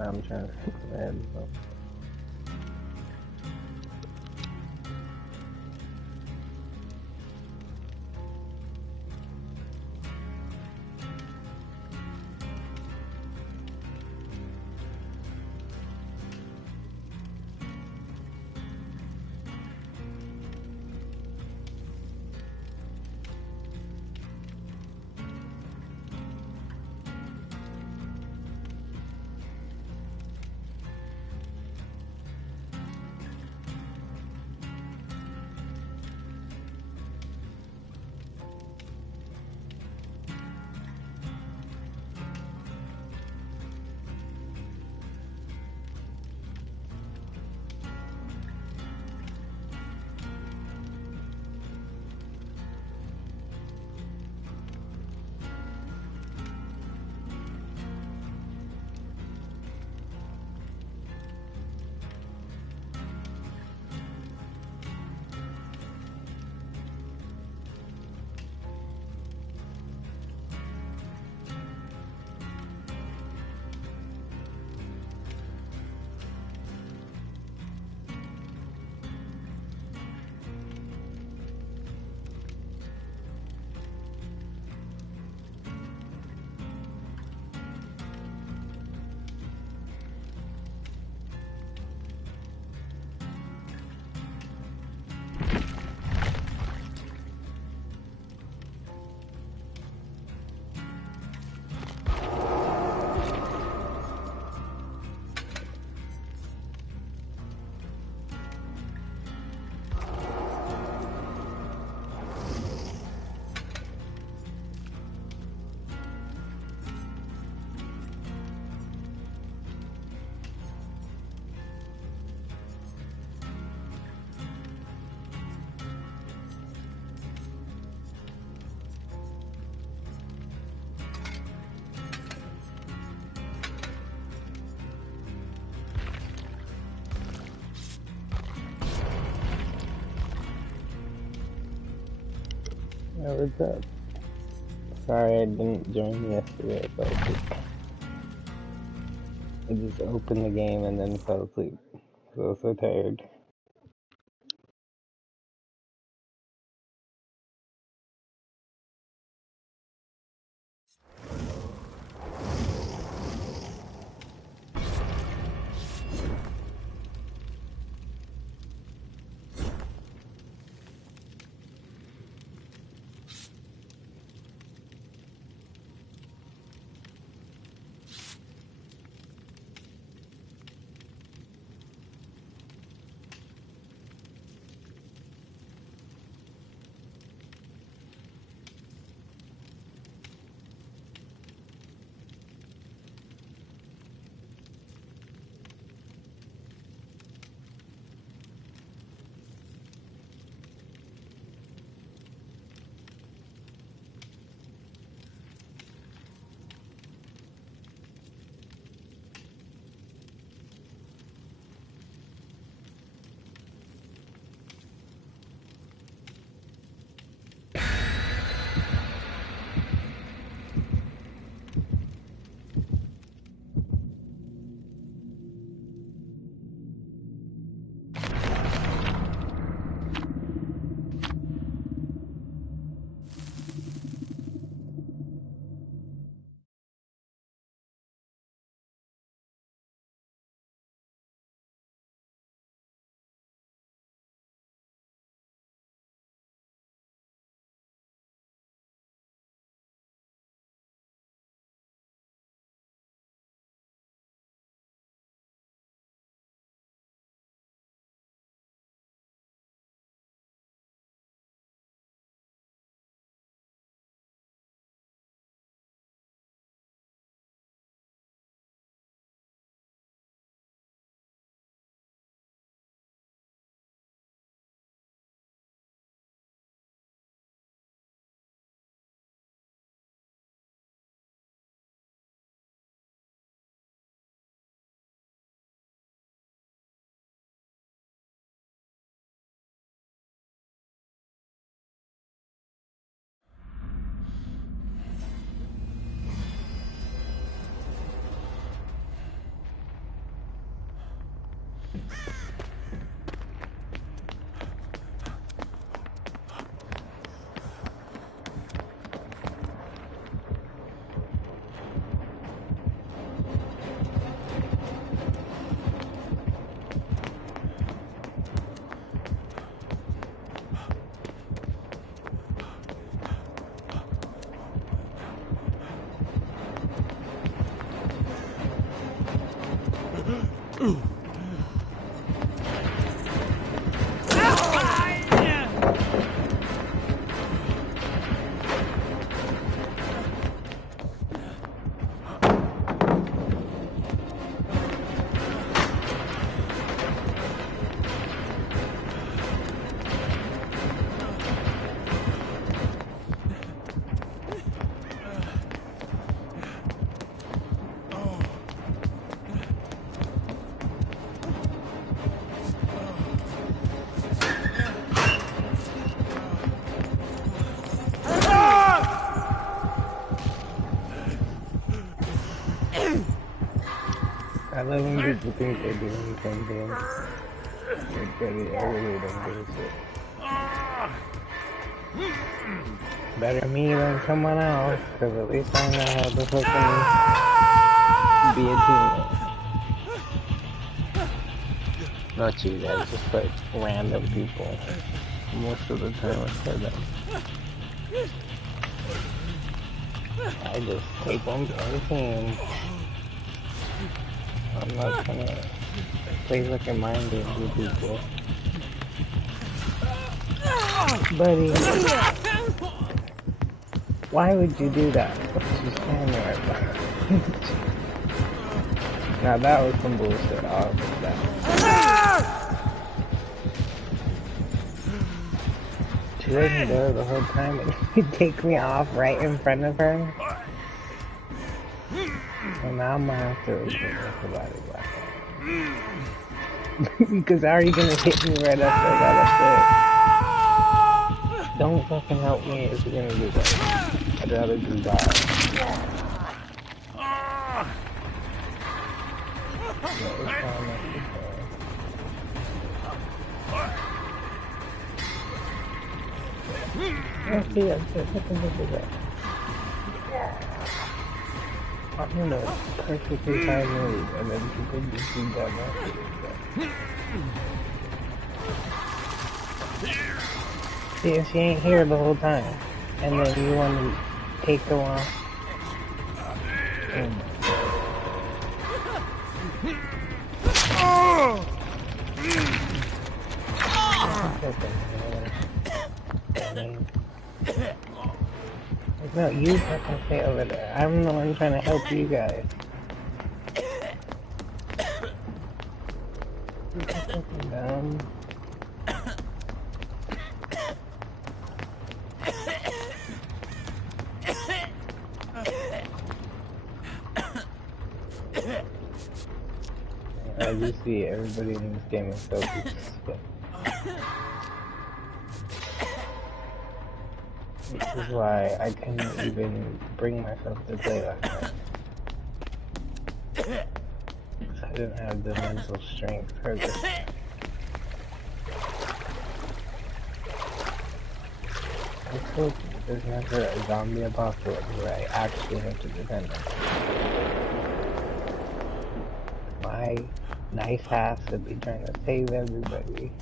I'm trying to and so yeah, what's up? Sorry I didn't join yesterday. I just opened the game and then fell asleep. So I was so tired. I love when people think they're doing something. I really don't give a shit. Better me than someone else, because at least I know how to fucking be a teammate. Not you guys, just like random people. Most of the time I said them. I just take one for the team. I'm not gonna play like a mind game with people. Buddy, why would you do that? Just stand there like that. Now that was some bullshit. I'll admit that. She wasn't there the whole time and you take me off right in front of her. And now I'm gonna have to think about it back. Because how are you gonna hit me right after I got up there? Don't fucking help me if you're gonna do that. I'd rather do that. Let's see, that's it. What the fuck is that? I'm in a perfectly fine mood, and then people just do that. See, she ain't here the whole time, and then you want to take her off. No, you fucking stay over there. I'm the one trying to help you guys. You're fucking dumb. I just see everybody in this game is so disrespectful. This is why I couldn't even bring myself to play last night. Because I didn't have the mental strength for this. I told you, there's never a zombie apocalypse where I actually have to defend them. My nice ass would be trying to save everybody.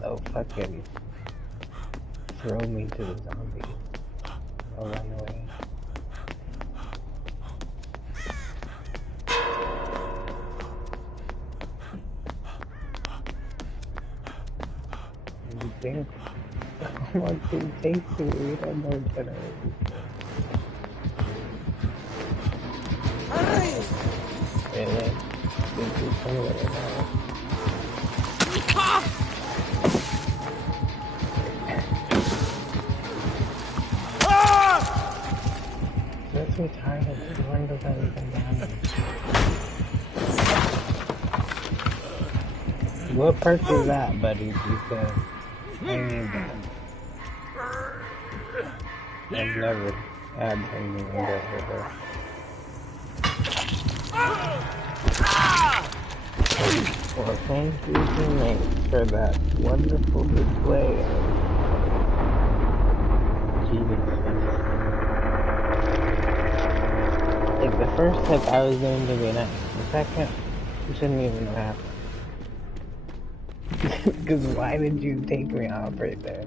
So fucking throw me to the zombies. I'll run away. You think someone can take me? We don't know each other. Really? Think you come with it now? That's retarded. The one doesn't even damage. What perk is that, buddy? Because I need that. I've never had anything that before. Well, thank you, teammates, for that wonderful display of geniusness. Like, the first tip I was going to be nice. The second, you shouldn't even have happened. Because why did you take me off right there?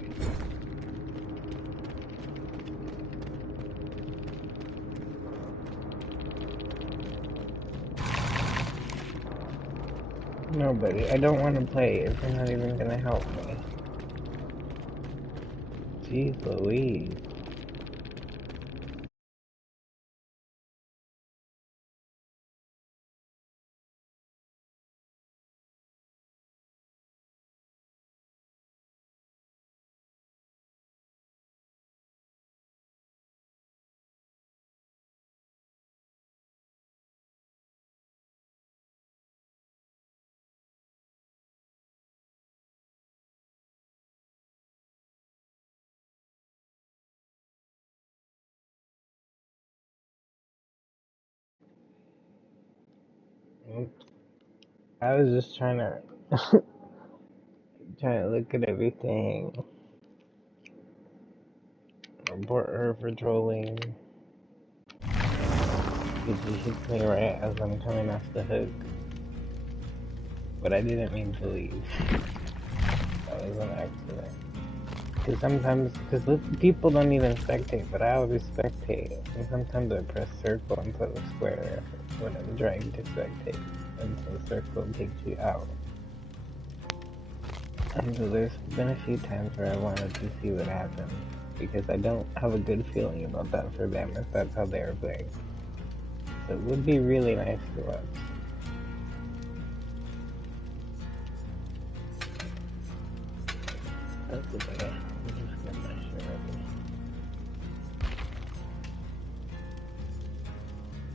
Nobody. I don't want to play if you're not even going to help me. Jeez Louise. I was just trying to look at everything. Report her for trolling. Because she hits me right as I'm coming off the hook. But I didn't mean to leave. That was an accident. Because sometimes, people don't even spectate, but I always spectate. And sometimes I press circle and put a square when I'm trying to spectate. And so the circle takes you out. And so there's been a few times where I wanted to see what happened. Because I don't have a good feeling about that for them if that's how they are playing. So it would be really nice to watch. That's okay. I'm just gonna my shit ready.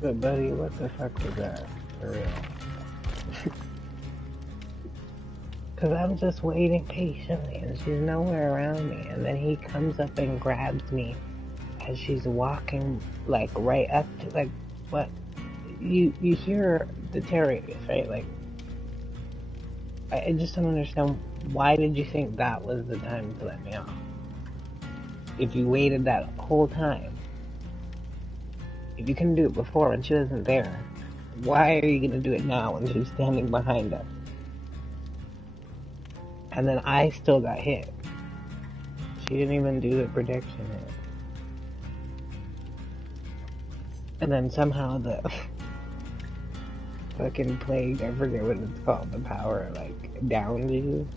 But buddy, what the fuck was that? For real. Cause I'm just waiting patiently and she's nowhere around me, and then he comes up and grabs me as she's walking like right up to, like, what? You hear the terrorists, right? Like, I just don't understand, why did you think that was the time to let me off? If you waited that whole time. If you couldn't do it before when she wasn't there, why are you gonna do it now when she's standing behind us? And then I still got hit. She didn't even do the protection hit. And then somehow the fucking plague, I forget what it's called, the power, like, downed you.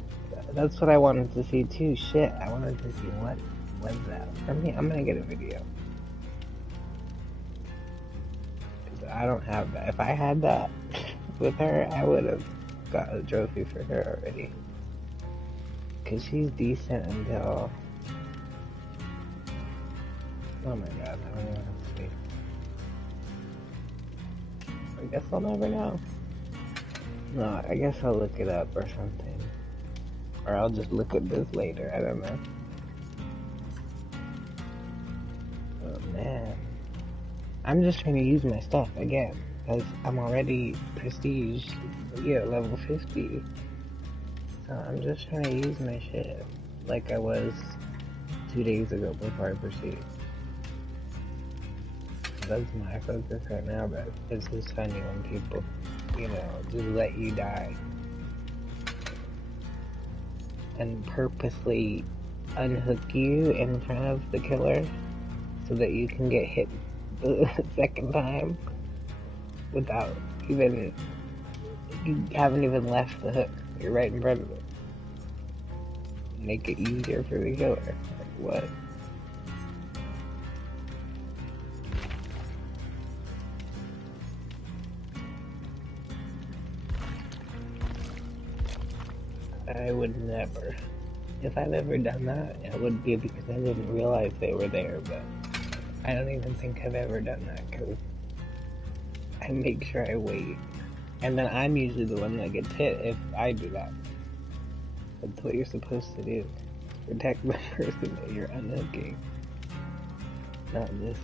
That's what I wanted to see too. Shit, I wanted to see what was that. I'm gonna get a video. Cause I don't have that. If I had that with her, I would have got a trophy for her already. Cause she's decent until... Oh my god, I don't even have to see. I guess I'll never know. No, I guess I'll look it up or something. Or I'll just look at this later, I don't know. Oh man. I'm just trying to use my stuff again. Because I'm already prestige, level 50. So I'm just trying to use my shit. Like I was 2 days ago before I proceed. That's my focus right now, but it's just funny when people, just let you die. And purposely unhook you in front of the killer so that you can get hit the second time without even, you haven't even left the hook. You're right in front of it. Make it easier for the killer. Like, what? I would never. If I've ever done that, it would be because I didn't realize they were there, but I don't even think I've ever done that because I make sure I wait. And then I'm usually the one that gets hit if I do that. That's what you're supposed to do. Protect the person that you're unhooking. Not this.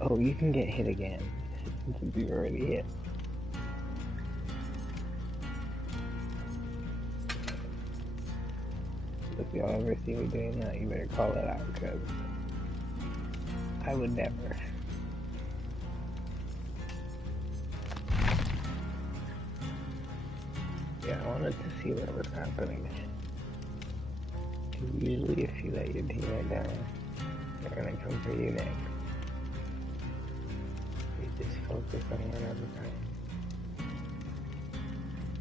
Oh, you can get hit again since you already hit. If y'all ever see me doing that, you better call it out, because I would never. Yeah, I wanted to see what was happening. Usually if you let your teammate down, they're gonna come for you next. You just focus on one at a time.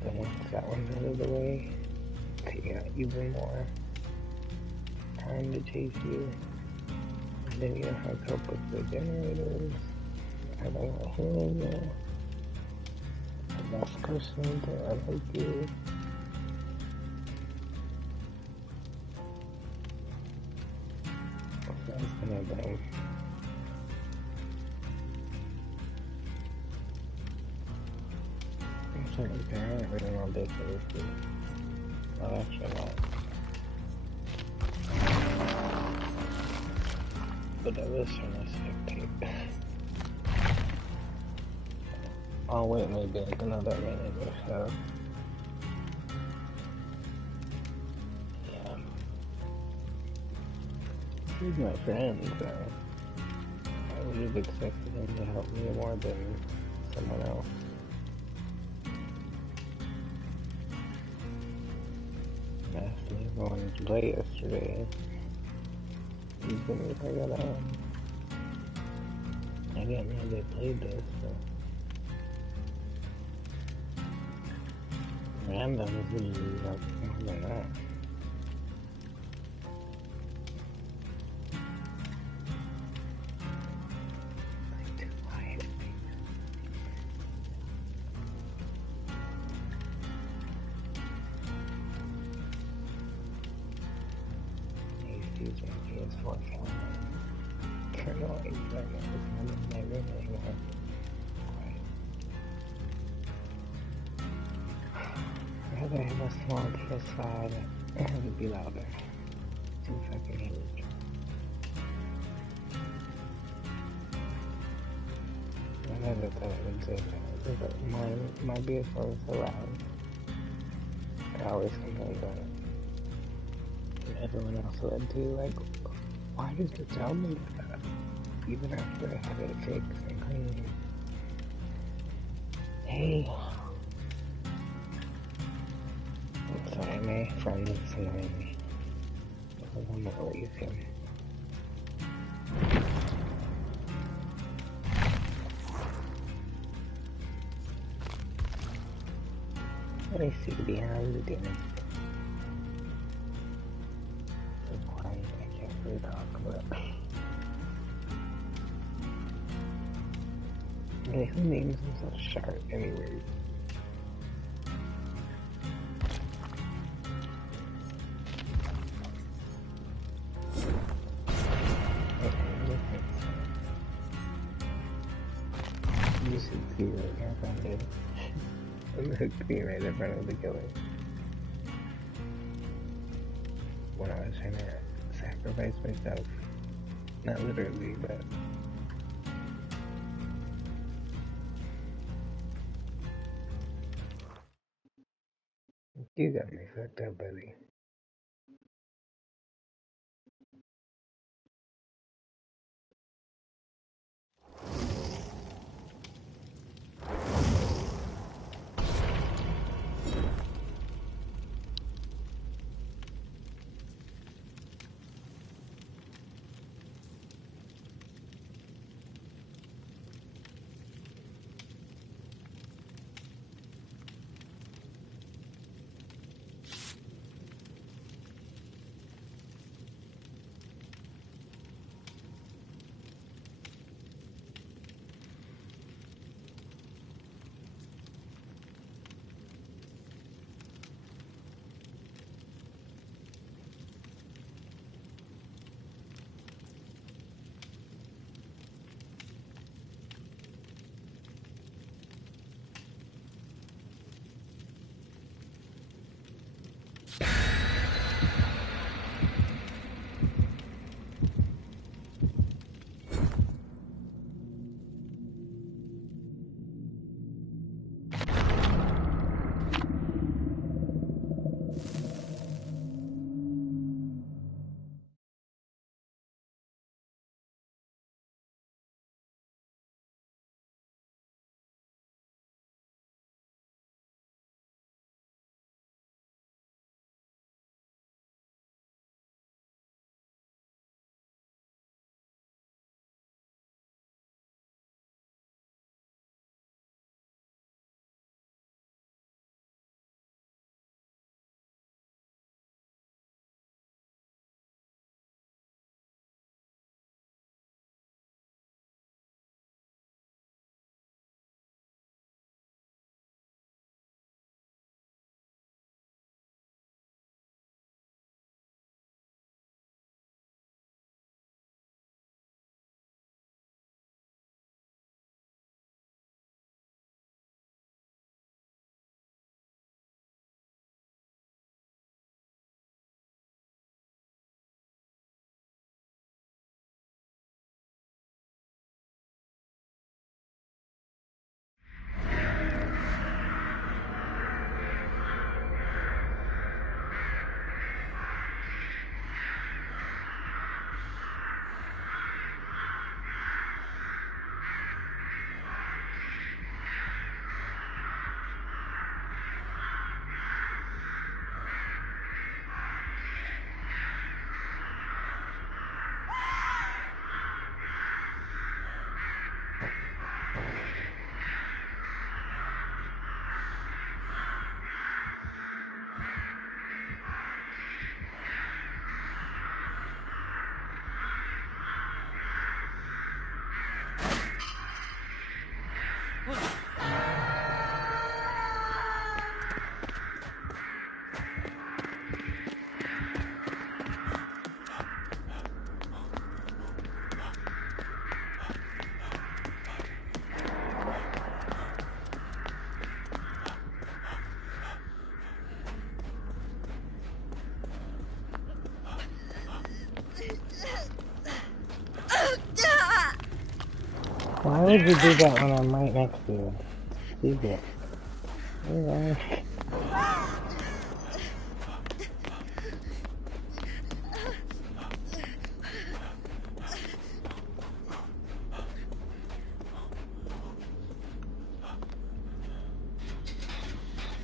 Then once that one's out of the way, they got even more time to chase you. And then you know how to cope with the generators. I don't want healing you. The last person to unhook you. That's gonna bring. I'm trying to compare it with an ridiculously. Well, actually not. But I was trying to spectate. I'll wait maybe like another minute or so. Yeah. He's my friend, so I would have expected him to help me more than someone else. I asked me if I wanted to play yesterday. Even if I got I didn't know they played this, so. Random is usually like more than that. Like too quiet. AC's my PS4 phone. Turn the lights right now. It's not in my room anymore. I'd rather have a small PS5 and have it be louder. Too fucking huge. I never thought I would say that. But my PS4 is so loud. I always complain about it. And everyone else would too. Like, why does it sound like that? Even after I have it fixed and clean. Hey. Sorry, my friend is annoying me. I'm gonna leave him. Let me see behind the dinner. So quiet, I can't really talk about it. Hey, who names himself Shark anyways? You should see right now if I did. I'm hooked me right in front of the killer. When I was trying to sacrifice myself. Not literally, but... You got me fucked up, buddy. Why would you do that when I'm right next to you? Stupid. Alright.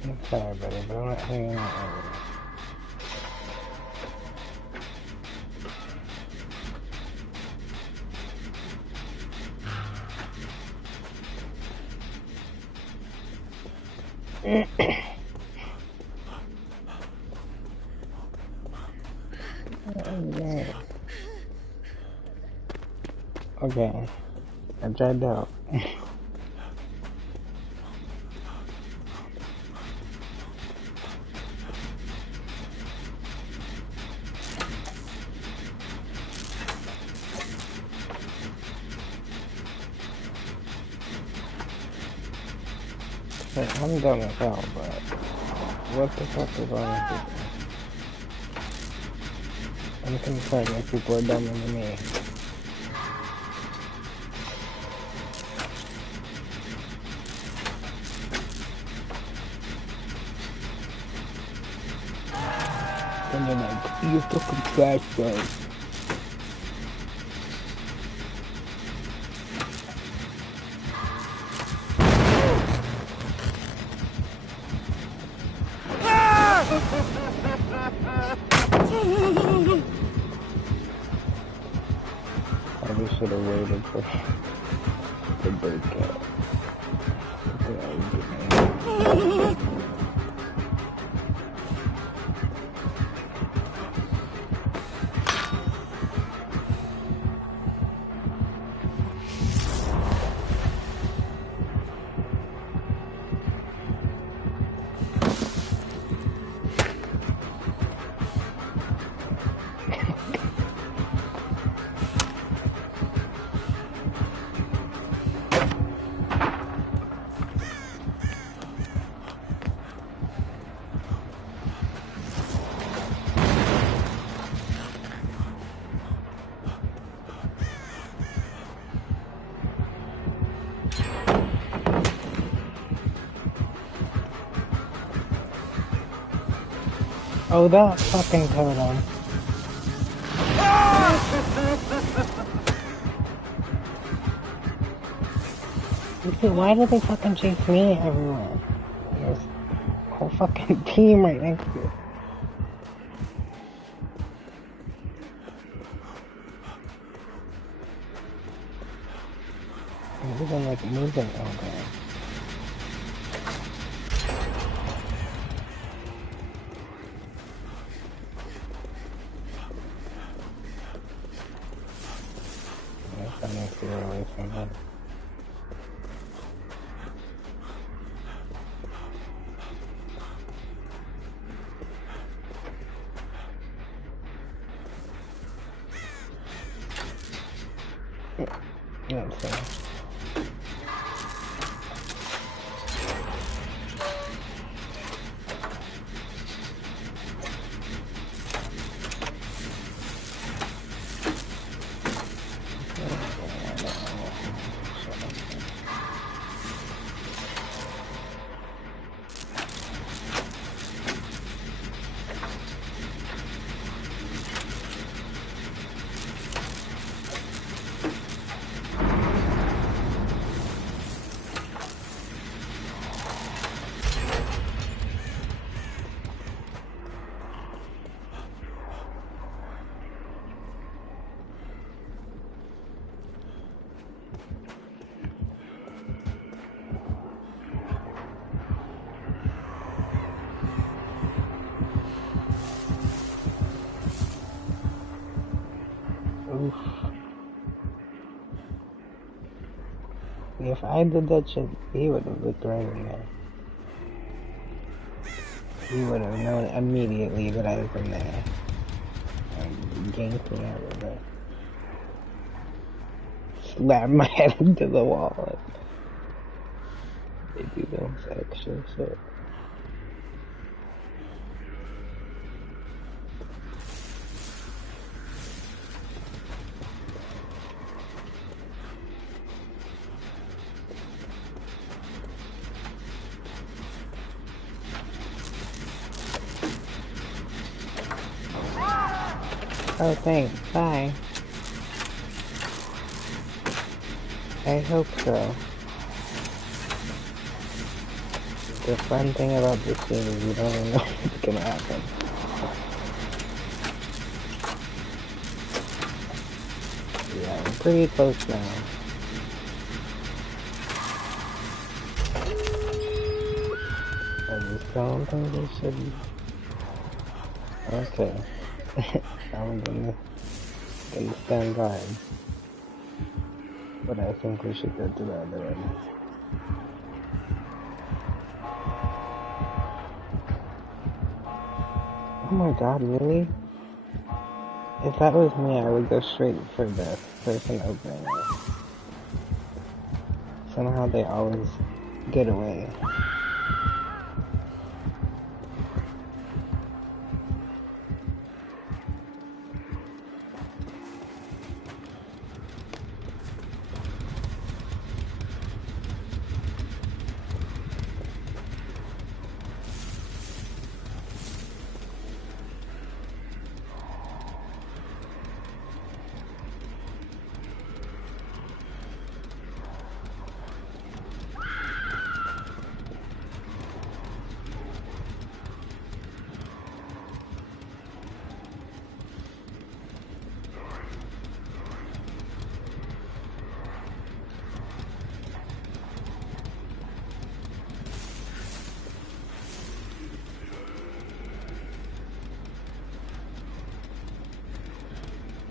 I'm sorry, buddy, but I'm not hanging out with you. Yeah. Okay, I tried out. I'm dumb as hell, but what the fuck is wrong with people? I'm concerned that people are dumber than me. And they're like, you fucking trash guys. Probably should have waited for the breakout. Oh, that fucking totem. Why do they fucking chase me everywhere? There's a whole fucking team right next to it. It isn't like moving. Okay. I need to get away from that. Yeah, so. Oof. If I did that shit, he would have looked right in there. He would have known immediately that I was in there. And ganked me out of it. Slammed my head into the wall. They do those extra shit. Oh, thanks. Bye. I hope so. The fun thing about this game is you don't know what's gonna happen. Yeah, we're pretty close now. I just don't think we should. Okay. I'm gonna stand guard. But I think we should go to the other end. Oh my god, really? If that was me, I would go straight for the person opening it. Somehow they always get away.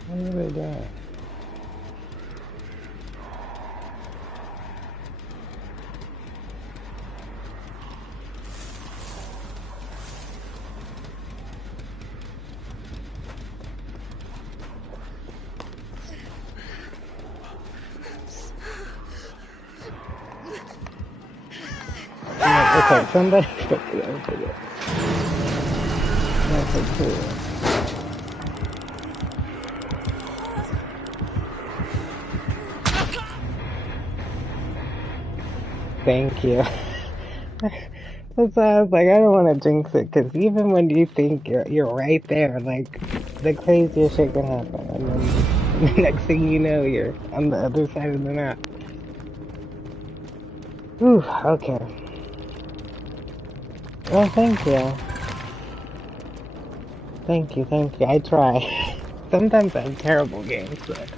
What are they doing? Okay, somebody open it. That's so cool. Thank you. That's why I was like, I don't want to jinx it, because even when you think you're right there, like, the craziest shit can happen, and then the next thing you know, you're on the other side of the map. Ooh, okay. Well, thank you. Thank you, I try. Sometimes I have terrible games, but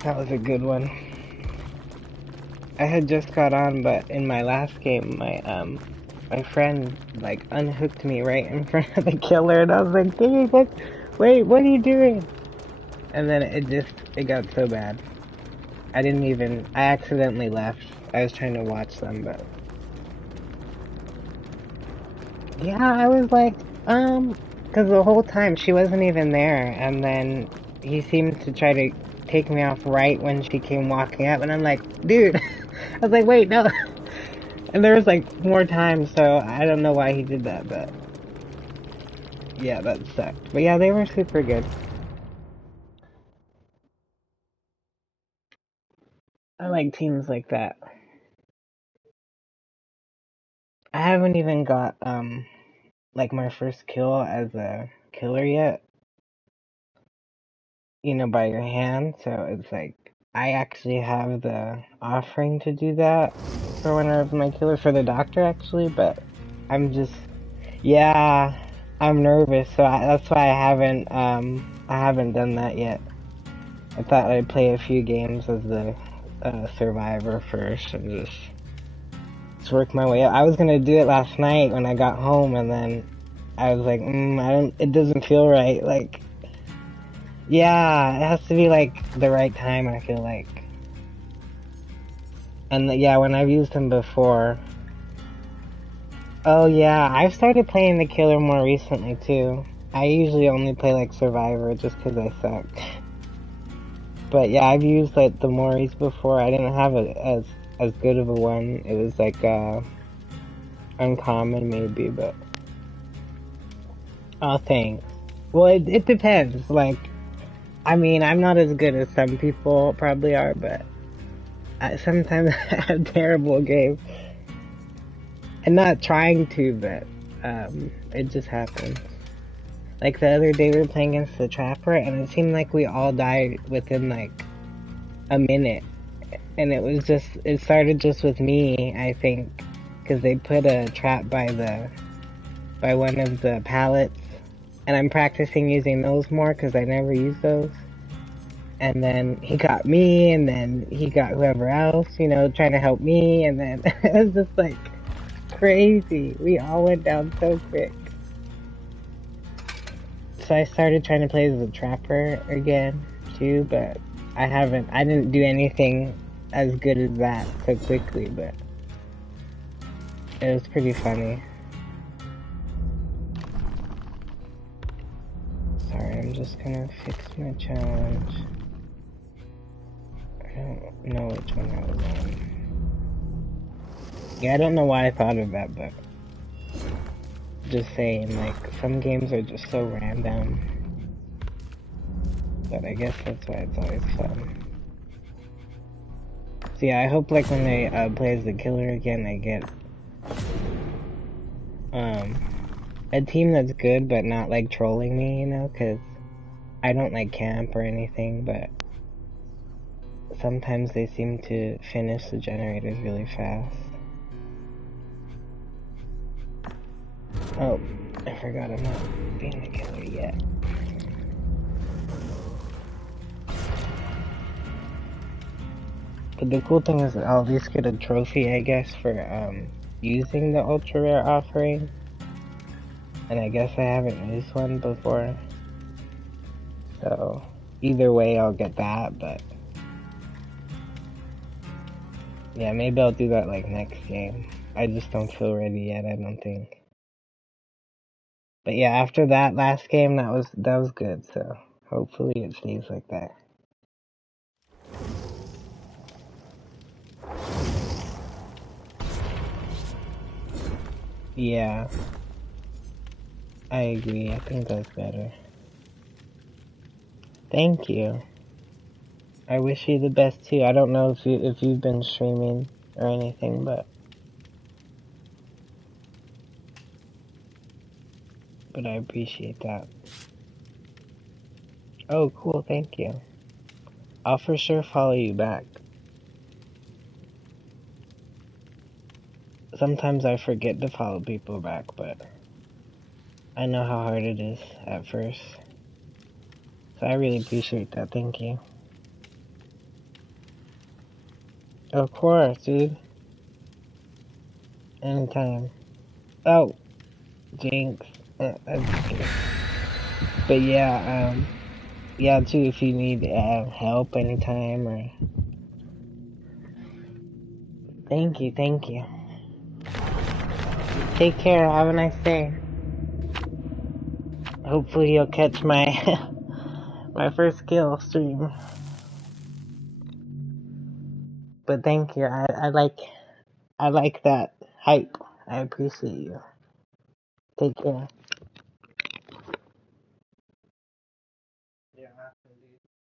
that was a good one. I had just got on, but in my last game, my friend, like, unhooked me right in front of the killer, and I was like, dude, wait, what are you doing? And then it got so bad. I accidentally left. I was trying to watch them, but... Yeah, I was like, because the whole time she wasn't even there, and then he seemed to try to take me off right when she came walking up, and I'm like, dude, I was like, wait, no. And there was like more time, so I don't know why he did that, but yeah, that sucked. But yeah, they were super good. I like teams like that. I haven't even got like my first kill as a killer yet, by your hand, so it's like I actually have the offering to do that for one of my killers for the doctor actually, but I'm just yeah, I'm nervous, so that's why I haven't done that yet. I thought I'd play a few games as the survivor first and just work my way up. I was gonna do it last night when I got home, and then I was like, it doesn't feel right. Like, yeah, it has to be like the right time, I feel like. And yeah, when I've used him before. Oh yeah, I've started playing the killer more recently too. I usually only play like survivor just because I suck. But yeah, I've used like the Moris before. I didn't have it as good of a one. It was like uncommon maybe, but oh thanks. Well, it depends. Like, I mean, I'm not as good as some people probably are, but sometimes I have terrible games. I'm not trying to, but it just happens. Like the other day we were playing against the Trapper, and it seemed like we all died within like a minute. And it started just with me, I think, because they put a trap by one of the pallets, and I'm practicing using those more because I never use those. And then he got me, and then he got whoever else, trying to help me, and then it was just like crazy. We all went down so quick. So I started trying to play as a trapper again too, but I didn't do anything as good as that so quickly, but it was pretty funny. Sorry, I'm just gonna fix my challenge. I don't know which one I was on. Yeah, I don't know why I thought of that, but just saying, like, some games are just so random. But I guess that's why it's always fun. So yeah, I hope like when they play as the killer again, I get a team that's good but not like trolling me, because I don't like camp or anything, but sometimes they seem to finish the generators really fast. Oh, I forgot I'm not being the killer yet. But the cool thing is I'll at least get a trophy, I guess, for using the ultra rare offering. And I guess I haven't used one before. So either way I'll get that, but yeah, maybe I'll do that like next game. I just don't feel ready yet, I don't think. But yeah, after that last game that was good, so hopefully it stays like that. Yeah, I agree. I think that's better. Thank you. I wish you the best too. I don't know if you've been streaming or anything, but I appreciate that. Oh, cool. Thank you. I'll for sure follow you back. Sometimes I forget to follow people back, but I know how hard it is at first. So I really appreciate that. Thank you. Of course, dude. Anytime. Oh, Jinx. I'm just kidding. But yeah, yeah, too, if you need help anytime or. Thank you, thank you. Take care. Have a nice day. Hopefully you'll catch my my first kill stream. But thank you. I like that hype. I appreciate you. Take care. Yeah,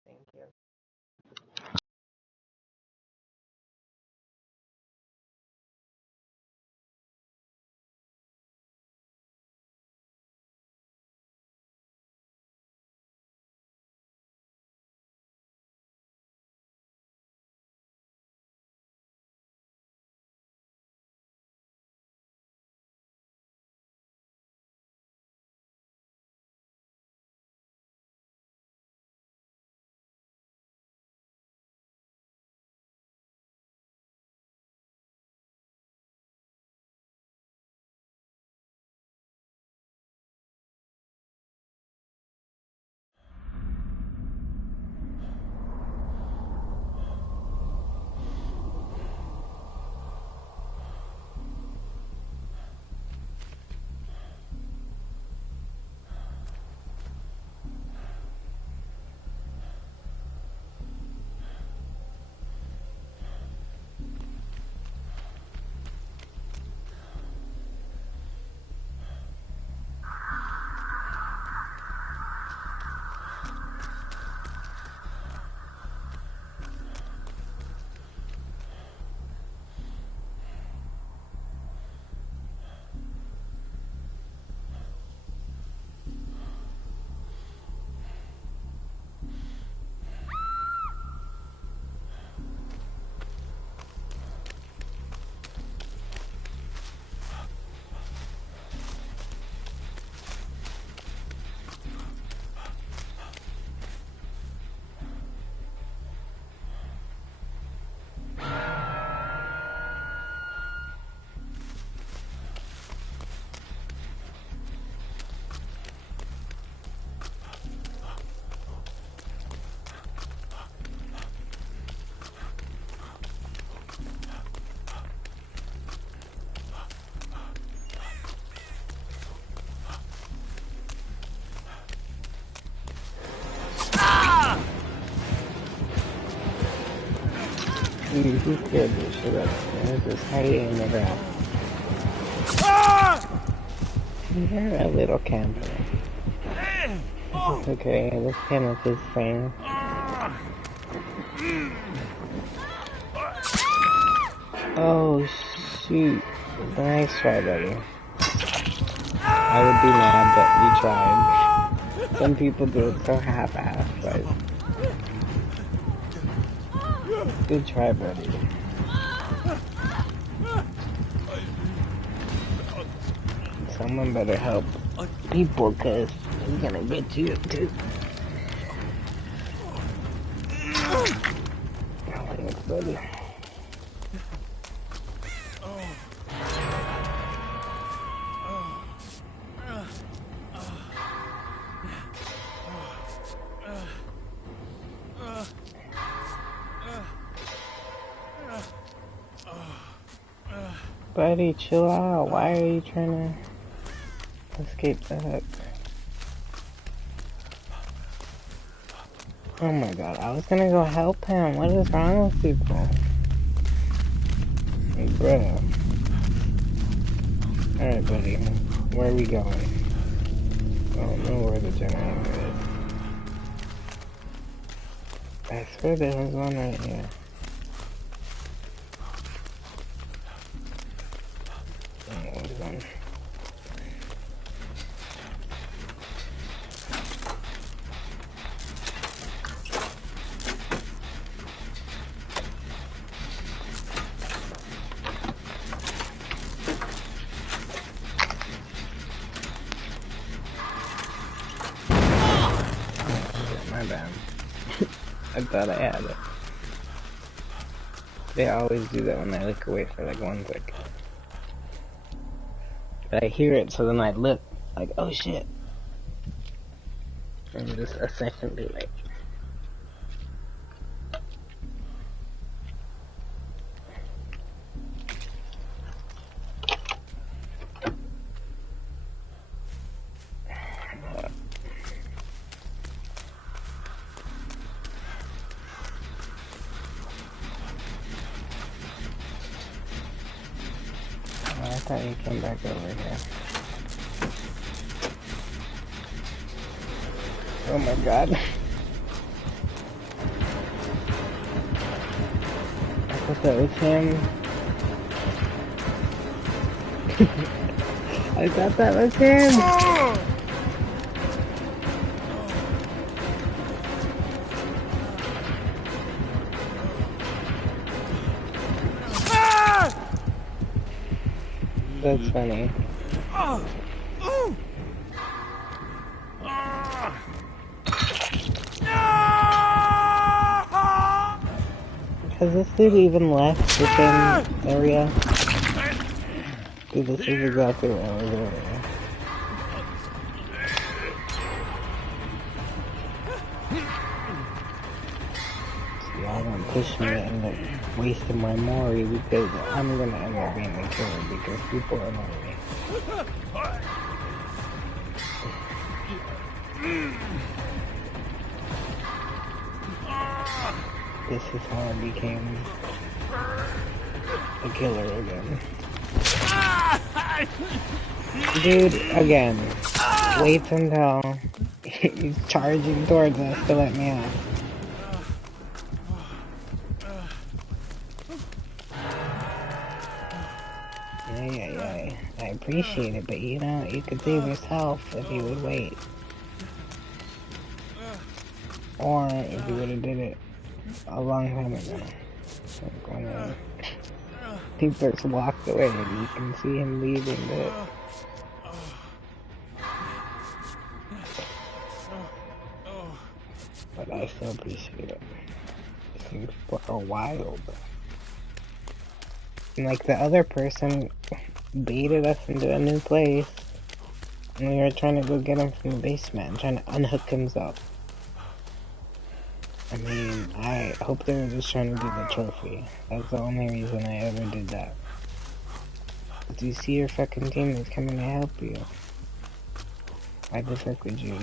thank you. Dude, who scared this shit up? They're just hiding in the grass. You're a little camper. It's okay, this Kenneth is fine. Oh, shoot. Nice try, buddy. I would be mad, but you tried. Some people do it so half-assed, but... Good try, buddy. Someone better help people, cause he's gonna get you too. Oh, thanks, buddy. Buddy, chill out. Why are you trying to escape the hook? Oh my god, I was gonna go help him. What is wrong with people? Bruh. Alright, buddy. Where are we going? I don't know where the generator is. I swear there was one right here. I thought I had it. They always do that when I look away for like 1 second. But I hear it, so then I look like, oh shit. I'm just a second too late. I thought you came back over here. Oh my god. I thought that was him. I thought that was him. That's funny. Has this dude even left the same area? Dude, this is exactly where I was earlier. See, I don't push me to end up wasting my Mori because I'm gonna end up being the killer because people annoy me. This is how I became a killer again. Dude, again, waits until he's charging towards us to let me out. Ay. I appreciate it, but you know, you could save yourself if you would wait. Or if you would have did it a long time ago. Like when he first walked away and you can see him leaving the... But I still appreciate it. These people are wild. And like the other person baited us into a new place. And we were trying to go get him from the basement and trying to unhook himself. I mean, I hope they were just trying to do the trophy. That's the only reason I ever did that. Do you see your fucking teammates coming to help you? Why the fuck would you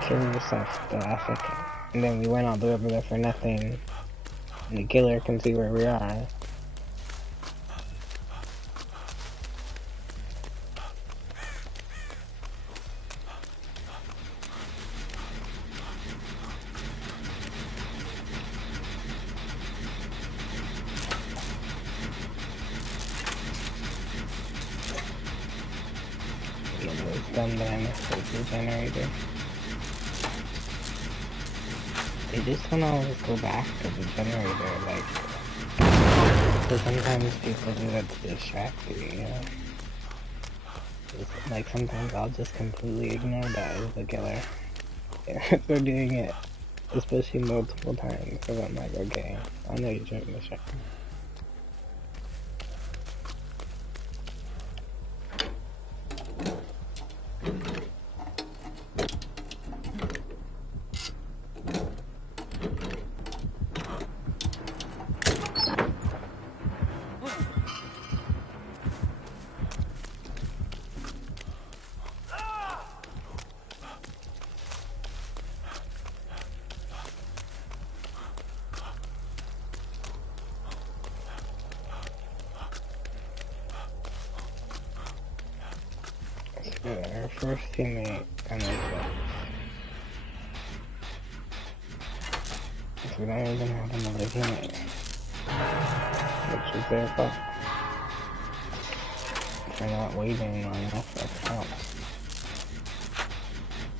kill yourself the last second? And then we went all the way over there for nothing. And the killer can see where we are. It's dumb that I missed the generator. They just don't always go back to the generator, like, so sometimes people do that to distract you, you know? Like, sometimes I'll just completely ignore that as the killer. If they're doing it, especially multiple times, because I'm like, okay, I know you're trying to distract me. Our first teammate and then so we don't even have another teammate, which is their fault for not waiting on us to help.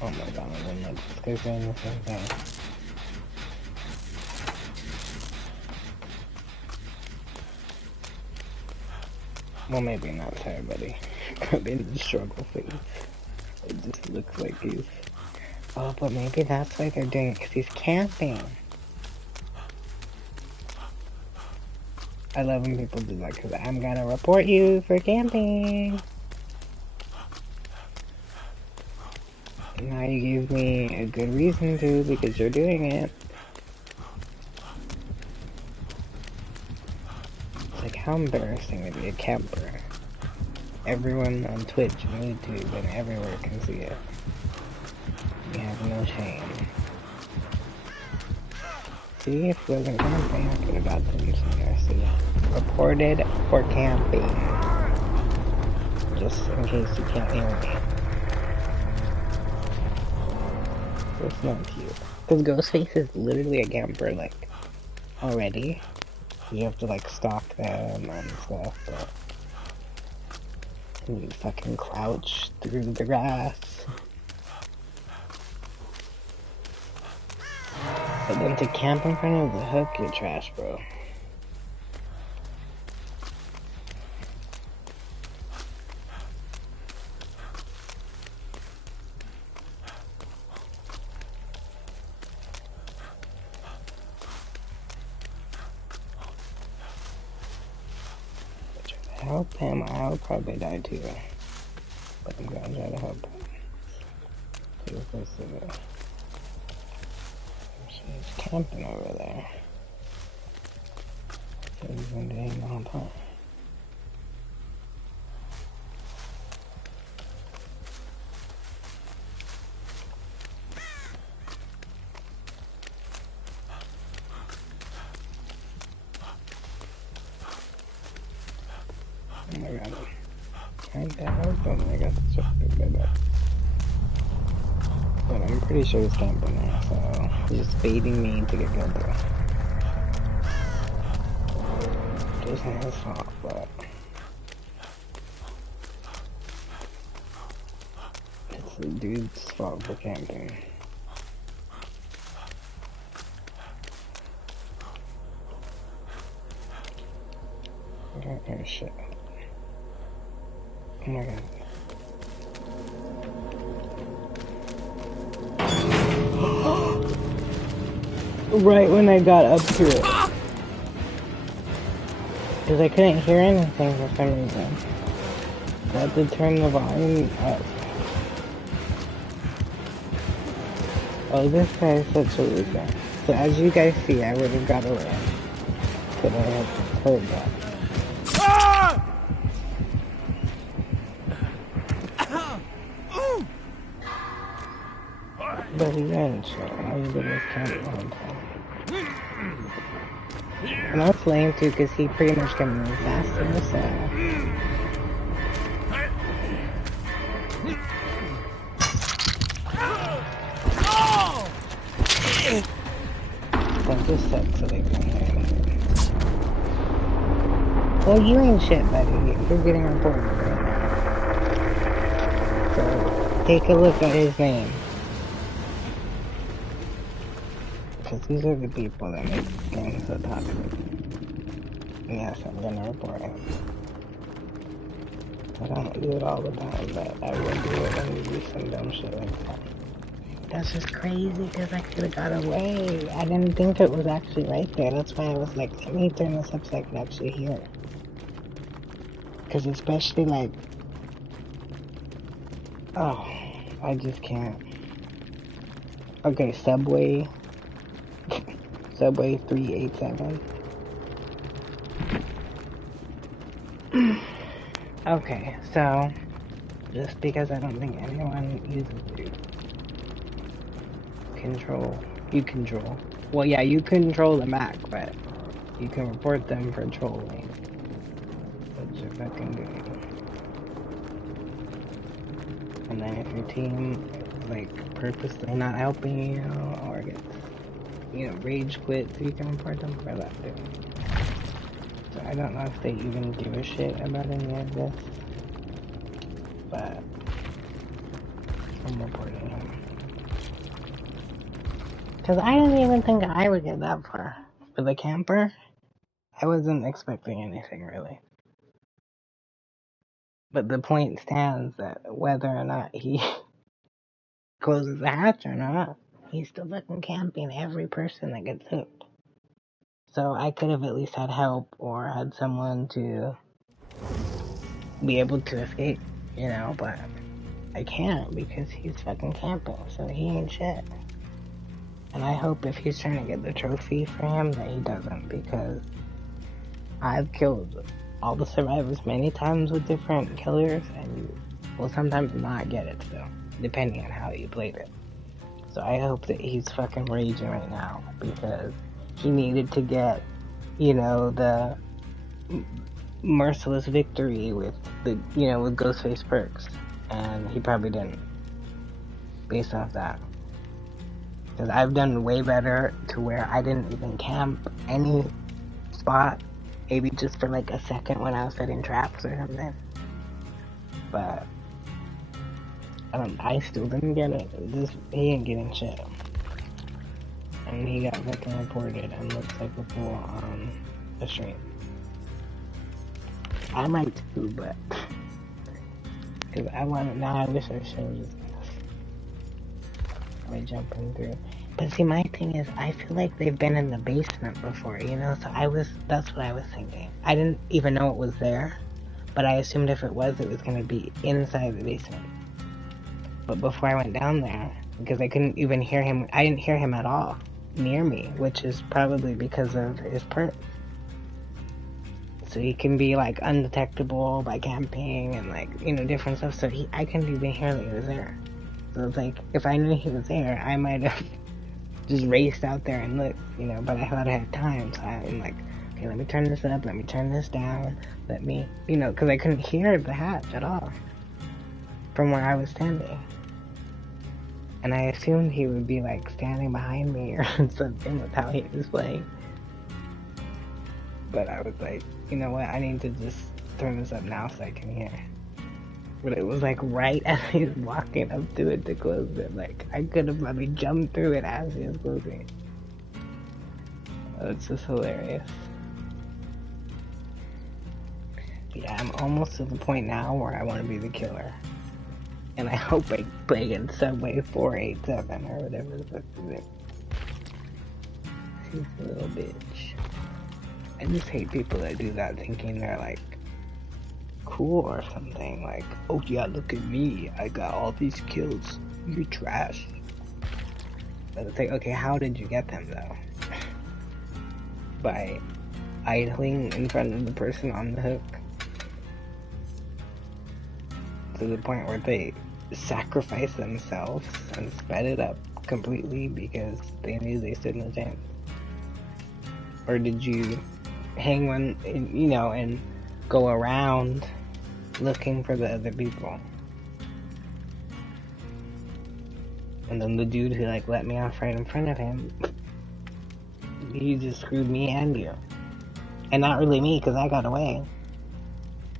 Oh my god, and then like this guy's doing the same thing. Well, maybe not to everybody. In the struggle phase. It just looks like he's... Oh, but maybe that's why they're doing it, because he's camping. I love when people do that, because I'm gonna report you for camping. Now you gave me a good reason to, because you're doing it. It's like, how embarrassing to be a camper. Everyone on Twitch and YouTube and everywhere can see it. You have no shame. See, if it wasn't camping, I could have got them somewhere. See, reported for camping. Just in case you can't hear me. It's not cute. Because Ghostface is literally a camper, like, already. You have to, like, stalk them and stuff, but... You fucking crouch through the grass. But then to camp in front of the hook, you're trash, bro. Help him, I'll probably die too. But I'm gonna try to help him. See what this is. She's camping over there. So he's been doing the whole time. Oh my god. I got distracted by that. But I'm pretty sure he's camping there, so he's just baiting me to get killed there. It isn't his fault, but it's the dude's fault for camping. Oh shit. Oh my god. Right when I got up to it. Because I couldn't hear anything for some reason. I had to turn the volume up. Oh, this guy is such a loser. So as you guys see, I would have got away. But I had heard that. But he ran, so all you did was camp the whole time. And that's lame too, because he pretty much can move faster, so. That just sucks so they can win. Well, you ain't shit, buddy. You're getting reported right now. So, take a look at his name. Because these are the people that make this game so toxic. Yes, I'm gonna report him. I don't do it all the time, but I will do it when you do some dumb shit like that. That's just crazy because I could have got away. I didn't think it was actually right there. That's why I was like, let me turn this up so I can actually hear it. Because especially like, oh, I just can't. Okay, Subway 387. Okay, so just because I don't think anyone uses it. You control. Well, yeah, you control the Mac, but you can report them for trolling. What you're fucking doing. And then if your team is like purposely not helping you or gets, rage quits, you can report them for that too. So I don't know if they even give a shit about any of this, but I'm reporting him. Because I didn't even think I would get that far. For the camper, I wasn't expecting anything really. But the point stands that whether or not he closes the hatch or not, he's still fucking camping every person that gets hooked. So I could have at least had help or had someone to be able to escape, but I can't because he's fucking camping, so he ain't shit. And I hope if he's trying to get the trophy for him that he doesn't, because I've killed all the survivors many times with different killers, and you will sometimes not get it still, depending on how you played it. So I hope that he's fucking raging right now, because he needed to get, the merciless victory with the, with Ghostface perks, and he probably didn't, based off that. Because I've done way better to where I didn't even camp any spot, maybe just for like a second when I was setting traps or something. But I still didn't get it. He ain't getting shit. And he got fucking reported and looks like a fool on the stream. I might too, but because now I wish I showed you by jumping through. But see, my thing is, I feel like they've been in the basement before, so that's what I was thinking. I didn't even know it was there, but I assumed if it was going to be inside the basement. But before I went down there, because I couldn't even hear him, I didn't hear him at all near me, which is probably because of his perk. So he can be like undetectable by camping and like, different stuff, so I couldn't even hear that he was there. So it's like, if I knew he was there, I might have just raced out there and looked, but I thought I had time, so I'm like, okay, let me turn this up, let me turn this down, let me, because I couldn't hear the hatch at all from where I was standing. And I assumed he would be like standing behind me or something with how he was playing. But I was like, you know what, I need to just turn this up now so I can hear. But it was like right as he was walking up to it to close it. Like, I could have probably jumped through it as he was closing. Oh, it's just hilarious. Yeah, I'm almost to the point now where I want to be the killer. And I hope I play against Subway 487 or whatever the fuck is it. He's a little bitch. I just hate people that do that thinking they're like cool or something. Like, oh yeah, look at me, I got all these kills, you're trash. But it's like, okay, how did you get them though? By idling in front of the person on the hook? To the point where they sacrifice themselves and sped it up completely because they knew they stood no chance. Or did you hang one, you know, and go around looking for the other people? And then the dude who, like, let me off right in front of him, he just screwed me and you. And not really me, because I got away.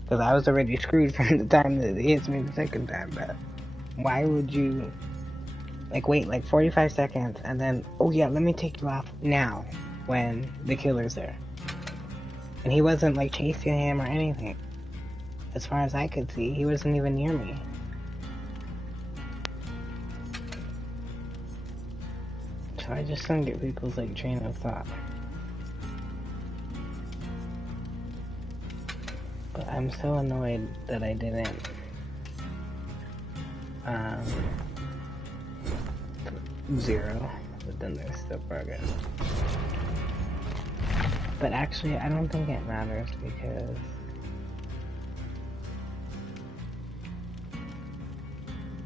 Because I was already screwed from the time that he hits me the second time, but why would you, like, wait, like, 45 seconds, and then, oh yeah, let me take you off now, when the killer's there. And he wasn't, like, chasing him or anything. As far as I could see, he wasn't even near me. So I just don't get people's, like, train of thought. But I'm so annoyed that I didn't, zero, but then there's still progress. But actually, I don't think it matters because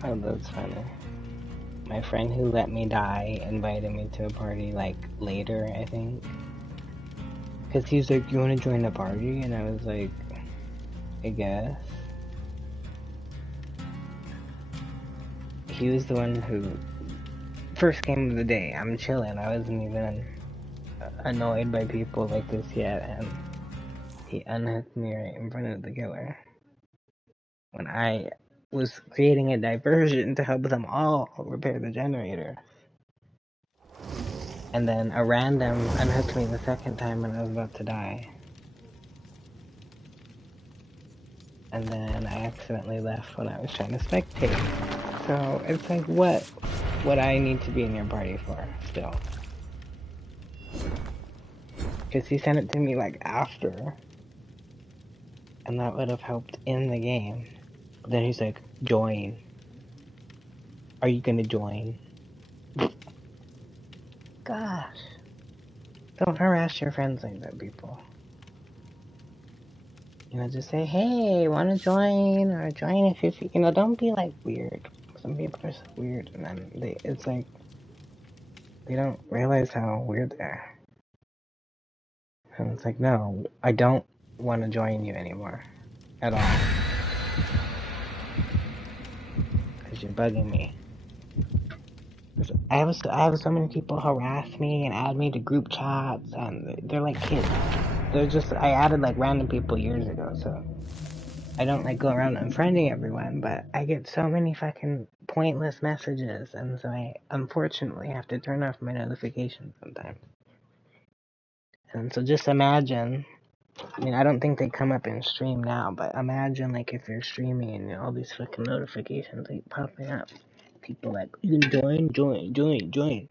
oh, that's funny. My friend who let me die invited me to a party, like, later, I think. Because he's like, you want to join the party? And I was like, I guess. He was the one who first came of the day. I'm chilling. I wasn't even annoyed by people like this yet, and he unhooked me right in front of the killer. When I was creating a diversion to help them all repair the generator. And then a random unhooked me the second time when I was about to die. And then I accidentally left when I was trying to spectate. So it's like, what would I need to be in your party for still? Because he sent it to me like after. And that would have helped in the game. But then he's like, join. Are you gonna join? Gosh. Don't harass your friends like that, people. You know, just say, hey, wanna join? Or join if you, you know, don't be like weird. Some people are so weird, and then it's like, they don't realize how weird they are. And it's like, no, I don't want to join you anymore. At all. Because you're bugging me. I have so many people harass me and add me to group chats, and they're like kids. They're just, I added like random people years ago, so I don't like go around unfriending everyone, but I get so many fucking pointless messages, and so I unfortunately have to turn off my notifications sometimes. And so just imagine, I mean, I don't think they come up in stream now, but imagine like if you're streaming and all these fucking notifications like popping up. People like, you can join.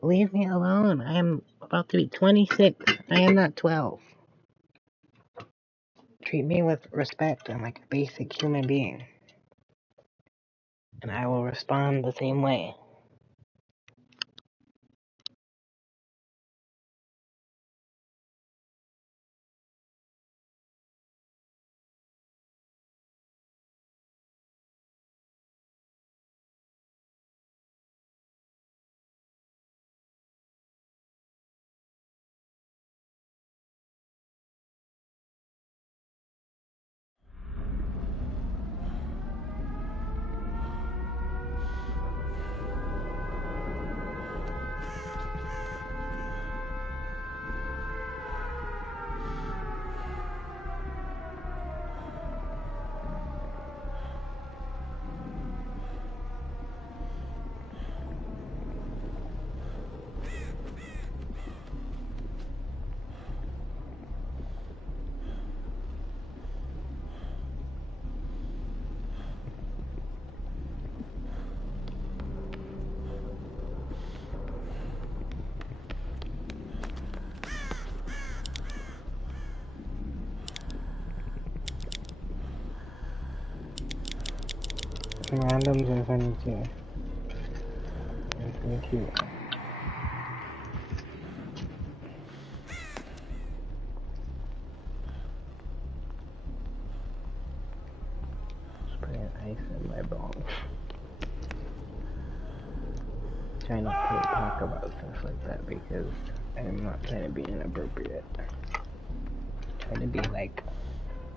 Leave me alone. I am about to be 26. I am not 12. Treat me with respect. I'm like a basic human being. And I will respond the same way. Randoms are funny too. It's really cute. Just putting ice in my bones. Trying not to talk about stuff like that because I'm not trying to be inappropriate. I'm trying to be like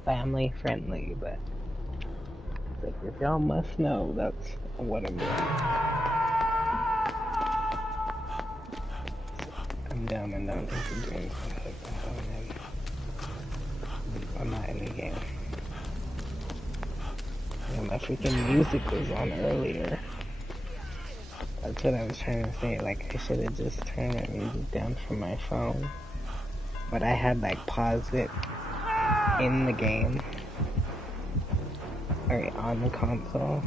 family friendly, but it's like if y'all must know, that's what I'm doing. I'm dumb and don't think I'm doing stuff like that when I'm not in the game. And my freaking music was on earlier. That's what I was trying to say. Like, I should have just turned my music down from my phone. But I had, like, paused it in the game. Or on the console.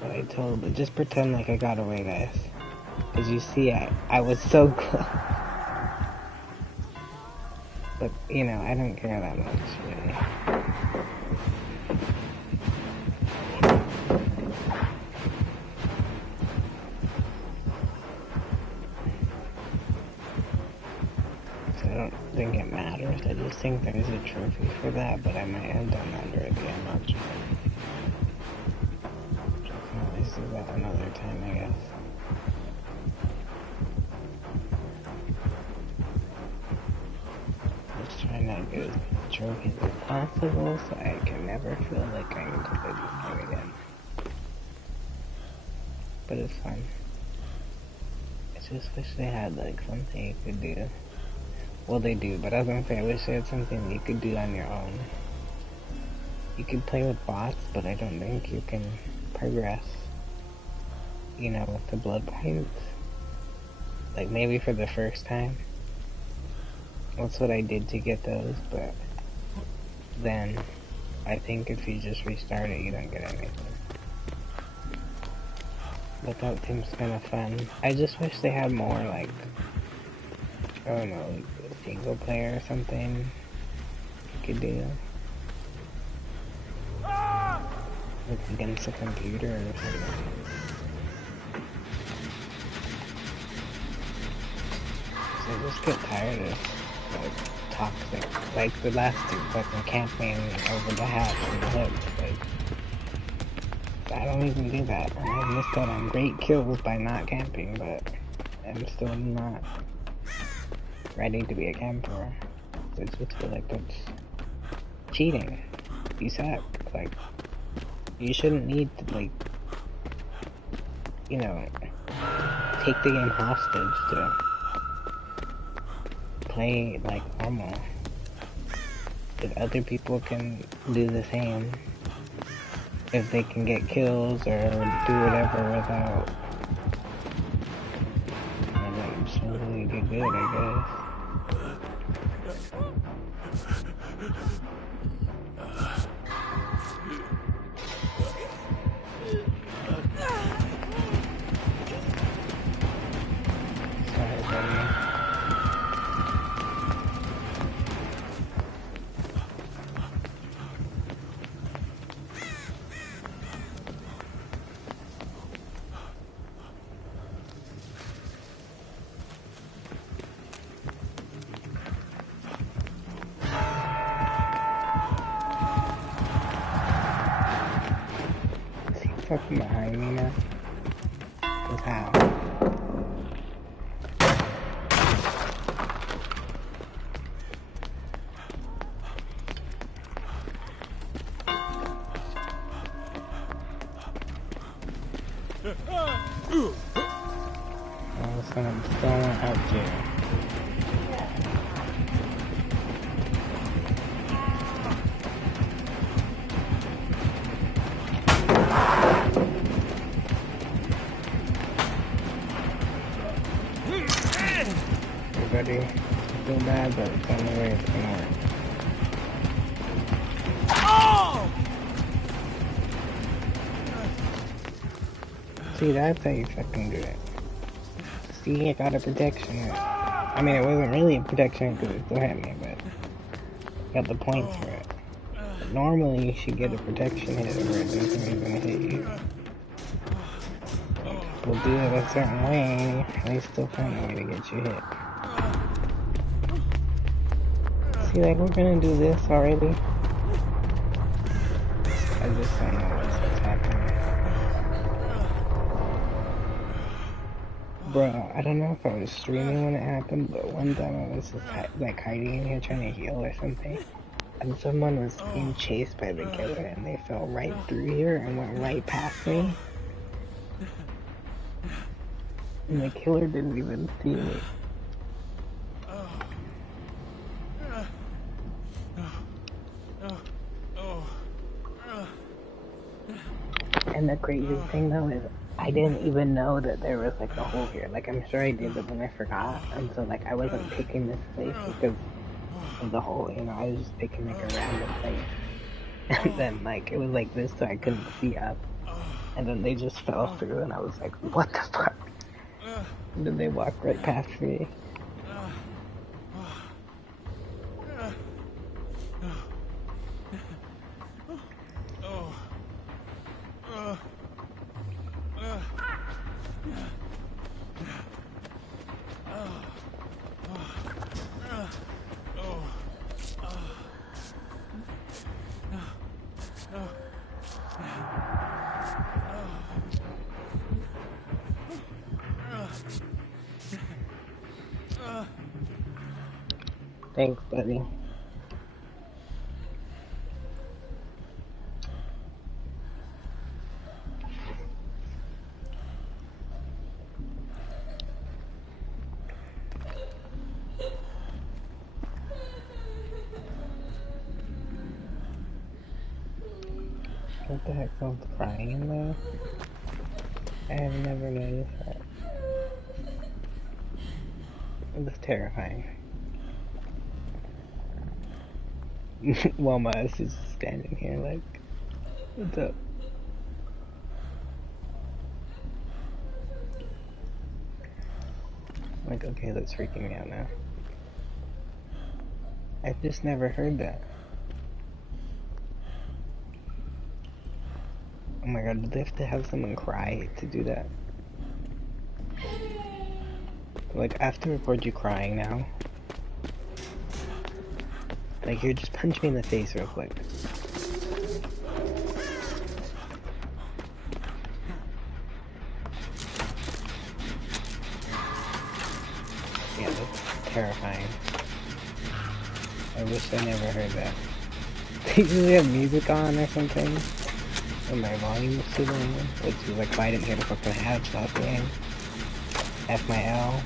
But I totally just pretend like I got away, guys. As you see, I was so close. But, you know, I don't care that much, really. So I don't think it matters. I just think there's a trophy for that, but I might have done that already. I'm not sure. Definitely see that another time, I guess. Just trying to get as trophies as possible so I can never feel like I need to play this game again. But it's fun. I just wish they had like something you could do. Well, they do, but I was gonna say I wish they had something you could do on your own. You could play with bots, but I don't think you can progress, you know, with the blood points. Like maybe for the first time. That's what I did to get those, but then I think if you just restart it, you don't get anything. But that seems kind of fun. I just wish they had more, like, I don't know, like single player or something you could do. Like against a computer or something. So I just get tired of, like, toxic, like the last two fucking camping over the hatch and the hook, like, I don't even do that. I missed out on great kills by not camping, but I'm still not ready to be a camper. I just feel like that's cheating. You suck. Like, you shouldn't need to, like, you know, take the game hostage to play like normal. If other people can do the same, if they can get kills or do whatever without, and like simply get good, I guess. Sorry, buddy. Is he fucking behind me now? Cause how? All of a sudden I'm throwing out jail. Everybody, I feel bad, but it's the only way it's gonna work. See, that's how you fucking do it. See, I got a protection. I mean, it wasn't really a protection because it still hit me, but I got the points for it. But normally, you should get a protection hit where it doesn't even hit you. People do it a certain way, they still find a way to get you hit. See, like, we're gonna do this already. I just don't know what's happening. Bro, I don't know if I was streaming when it happened, but one time I was just like hiding in here trying to heal or something, and someone was being chased by the killer, and they fell right through here and went right past me, and the killer didn't even see me. And the crazy thing though is, I didn't even know that there was like a hole here. Like I'm sure I did, but then I forgot, and so like I wasn't picking this place because of the hole. You know, I was just picking like a random place, and then like it was like this, so I couldn't see up, and then they just fell through, and I was like, what the fuck? And then they walked right past me. Thanks, buddy. What the heck, someone's crying in there? I have never noticed that. It was terrifying. While my ass is standing here like, what's up? Like, okay, that's freaking me out now. I've just never heard that. Oh my god, did they have to have someone cry to do that? Like, I have to record you crying now. Like, here, just punch me in the face real quick. Yeah, that's terrifying. I wish I never heard that. They usually have music on or something. And my volume was too low, which is like, why I didn't hear the fucking ad stop playing. F my L.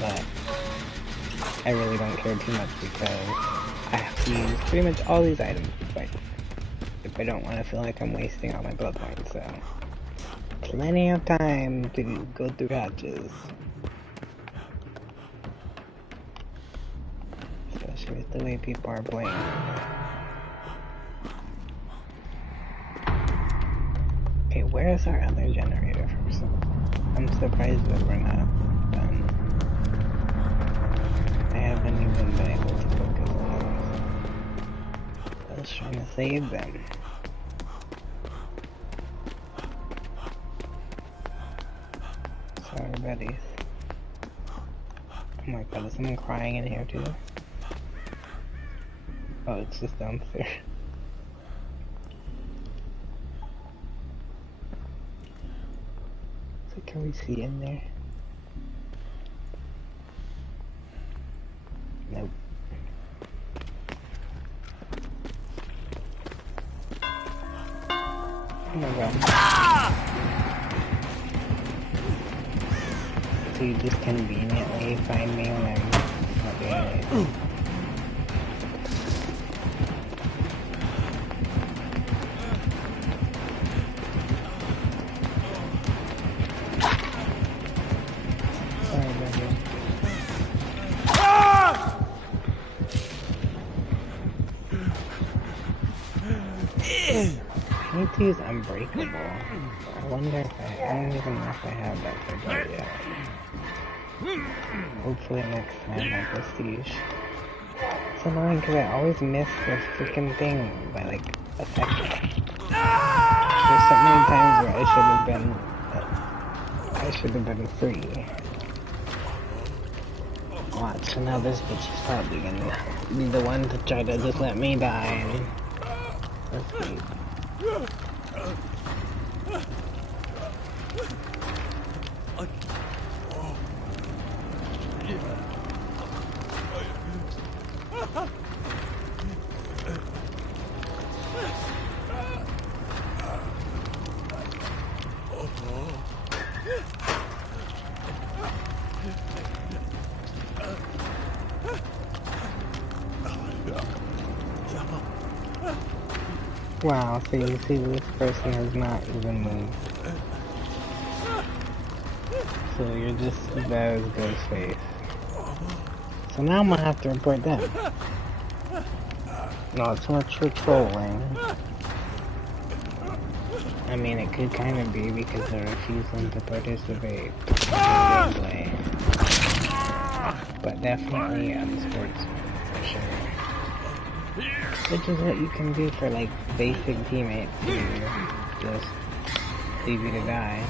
But I really don't care too much because I have to use pretty much all these items if I don't want to feel like I'm wasting all my blood points, so plenty of time to go through hatches. Especially with the way people are playing. Okay, where is our other generator first? I'm surprised that we're not done. I haven't even been able to focus on those. I was trying to save them. Sorry, buddies. Oh my god, is someone crying in here too? Oh, it's just downstairs. So can we see in there? Nope. Oh my god. So you just conveniently find me when I'm not doing anything. Sorry, buddy. I need to use Unbreakable. I wonder if I don't even know if I have that figured yet. Hopefully next time I prestige. It's annoying because I always miss the freaking thing by like a second. There's so many times where I should have been free. Watch, so now this bitch is probably gonna be the one to try to just let me die and escape. Wow, so you see this person has not even moved. So you're just as bad as Ghostface. So now I'm gonna have to report them. Not so much for trolling. I mean, it could kind of be because they're refusing to participate in gameplay. But definitely unsportsman, for sure. Which is what you can do for, like, basic teammates who just leave you to die.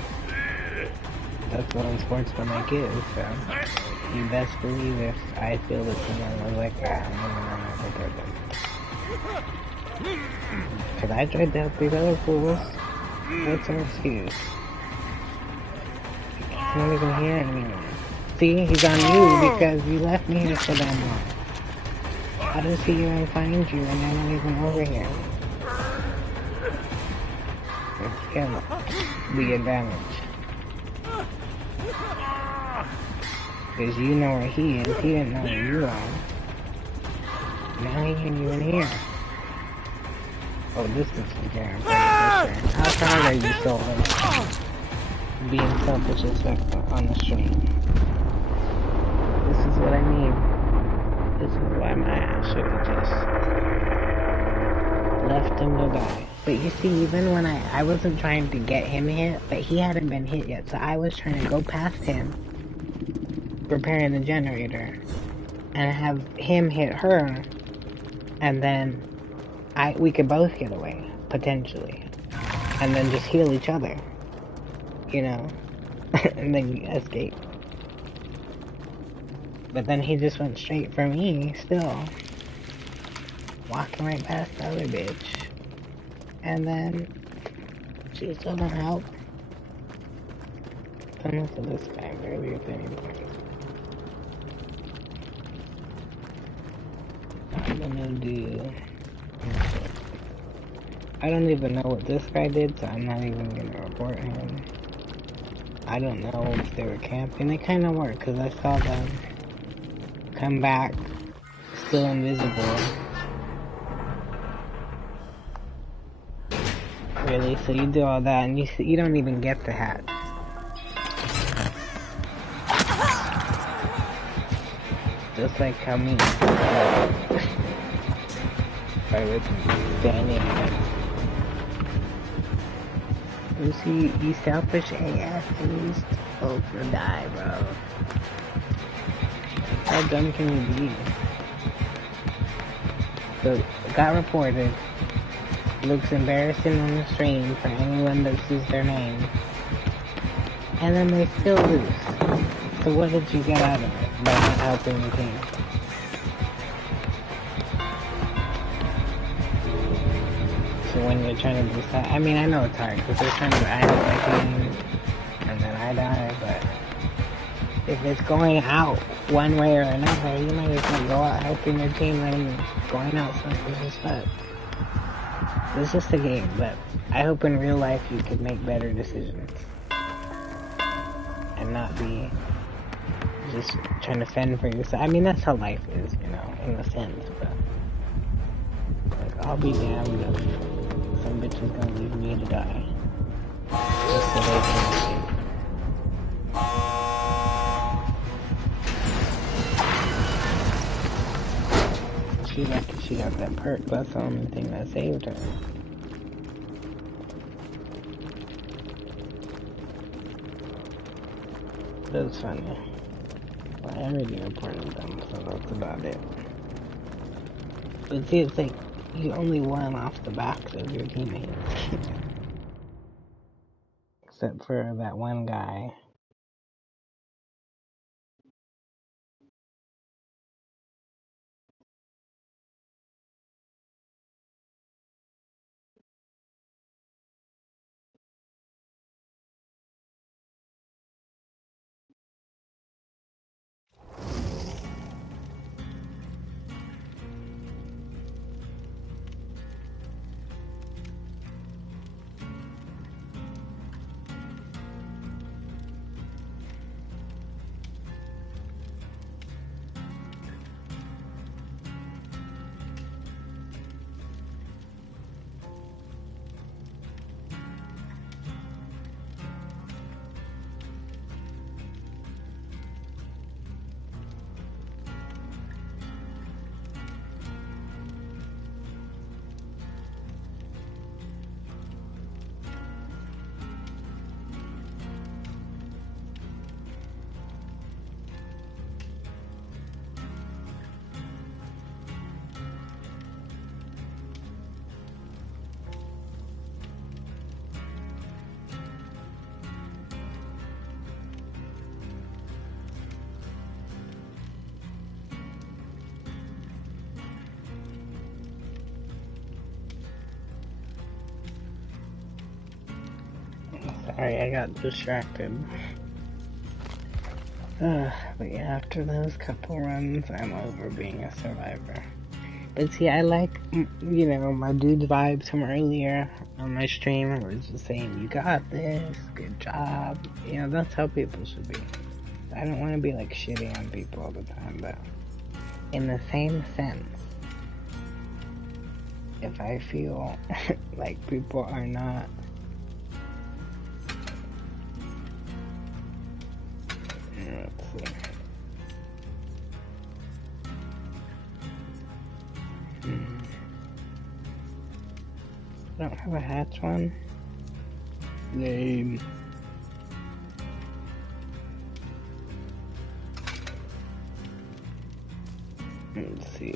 That's what unsportsmanlike is, so you best believe if I feel that someone was like that, I'm gonna report them. Cause I tried to help these other fools. What's our excuse? He's not even here anymore. See, he's on you because you left me here so damn long. How does he even find you and you're not even over here? It's him. The advantage. Because you know where he is, he didn't know where you are. Now he ain't even here. Oh, this is the guarantee for sure. How proud are you, Solar? Being selfish as fuck on the stream. This is what I mean. This is why my ass should have just left him to die. But you see, even when I wasn't trying to get him hit, but he hadn't been hit yet, so I was trying to go past him, repairing the generator, and have him hit her, and then we could both get away, potentially. And then just heal each other. You know? And then escape. But then he just went straight for me, still. Walking right past the other bitch. And then she still don't help. Coming for this guy barely at any point. I'm gonna do... I don't even know what this guy did, so I'm not even gonna report him. I don't know if they were camping. They kinda were, because I saw them come back, still invisible. Really? So you do all that, and you don't even get the hat. Just like how me. I was standing there. You selfish AF, and you still to die, bro. How dumb can you be? So, it got reported. Looks embarrassing on the stream for anyone that sees their name. And then they still lose. So what did you get out of it by not helping the team? So when you're trying to decide, I mean, I know it's hard because they're trying to help my team and then I die, but if it's going out one way or another, you might as well go out helping your team than going out selfish as fuck. It's just a game, but I hope in real life you could make better decisions. And not be just trying to fend for yourself. I mean, that's how life is, you know, in a sense, but... Like, I'll be damned if some bitch is gonna leave me to die. Just so they can escape. She got that perk, that's the only thing that saved her. It was funny. Well, I already reported them, so that's about it. But see, it's like, you only won off the backs of your teammates. Except for that one guy. Sorry, I got distracted. But yeah, after those couple runs, I'm over being a survivor. But see, I like, my dude's vibes from earlier on my stream. I was just saying, you got this, good job. That's how people should be. I don't want to be like shitty on people all the time, but in the same sense, if I feel like people are not, let's see. I don't have a hatch one. Lame. Let's see.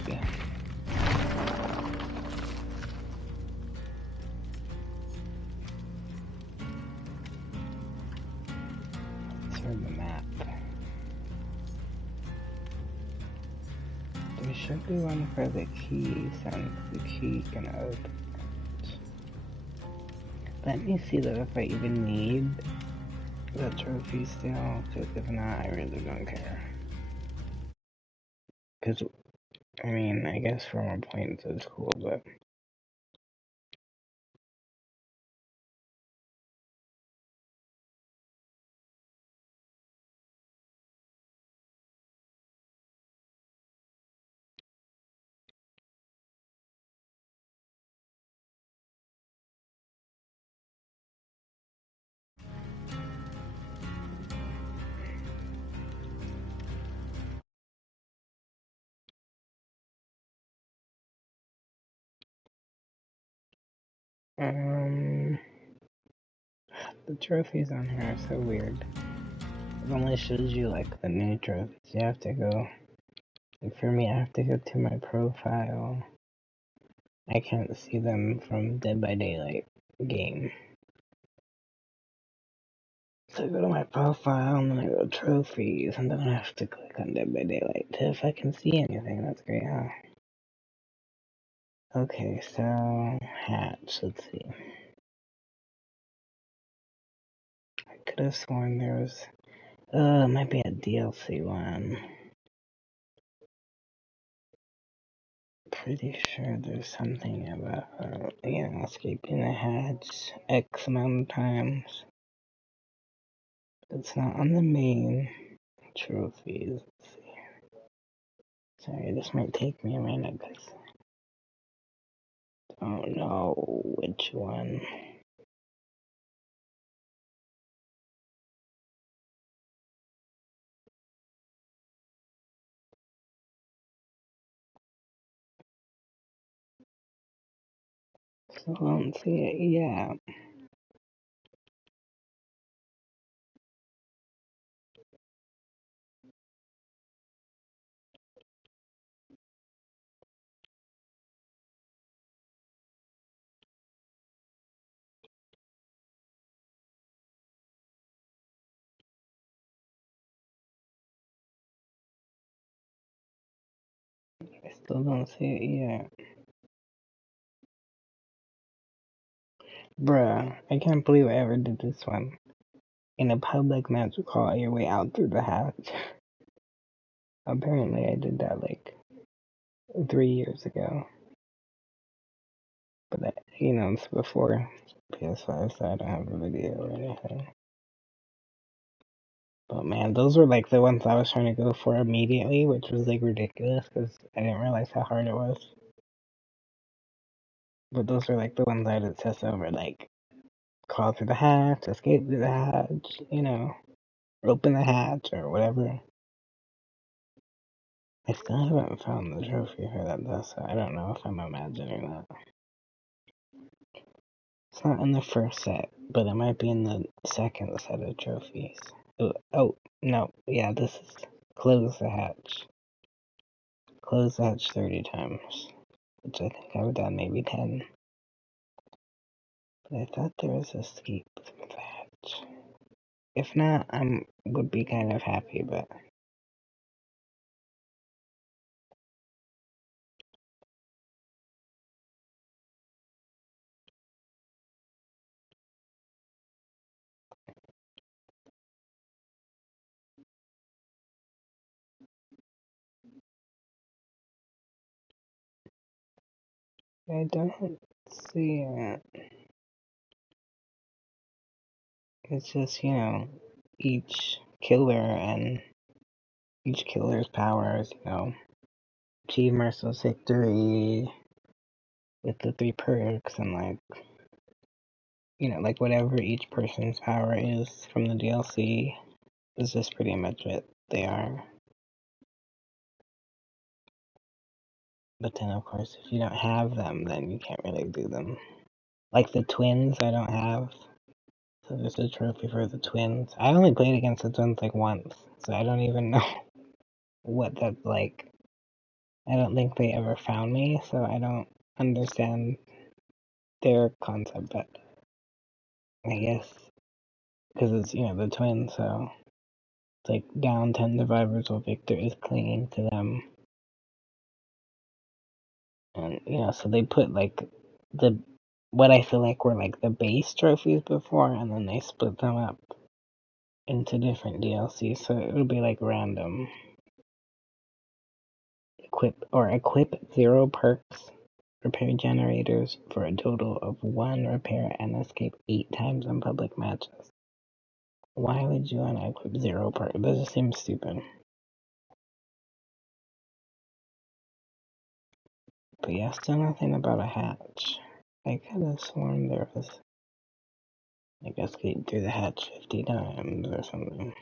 Let's read the map. There should be one for the key, since the key can open it. Let me see though if I even need the trophy still, because if not, I really don't care. Because, I guess for more points is cool, but... The trophies on here are so weird. It only shows you, like, the new trophies. You have to go... Like, for me, I have to go to my profile. I can't see them from Dead by Daylight game. So I go to my profile, and then I go trophies, and then I have to click on Dead by Daylight to if I can see anything. That's great, huh? Okay, so... Hats, let's see. I could have sworn there was... it might be a DLC one. Pretty sure there's something about, escaping the hatch X amount of times. It's not on the main trophies. Let's see. Sorry, this might take me a minute because I don't know which one. So I don't see it yet. I still don't see it yet. Bruh, I can't believe I ever did this one. In a public magic call your way out through the hatch. Apparently I did that like 3 years ago. But it's before PS5, so I don't have a video or anything. But man, those were like the ones I was trying to go for immediately, which was like ridiculous because I didn't realize how hard it was. But those were like the ones I had to test over, like crawl through the hatch, escape through the hatch, open the hatch or whatever. I still haven't found the trophy for that though, so I don't know if I'm imagining that. It's not in the first set, but it might be in the second set of trophies. Oh, no, yeah, this is close the hatch. Close the hatch 30 times, which I think I've done maybe 10. But I thought there was a escape through the hatch. If not, would be kind of happy, but... I don't see it. It's just, each killer and each killer's powers, achieve merciless victory with the 3 perks and like whatever each person's power is from the DLC is just pretty much what they are. But then, of course, if you don't have them, then you can't really do them. Like the twins, I don't have. So there's a trophy for the twins. I only played against the twins like once, so I don't even know what that's like. I don't think they ever found me, so I don't understand their concept, but I guess because it's, the twins, so it's like down 10 survivors while Victor is clinging to them. And, so they put like what I feel like were like the base trophies before, and then they split them up into different DLCs, so it'll be like random. Equip 0 perks, repair generators for a total of 1 repair, and escape 8 times in public matches. Why would you want to equip 0 perks? That just seems stupid. But yeah, still nothing about a hatch. I could have sworn there was like escape through the hatch 50 times or something.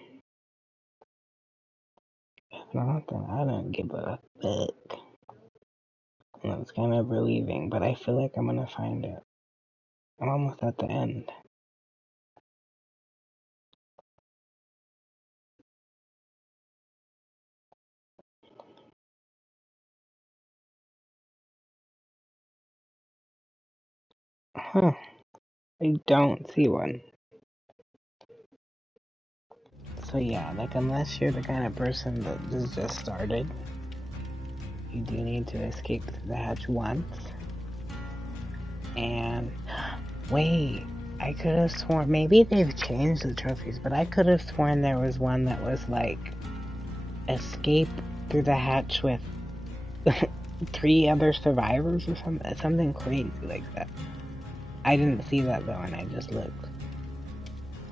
If not, then I don't give a fuck. And it's kind of relieving, but I feel like I'm gonna find it. I'm almost at the end. Huh. I don't see one. So yeah, like unless you're the kind of person that just started, you do need to escape through the hatch once. And wait, I could have sworn maybe they've changed the trophies, but I could have sworn there was one that was like escape through the hatch with 3 other survivors or something crazy like that. I didn't see that though, and I just looked.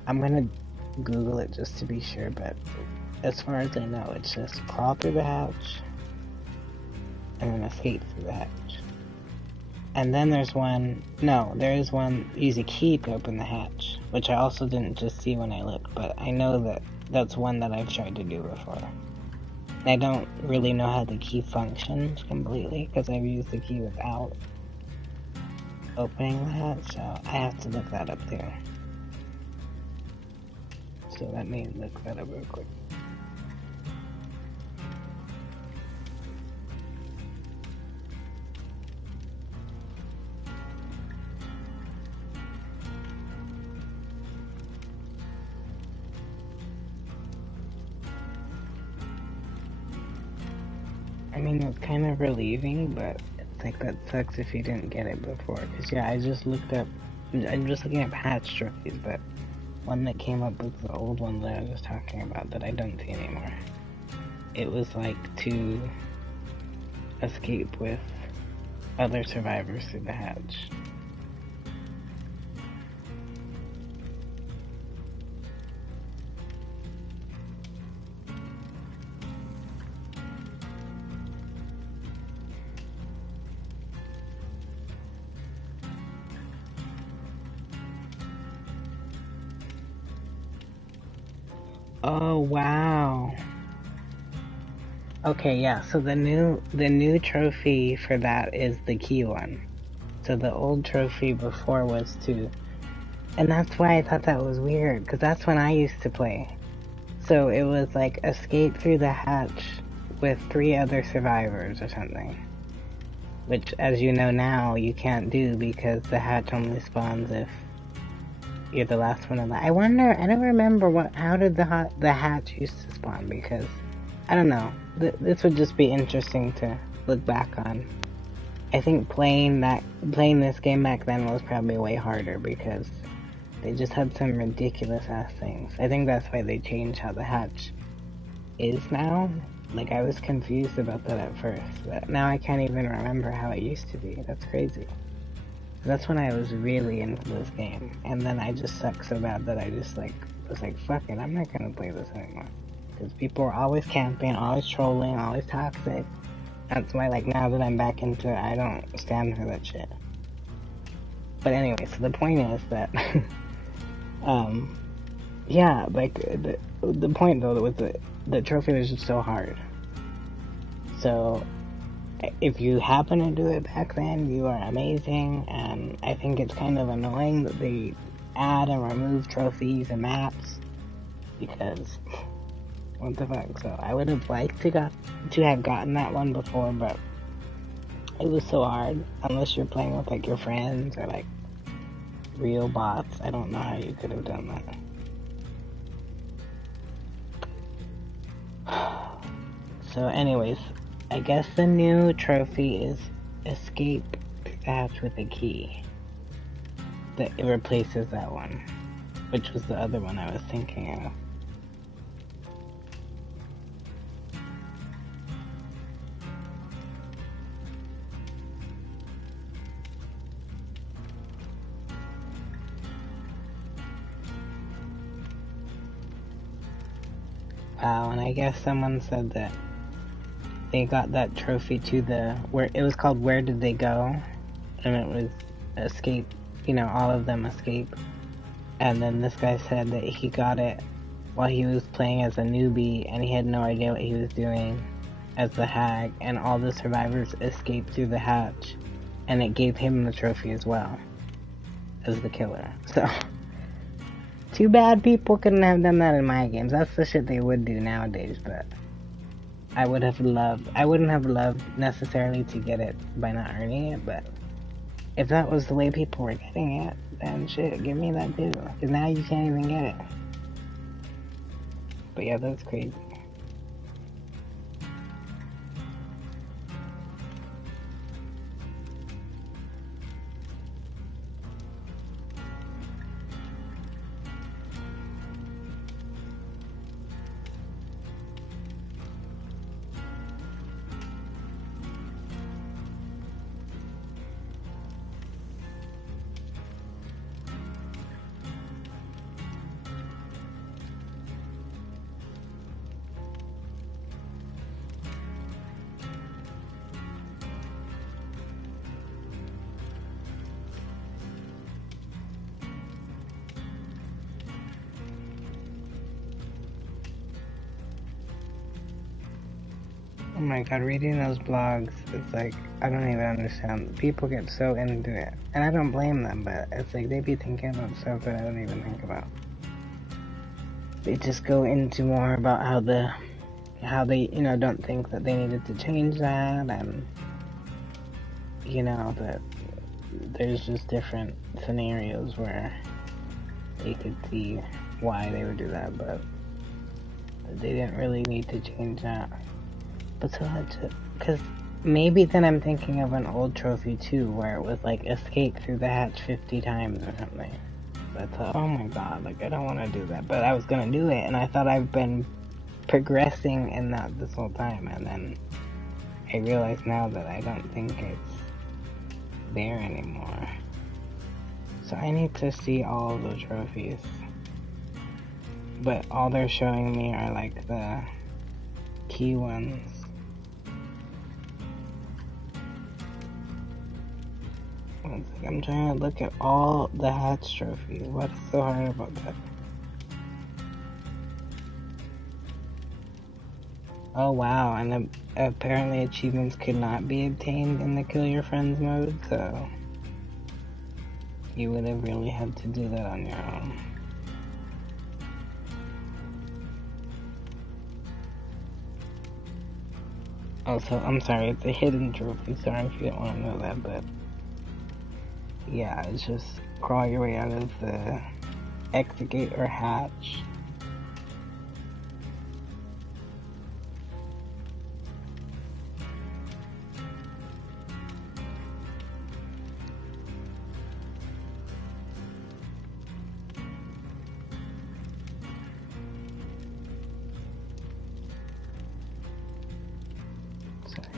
I'm gonna Google it just to be sure, but as far as I know, it's just crawl through the hatch and then escape through the hatch. And then there's there is one, use a key to open the hatch, which I also didn't just see when I looked, but I know that that's one that I've tried to do before. I don't really know how the key functions completely, because I've used the key without opening the hatch, so I have to look that up too. So let me look that up real quick. I mean, it's kind of relieving, but it's like that sucks if you didn't get it before. Cause yeah, I'm just looking at patch trophies, but one that came up was the old one that I was talking about that I don't see anymore. It was like to escape with other survivors through the hatch. Oh wow. Okay, yeah, so the new trophy for that is the key one. So the old trophy before was to, and that's why I thought that was weird, because that's when I used to play. So it was like escape through the hatch with 3 other survivors or something. Which, as you know now, you can't do because the hatch only spawns if you're the last one alive. I don't remember how did the hatch used to spawn, because I don't know. This would just be interesting to look back on. I think playing this game back then was probably way harder because they just had some ridiculous ass things. I think that's why they changed how the hatch is now. Like, I was confused about that at first, but now I can't even remember how it used to be. That's crazy. That's when I was really into this game, and then I just sucked so bad that I just, like, was like, fuck it, I'm not gonna play this anymore. Because people are always camping, always trolling, always toxic. That's why, like, now that I'm back into it, I don't stand for that shit. But anyway, so the point is that, yeah, like, the point, though, was the trophy was just so hard. So, if you happen to do it back then, you are amazing, and I think it's kind of annoying that they add and remove trophies and maps, because, what the fuck, so I would have liked to have gotten that one before, but it was so hard, unless you're playing with, like, your friends, or, like, real bots. I don't know how you could have done that. So anyways, I guess the new trophy is escape the hatch with a key. That it replaces that one, which was the other one I was thinking of. Wow, and I guess someone said that they got that trophy to where it was called Where Did They Go? And it was escape, you know, all of them escape. And then this guy said that he got it while he was playing as a newbie and he had no idea what he was doing as the hag, and all the survivors escaped through the hatch, and it gave him the trophy as well as the killer. So too bad people couldn't have done that in my games. That's the shit they would do nowadays, but I wouldn't have loved necessarily to get it by not earning it, but if that was the way people were getting it, then shit, give me that too. Because now you can't even get it. But yeah, that's crazy. Oh my god, reading those blogs, it's like, I don't even understand. People get so into it. And I don't blame them, but it's like they be thinking about stuff that I don't even think about. They just go into more about how they, you know, don't think that they needed to change that, and, you know, that there's just different scenarios where they could see why they would do that, but they didn't really need to change that. But so that's it. Because maybe then I'm thinking of an old trophy too, where it was like escape through the hatch 50 times or something. So I thought, oh my god, like I don't want to do that. But I was gonna do it, and I thought I've been progressing in that this whole time, and then I realize now that I don't think it's there anymore. So I need to see all of the trophies. But all they're showing me are like the key ones. I'm trying to look at all the hatch trophies. What's so hard about that? Oh wow, and apparently achievements could not be obtained in the kill your friends mode, so you would have really had to do that on your own. Also, I'm sorry, it's a hidden trophy, sorry if you didn't want to know that, but yeah, it's just crawl your way out of the exit gate or hatch.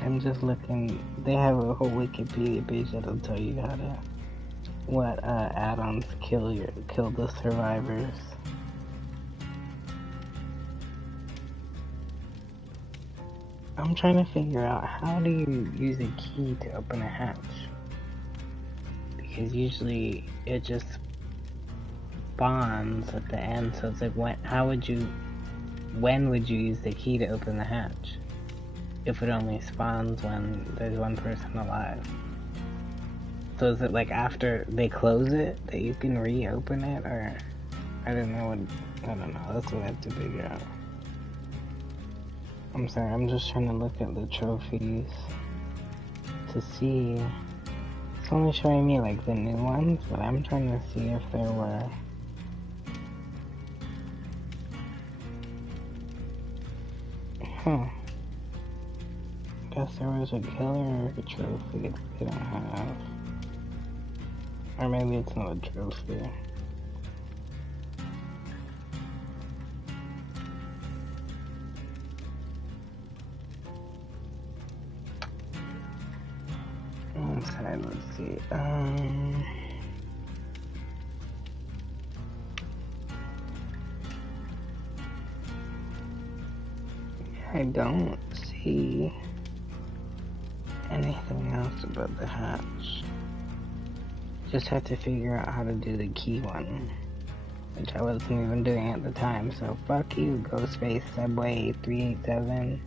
I'm just looking. They have a whole Wikipedia page that'll tell you how to what add-ons kill the survivors. I'm trying to figure out how do you use a key to open a hatch? Because usually it just spawns at the end, so it's like when would you use the key to open the hatch? If it only spawns when there's one person alive. So is it like after they close it that you can reopen it, or I don't know. That's what I have to figure out. I'm sorry, I'm just trying to look at the trophies to see. It's only showing me like the new ones, but I'm trying to see if there were. Huh. Guess there was a killer trophy that they don't have. Or maybe it's not a trophy. Inside, let's see. I don't see anything else about the hatch. Just have to figure out how to do the key one, which I wasn't even doing at the time, so fuck you, Ghostface Subway 387.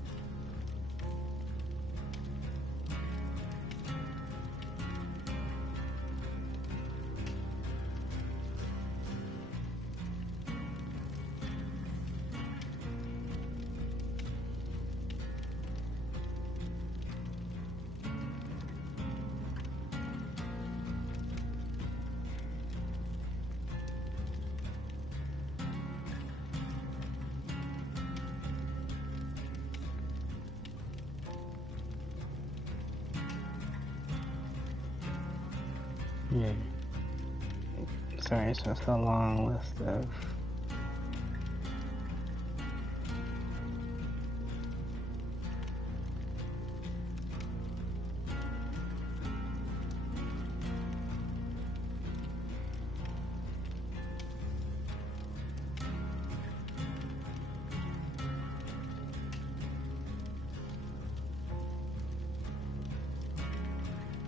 Yeah. Sorry, it's just a long list of.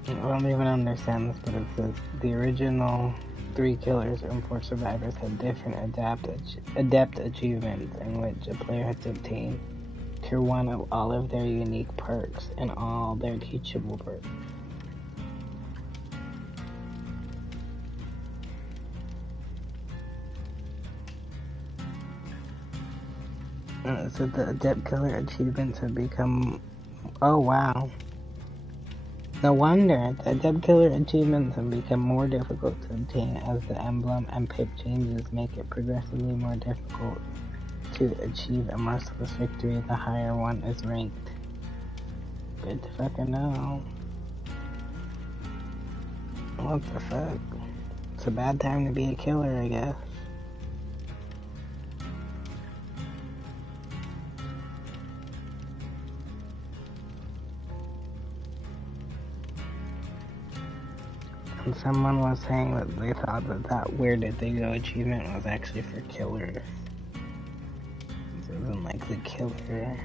I don't even understand this, but it says the original 3 killers and 4 survivors had different adept achievements in which a player had to obtain Tier 1 of all of their unique perks and all their teachable perks. So the adept killer achievements have become. Oh wow. No wonder, the Adept Killer achievements have become more difficult to obtain as the emblem and pip changes make it progressively more difficult to achieve a merciless victory the higher one is ranked. Good to fucking know. What the fuck? It's a bad time to be a killer, I guess. And someone was saying that they thought that Where Did They Go achievement was actually for killers. It wasn't like the killer.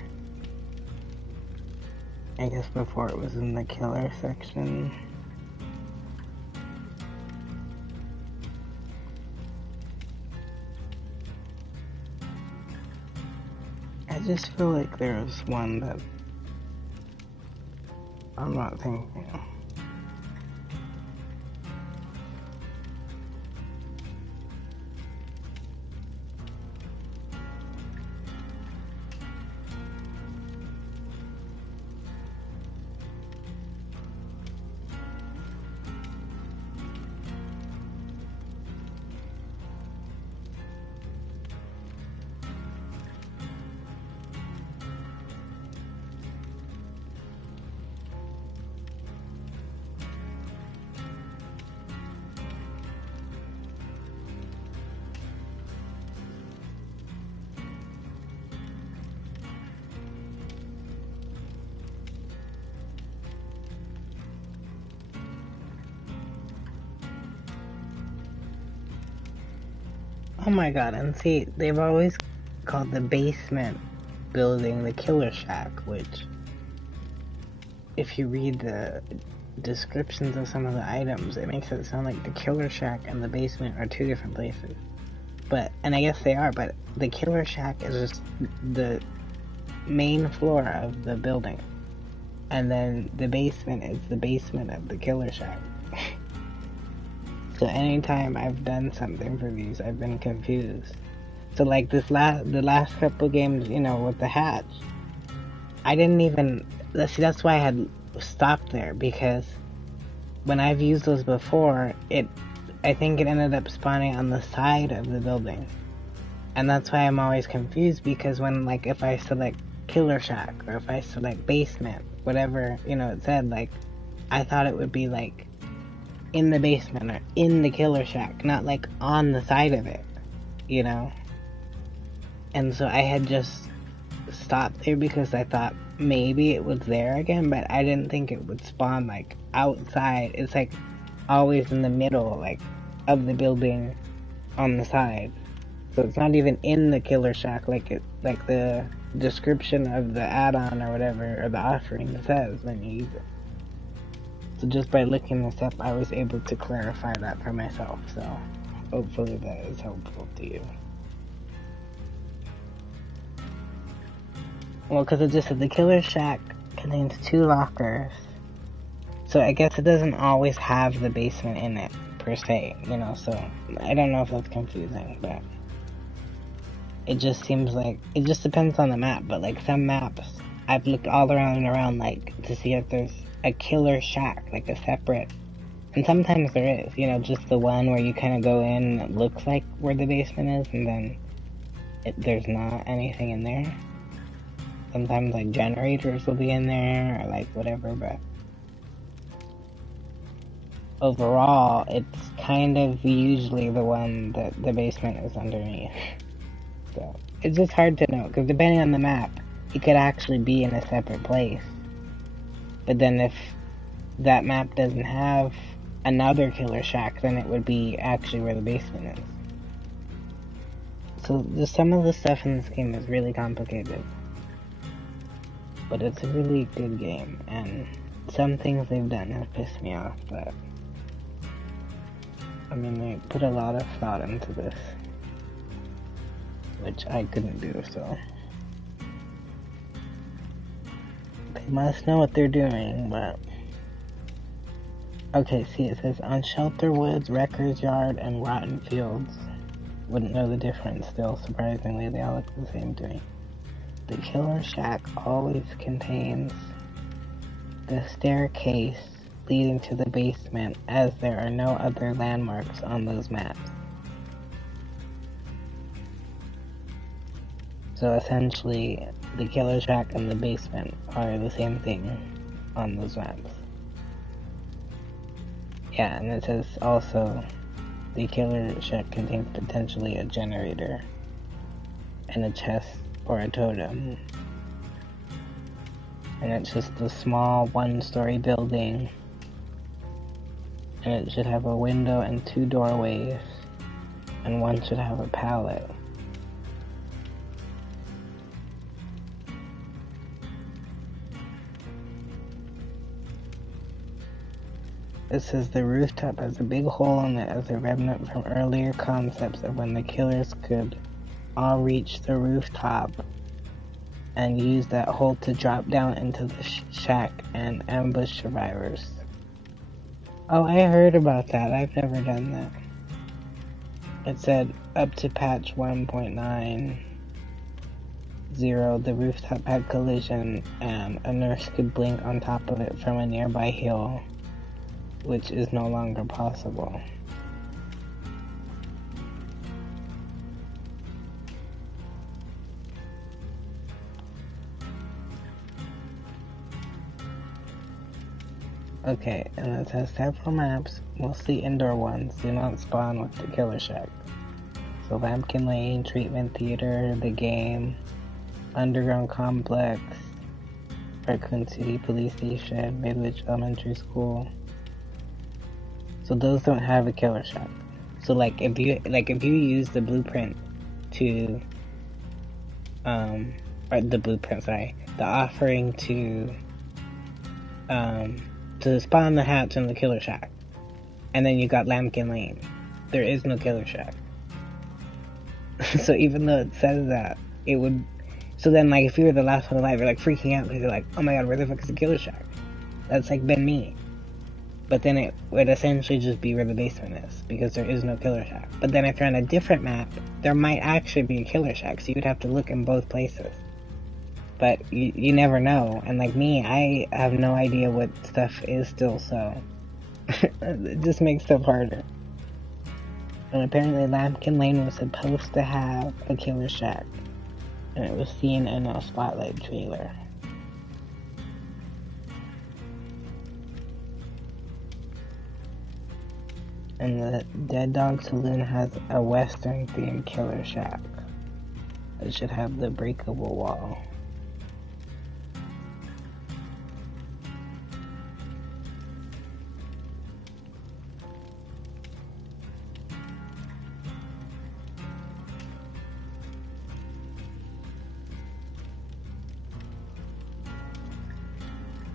I guess before it was in the killer section. I just feel like there was one that I'm not thinking. Oh my god, and see, they've always called the basement building the Killer Shack, which, if you read the descriptions of some of the items, it makes it sound like the Killer Shack and the basement are two different places. But, and I guess they are, but the Killer Shack is just the main floor of the building. And then the basement is the basement of the Killer Shack. So anytime I've done something for these, I've been confused. So like the last couple games, you know, with the hatch, I didn't even, see, that's why I had stopped there, because when I've used those before, I think it ended up spawning on the side of the building. And that's why I'm always confused, because when, like, if I select Killer Shack, or if I select basement, whatever, you know, it said, like, I thought it would be, like, in the basement, or in the Killer Shack, not, like, on the side of it, you know? And so I had just stopped there because I thought maybe it was there again, but I didn't think it would spawn, like, outside. It's, like, always in the middle, like, of the building on the side. So it's not even in the Killer Shack like the description of the add-on or whatever, or the offering says when you use it. So just by looking this up, I was able to clarify that for myself, so hopefully that is helpful to you. Well, because it just said the Killer Shack contains 2 lockers, so I guess it doesn't always have the basement in it, per se, you know, so I don't know if that's confusing, but it just seems like, it just depends on the map, but like some maps, I've looked all around and around, like, to see if there's a Killer Shack, like a separate, and sometimes there is, you know, just the one where you kind of go in and it looks like where the basement is, and then there's not anything in there. Sometimes, like, generators will be in there, or like whatever, but overall, it's kind of usually the one that the basement is underneath. So, it's just hard to know, because depending on the map, it could actually be in a separate place. But then if that map doesn't have another Killer Shack, then it would be actually where the basement is. So, some of the stuff in this game is really complicated. But it's a really good game, and some things they've done have pissed me off, but I mean, they put a lot of thought into this, which I couldn't do, so they must know what they're doing, but okay, see, it says on Shelter Woods, Wrecker's Yard, and Rotten Fields. Wouldn't know the difference still, surprisingly, they all look the same to me. The Killer Shack always contains the staircase leading to the basement, as there are no other landmarks on those maps. So essentially, the Killer Shack and the basement are the same thing on those maps. Yeah, and it says also, the Killer Shack contains potentially a generator and a chest or a totem. And it's just a small 1-story building. And it should have a window and 2 doorways. And one should have a pallet. It says the rooftop has a big hole in it as a remnant from earlier concepts of when the killers could all reach the rooftop and use that hole to drop down into the shack and ambush survivors. Oh, I heard about that. I've never done that. It said up to patch 1.90, the rooftop had collision and a nurse could blink on top of it from a nearby hill, which is no longer possible. Okay, and it has several maps, mostly indoor ones, do not spawn with the Killer Shack. So Lampkin Lane, Treatment Theater, The Game, Underground Complex, Raccoon City Police Station, Midwich Elementary School. So those don't have a Killer Shack. So like if you use the blueprint to or the blueprint, sorry, the offering to spawn the hatch in the killer shack, and then you got Lambkin Lane, there is no killer shack. So even though it says that, it would. So then, like, if you were the last one alive, you're like freaking out because you're like, oh my god, where the fuck is the killer shack? That's like been me. But then it would essentially just be where the basement is, because there is no killer shack. But then if you're on a different map, there might actually be a killer shack, so you'd have to look in both places. But you never know, and like me, I have no idea what stuff is still, so it just makes stuff harder. And apparently Lambkin Lane was supposed to have a killer shack, and it was seen in a Spotlight trailer. And the Dead Dog Saloon has a Western themed killer shack. It should have the breakable wall.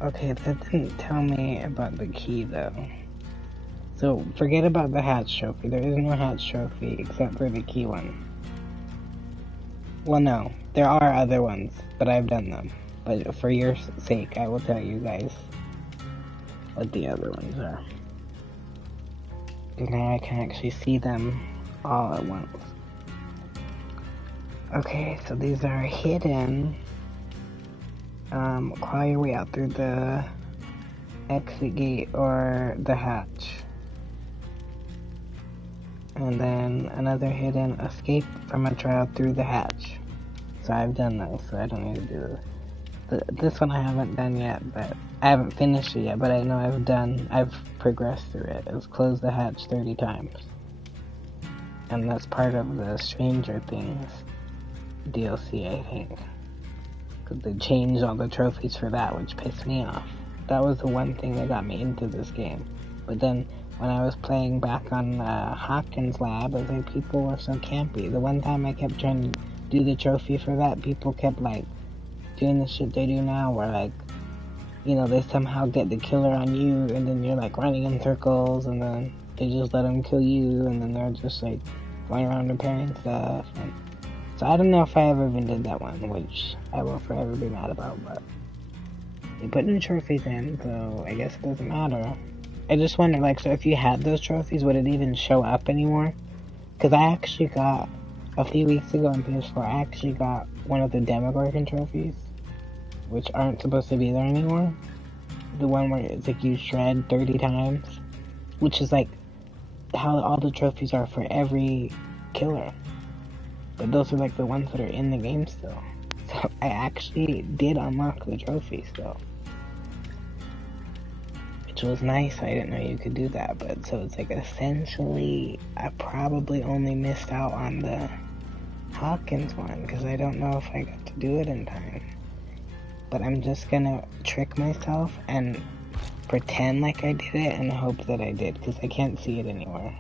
Okay, that didn't tell me about the key though. So forget about the hatch trophy. There is no hatch trophy except for the key one. Well, no, there are other ones, but I've done them. But for your sake, I will tell you guys what the other ones are. Because now I can actually see them all at once. Okay, so these are hidden. Claw your way out through the exit gate or the hatch. And then another hidden escape from a trial through the hatch. So I've done those, so I don't need to do this. This one I haven't done yet, but I haven't finished it yet, but I know I've progressed through it. It's closed the hatch 30 times. And that's part of the Stranger Things DLC, I think. Because they changed all the trophies for that, which pissed me off. That was the one thing that got me into this game. But then, when I was playing back on Hawkins Lab, I was like, people were so campy. The one time I kept trying to do the trophy for that, people kept, like, doing the shit they do now, where, like, you know, they somehow get the killer on you, and then you're, like, running in circles, and then they just let them kill you, and then they're just, like, going around repairing stuff, and so I don't know if I ever even did that one, which I will forever be mad about, but they put new trophies in, so I guess it doesn't matter. I just wonder, like, so if you had those trophies, would it even show up anymore? Because I actually got, a few weeks ago on PS4, I actually got one of the Demogorgon trophies, which aren't supposed to be there anymore. The one where it's like you shred 30 times, which is like how all the trophies are for every killer. But those are like the ones that are in the game still. So I actually did unlock the trophy still. Which was nice, I didn't know you could do that. But so it's like essentially, I probably only missed out on the Hawkins one. Because I don't know if I got to do it in time. But I'm just gonna trick myself and pretend like I did it and hope that I did. Because I can't see it anywhere.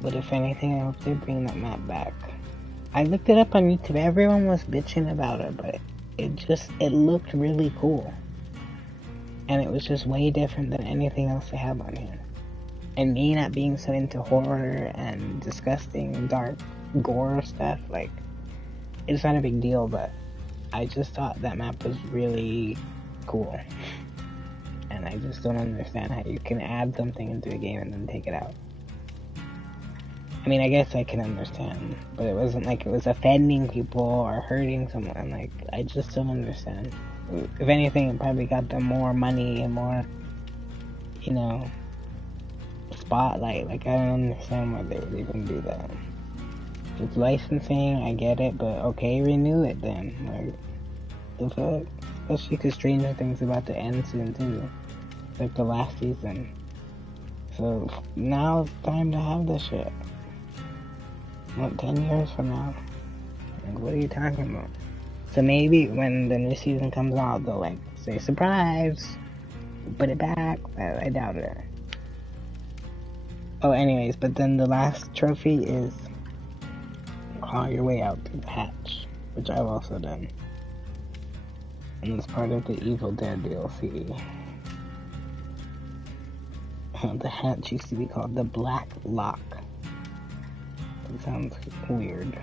But if anything, I hope they bring that map back. I looked it up on YouTube. Everyone was bitching about it, but it looked really cool. And it was just way different than anything else they have on here. And me not being so into horror and disgusting, dark, gore stuff, like, it's not a big deal, but I just thought that map was really cool. And I just don't understand how you can add something into a game and then take it out. I mean, I guess I can understand, but it wasn't like it was offending people or hurting someone. Like, I just don't understand. If anything, it probably got them more money and more, you know, spotlight. Like, I don't understand why they would even do that. It's licensing, I get it, but okay, renew it then. Like, the fuck? Especially because Stranger Things about to end soon, too. It's like the last season. So, now it's time to have this shit. What, 10 years from now? Like, what are you talking about? So maybe when the new season comes out, they'll, like, say, surprise! Put it back, but I doubt it. Oh, anyways, but then the last trophy is claw your way out through the hatch, which I've also done. And it's part of the Evil Dead DLC. The hatch used to be called the Black Lock. It sounds weird.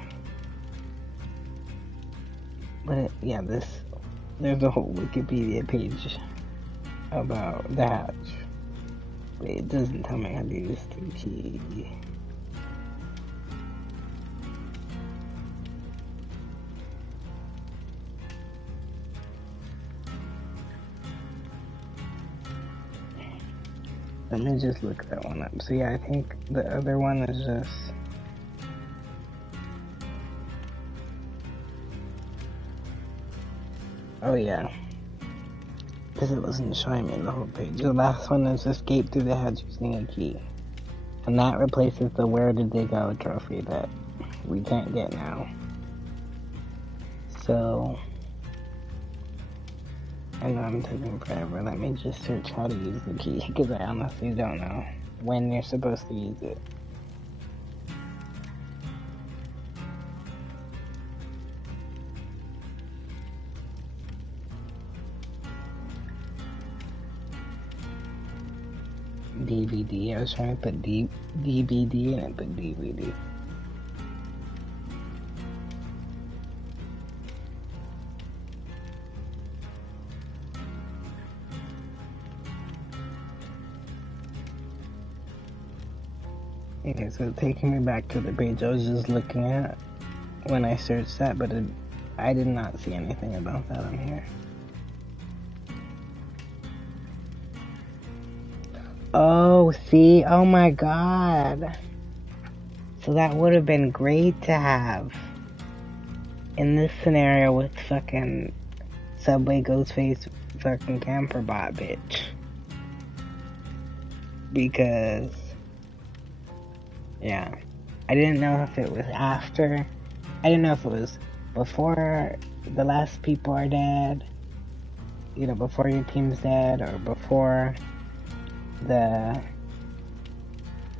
But yeah, there's a whole Wikipedia page about the hatch. But it doesn't tell me how to use the key. Let me just look that one up. So yeah, I think the other one is just... Oh yeah. Because it wasn't showing me the whole page. The last one is escape through the hatch using a key. And that replaces the Where Did They Go trophy that we can't get now. So... I know I'm taking forever. Let me just search how to use the key, because I honestly don't know when you're supposed to use it. DVD. I was trying to put DVD and I put DVD. Okay, so taking me back to the page I was just looking at when I searched that, but I did not see anything about that on here. Oh, see? Oh my god. So that would have been great to have in this scenario with fucking Subway Ghostface fucking camper bot bitch. Because... yeah. I didn't know if it was after. I didn't know if it was before the last people are dead. You know, before your team's dead, or before the...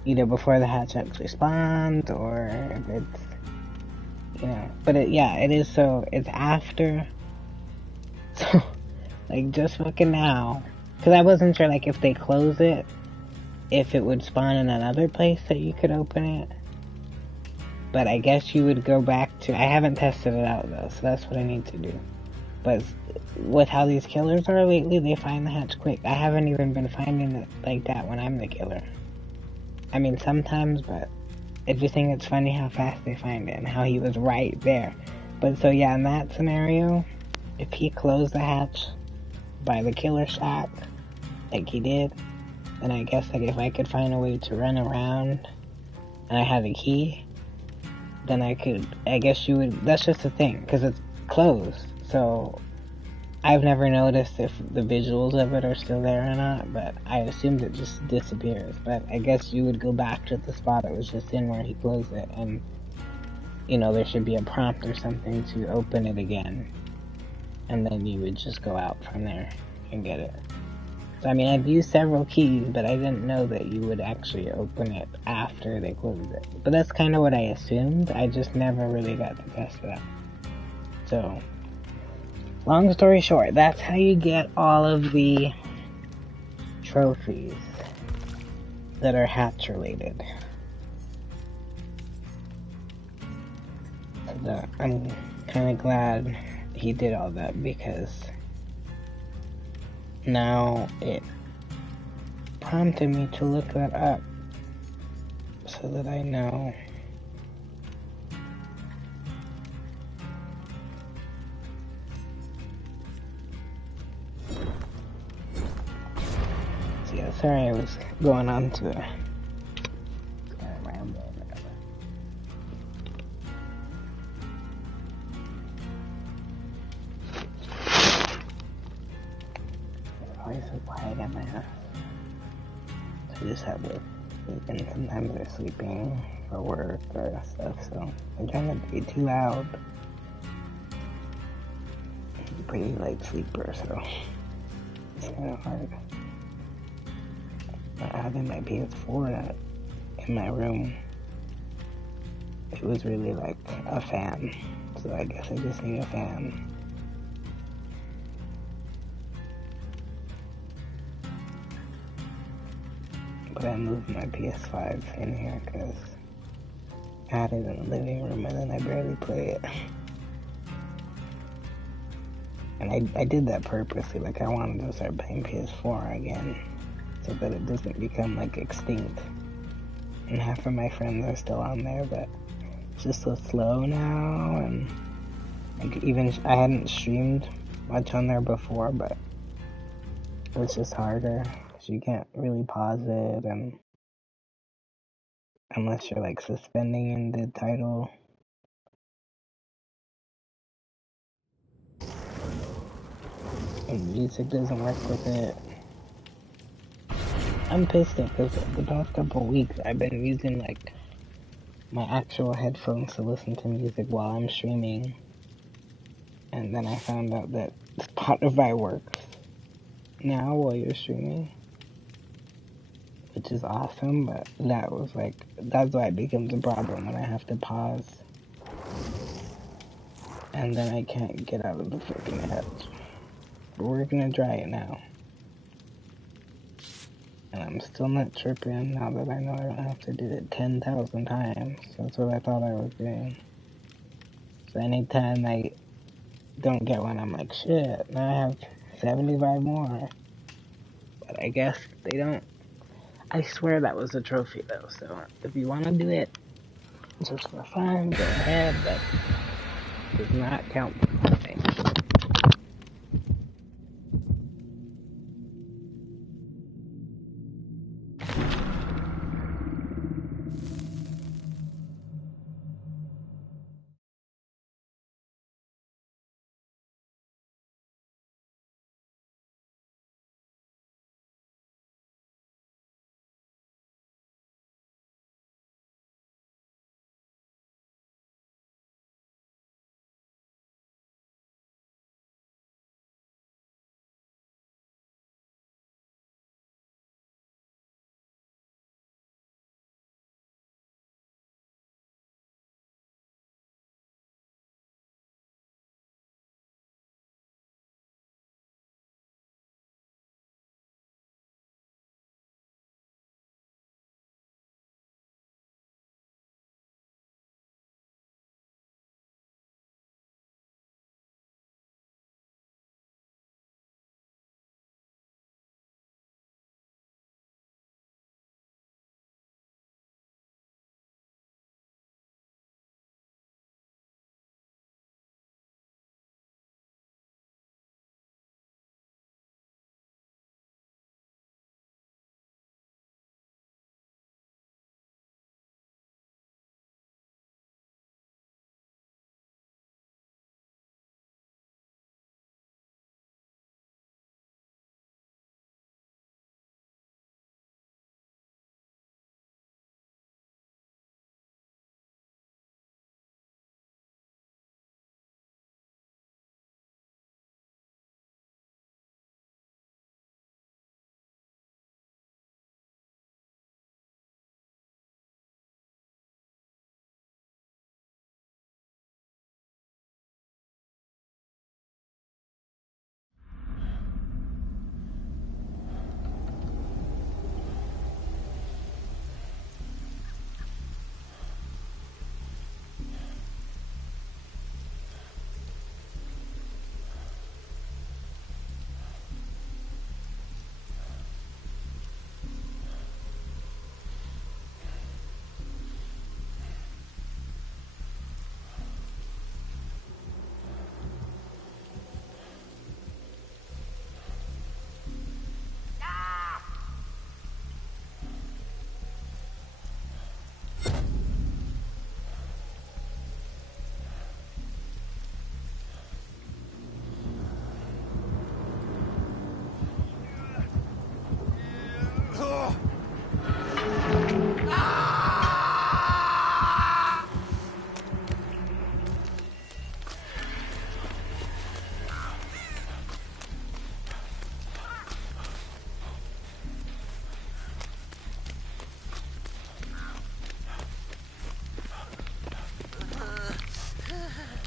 either before the hatch actually spawns, or if it's... you know. But it is so... it's after. So, like, just fucking now. Because I wasn't sure, like, if they close it, if it would spawn in another place that you could open it. But I guess you would go back to... I haven't tested it out though, so that's what I need to do. But with how these killers are lately, they find the hatch quick. I haven't even been finding it like that when I'm the killer. I mean, sometimes, but I just think it's funny how fast they find it and how he was right there. But so yeah, in that scenario, if he closed the hatch by the killer shack, like he did, and I guess, like, if I could find a way to run around and I had a key, then I could, I guess you would, that's just the thing, because it's closed, so I've never noticed if the visuals of it are still there or not, but I assumed it just disappears. But I guess you would go back to the spot it was just in where he closed it, and, you know, there should be a prompt or something to open it again, and then you would just go out from there and get it. I mean, I've used several keys, but I didn't know that you would actually open it after they closed it. But that's kind of what I assumed. I just never really got to test it out. So, long story short, that's how you get all of the trophies that are hatch related. So I'm kind of glad he did all that, because now it prompted me to look that up so that I know. So yeah, sorry I was going on to ramble or whatever. Why is it so quiet at my house? So I just have work, and sometimes they're sleeping for work or stuff, so I'm trying not to be too loud. I'm a pretty light sleeper, so it's kind of hard. Not having my PS4 in my room, it was really like a fan. So I guess I just need a fan. But I moved my PS5 in here because I had it in the living room and then I barely play it. And I did that purposely, like I wanted to start playing PS4 again so that it doesn't become like extinct. And half of my friends are still on there, but it's just so slow now, and like even I hadn't streamed much on there before, but it's just harder because you can't really pause it, and unless you're like suspending in the title. And music doesn't work with it. I'm pissed at because the past couple weeks I've been using like my actual headphones to listen to music while I'm streaming, and then I found out that Spotify works now while you're streaming, which is awesome, but that was like, that's why it becomes a problem when I have to pause, and then I can't get out of the freaking app. But we're gonna try it now. And I'm still not tripping now that I know I don't have to do it 10,000 times. That's what I thought I was doing. So anytime I don't get one, I'm like, shit, now I have 75 more. But I guess they don't. I swear that was a trophy though, so if you want to do it just for fun, go ahead, but it does not count for anything.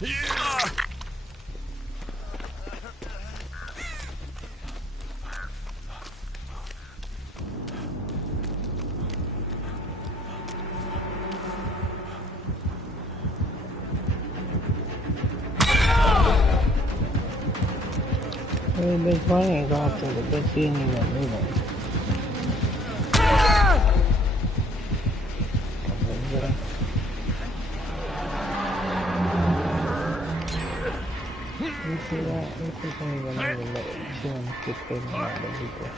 Hey, bitch, why ain't going through the bitch? She ain't even moving. You see that? This isn't even moving, but she wants to kick in other people.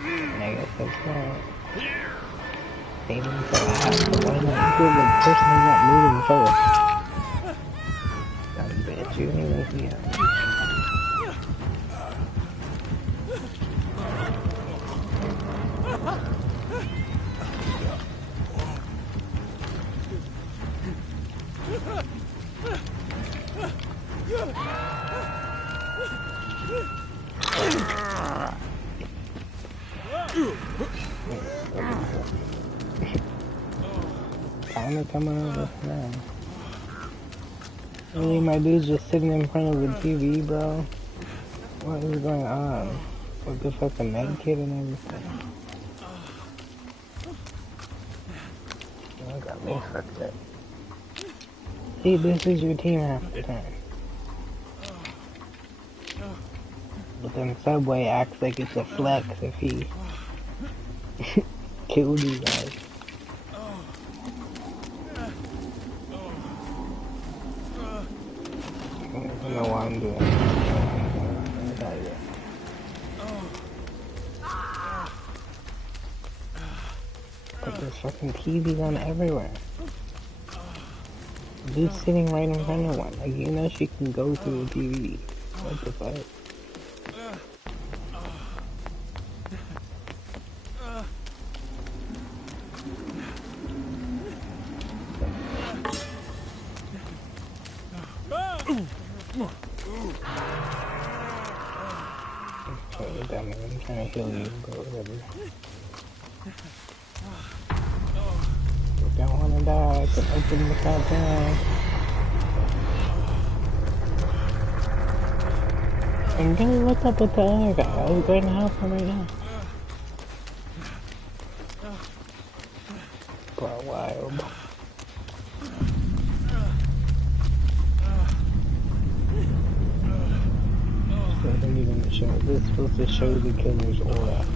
And I guess that's not. They didn't so ask, but why not kill the person who's not moving first? Dumb bitch, you didn't even see him. Time to come over now. Really, my dude's just sitting in front of the TV, bro. What is going on? With the fucking med kit and everything. That got me fucked up. See, this is your team half the time. But then Subway acts like it's a flex if he killed you guys. I don't know why I'm doing this. But there's fucking TVs on everywhere. Dude's sitting right in front of one. Like, you know she can go through the TV. What the fuck? I'm trying to heal you, but whatever. You don't want to die, I can open the goddamn. And really, what's up with the other guy? I was going to help him right now. Bro, wild. Doesn't even show. This is supposed to show the killer's aura.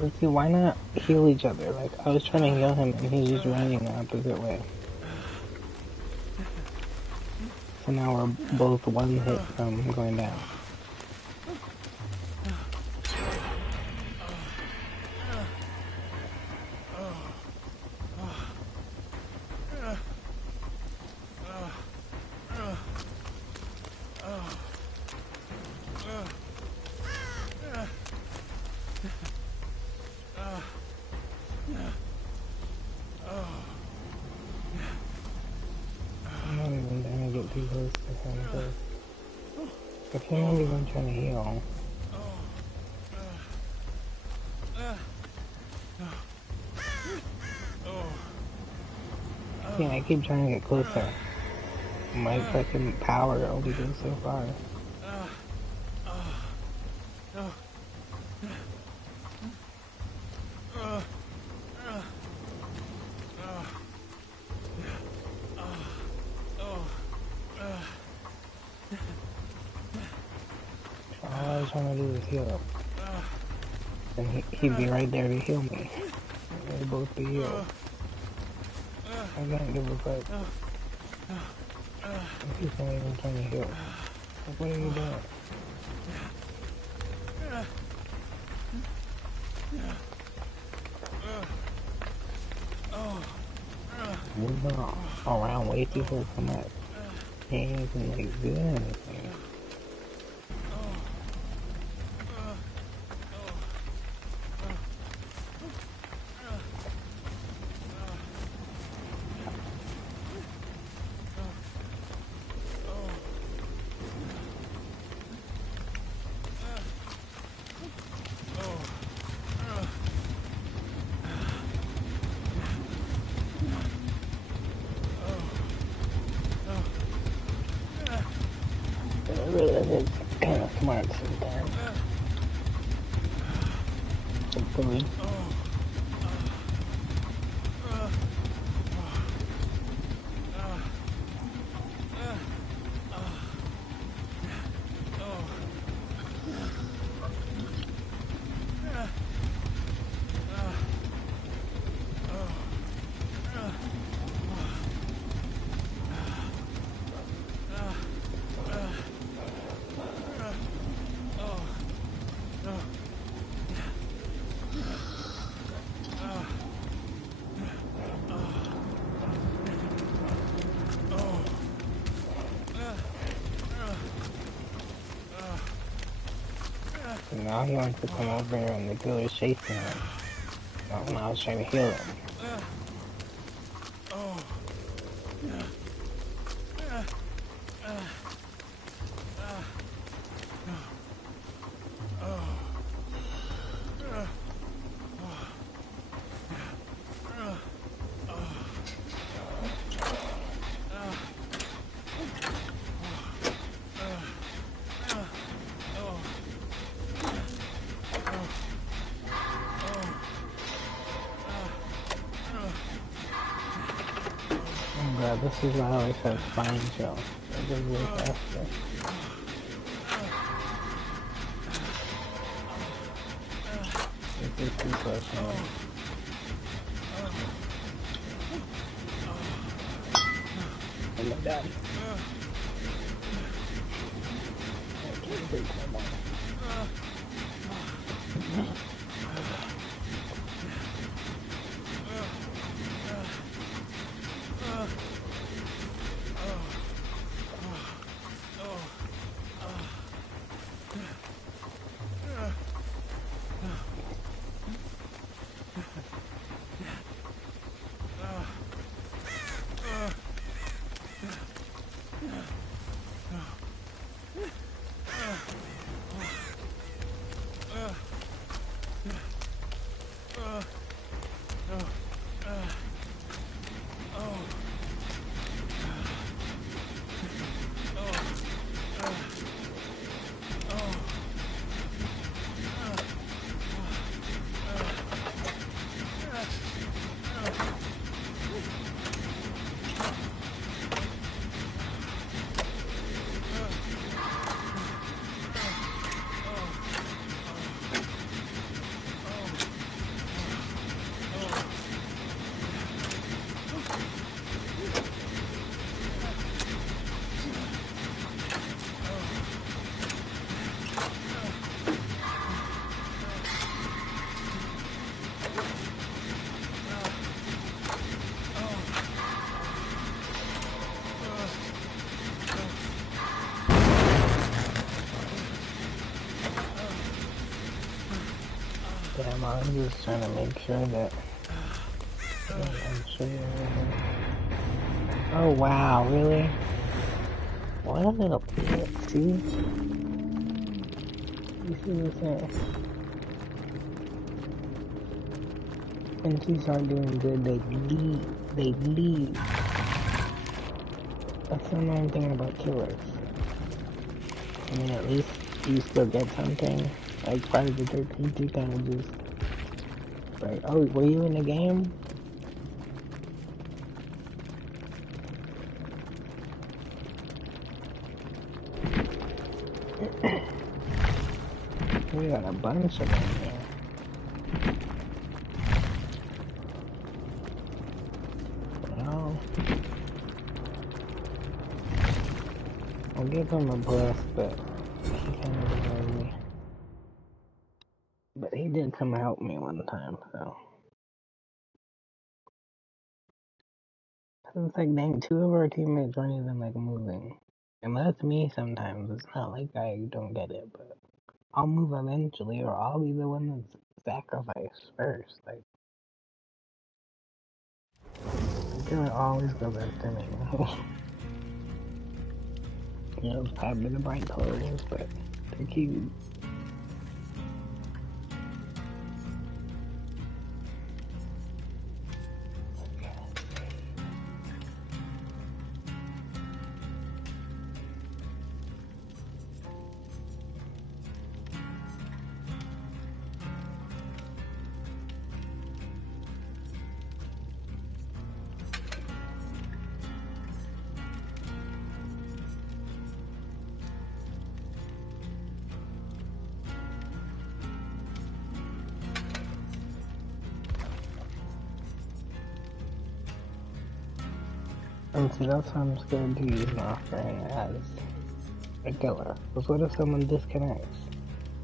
Let's see, why not heal each other? Like, I was trying to heal him and he's just running the opposite way. So now we're both one hit from going down. I'm not even trying to get too close to him, but I'm not even trying to heal. Yeah, I keep trying to get closer. My fucking power only goes so far. All I was trying to do was heal him. And he'd be right there to heal me. We'd both be healed. I can't give a fuck. He's not even trying to heal. Like, what are you doing? moving around way too far from my hands and like doing anything. It really is kind of smart sometimes. Hopefully. Now he wants to come over here and the killer's chasing him. Not when I was trying to heal him. Bro, this is why I always have spine chill. It goes way faster. This is too personal. Oh my god. I can't break no more. Damn, I'm just trying to make sure that I'm sure everything. Oh wow, really? What a little pit, see? You see what I'm saying? When she start doing good, they leave. They leave. That's another thing about killers. I mean, at least you still get something. Like Friday the 13th, you kind of just like, oh, were you in the game? We got a bunch of them here. Well, I'll give him a bless, but he kind of deserved me. But he did come help me one time, so. It's like, dang, two of our teammates aren't even like moving. And that's me sometimes. It's not like I don't get it, but I'll move eventually, or I'll be the one that's sacrificed first. Like, it's gonna always go back to me. You know, it's probably the bright colors, but they're cute. And see, that's why I'm scared to use an offering as a killer. Because what if someone disconnects?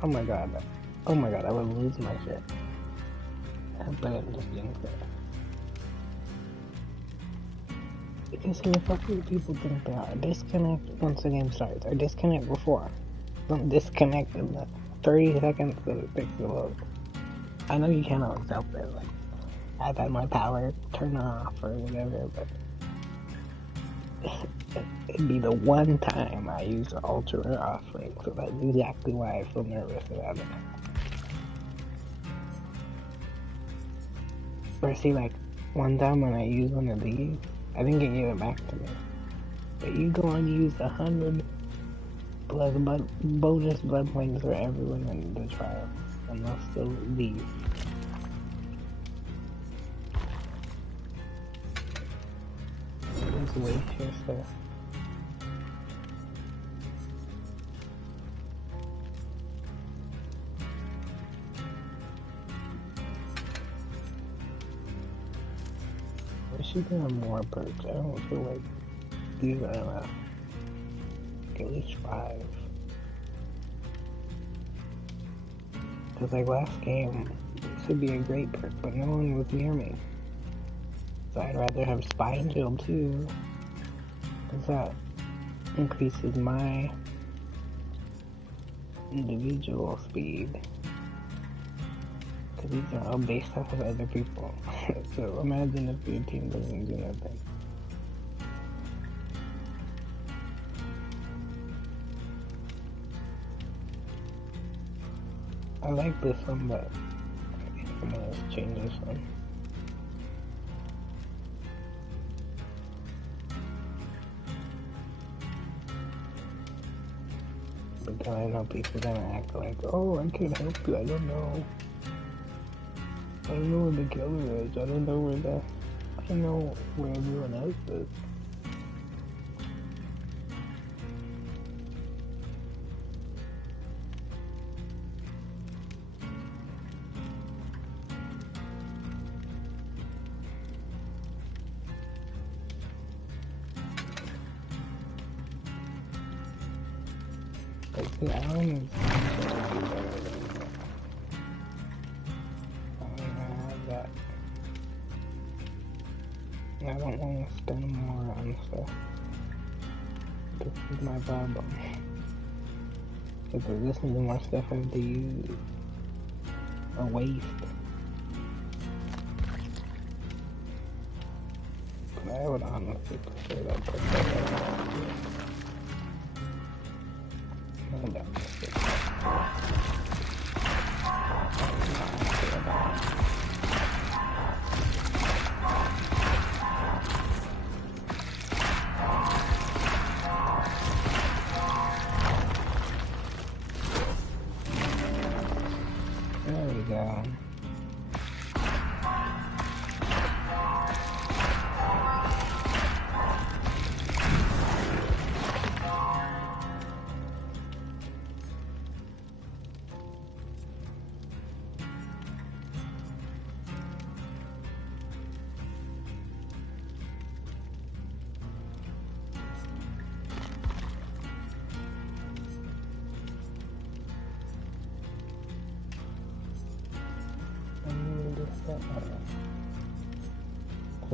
Oh my god. Oh my god, I would lose my shit. But I'm just being clear. Because who the fuck do people think they are? Disconnect once the game starts, or disconnect before. Don't disconnect in the 30 seconds that it takes to load. I know you cannot help it, like, I've had my power turn off or whatever, but it'd be the one time I use the ultra rare offering, so that's exactly why I feel nervous about it. Or see, like, one time when I used one of these, I didn't get it back to me. But you go and use 100 bonus blood points for everyone in the trial, and they'll still leave. Just waste your stuff. I should have more perks. I don't feel like these are enough. At least 5. Cause like last game, this would be a great perk, but no one was near me. So I'd rather have Spine Shield too, cause that increases my individual speed. Cause these are all based off of other people. So imagine if your team doesn't do nothing. I like this one, but I think I'm gonna change this one. But then I know people gonna act like, oh, I can't help you, I don't know. I don't know where the killer is, I don't know where everyone else is. Like, see, I don't even have that. I don't want to spend more on stuff. This is my problem. If this is the more stuff I have to use or waste. But I would honestly prefer that person. There we go.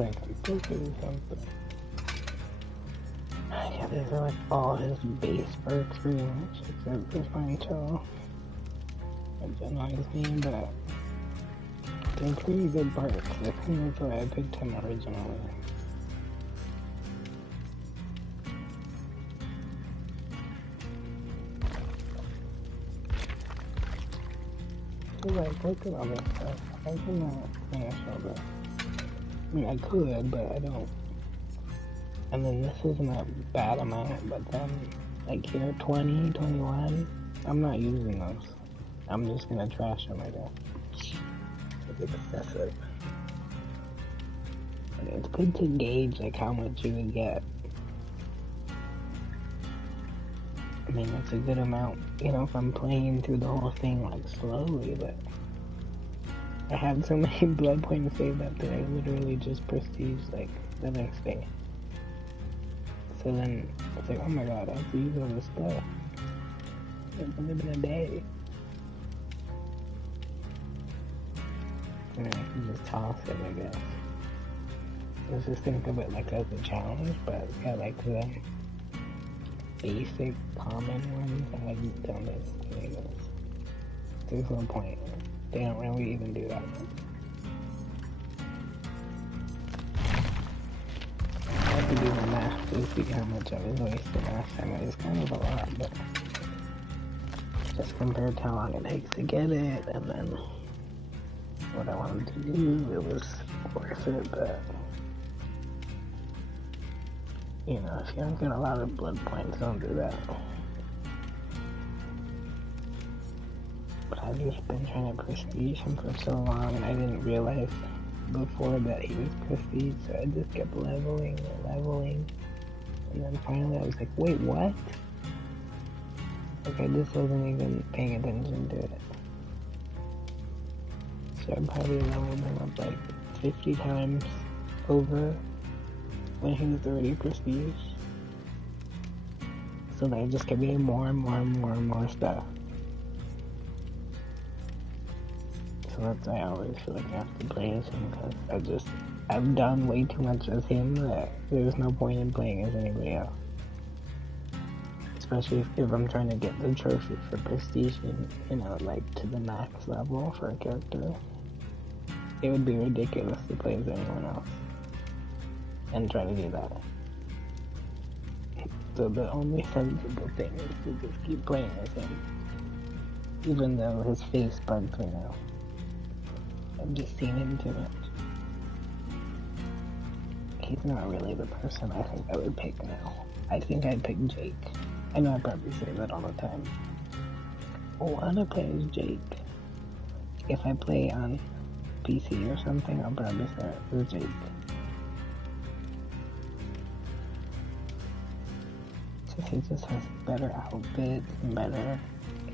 like I'm supposed to do something. Yeah, these are like all his base perks pretty much, except this one chill. Which annoys me, but they're pretty good perks. I think that's why I picked him originally. So like, look at all this stuff. I cannot finish all this. I mean, I could, but I don't. And then this isn't a bad amount, but then, like here, 20, 21, I'm not using those. I'm just gonna trash them, I guess. It's excessive. And it's good to gauge, like, how much you would get. I mean, that's a good amount, you know, if I'm playing through the whole thing, like, slowly, but I had so many blood points saved up that I literally just prestige, like, the next day. So then, it's like, oh my god, I have to use all this stuff. It's only been a day. I mean, I can just toss it, I guess. Let's just think of it, like, as a challenge, but, yeah, like, the basic, common ones, I don't know. There's no point. They don't really even do that. I have to do the math to see how much I was wasting last time. It was kind of a lot, but just compared to how long it takes to get it, and then what I wanted to do, it was worth it, but you know, if you don't get a lot of blood points, don't do that. But I've just been trying to prestige him for so long, and I didn't realize before that he was prestige, so I just kept leveling and leveling, and then finally I was like, wait, what? Like, I just wasn't even paying attention to it. So I probably leveled him up like 50 times over when he was already prestige. So then I just kept getting more and more and more and more stuff. So that's why I always feel like I have to play as him, because I've done way too much as him that there's no point in playing as anybody else. Especially if I'm trying to get the trophy for prestige, you know, like to the max level for a character. It would be ridiculous to play as anyone else and try to do that. So the only sensible thing is to just keep playing as him, even though his face bugs me now. I've just seen him too much. He's not really the person I think I would pick now. I think I'd pick Jake. I know I probably say that all the time. I wanna play as Jake. If I play on PC or something, I'll probably start as Jake. He just has better outfits and better.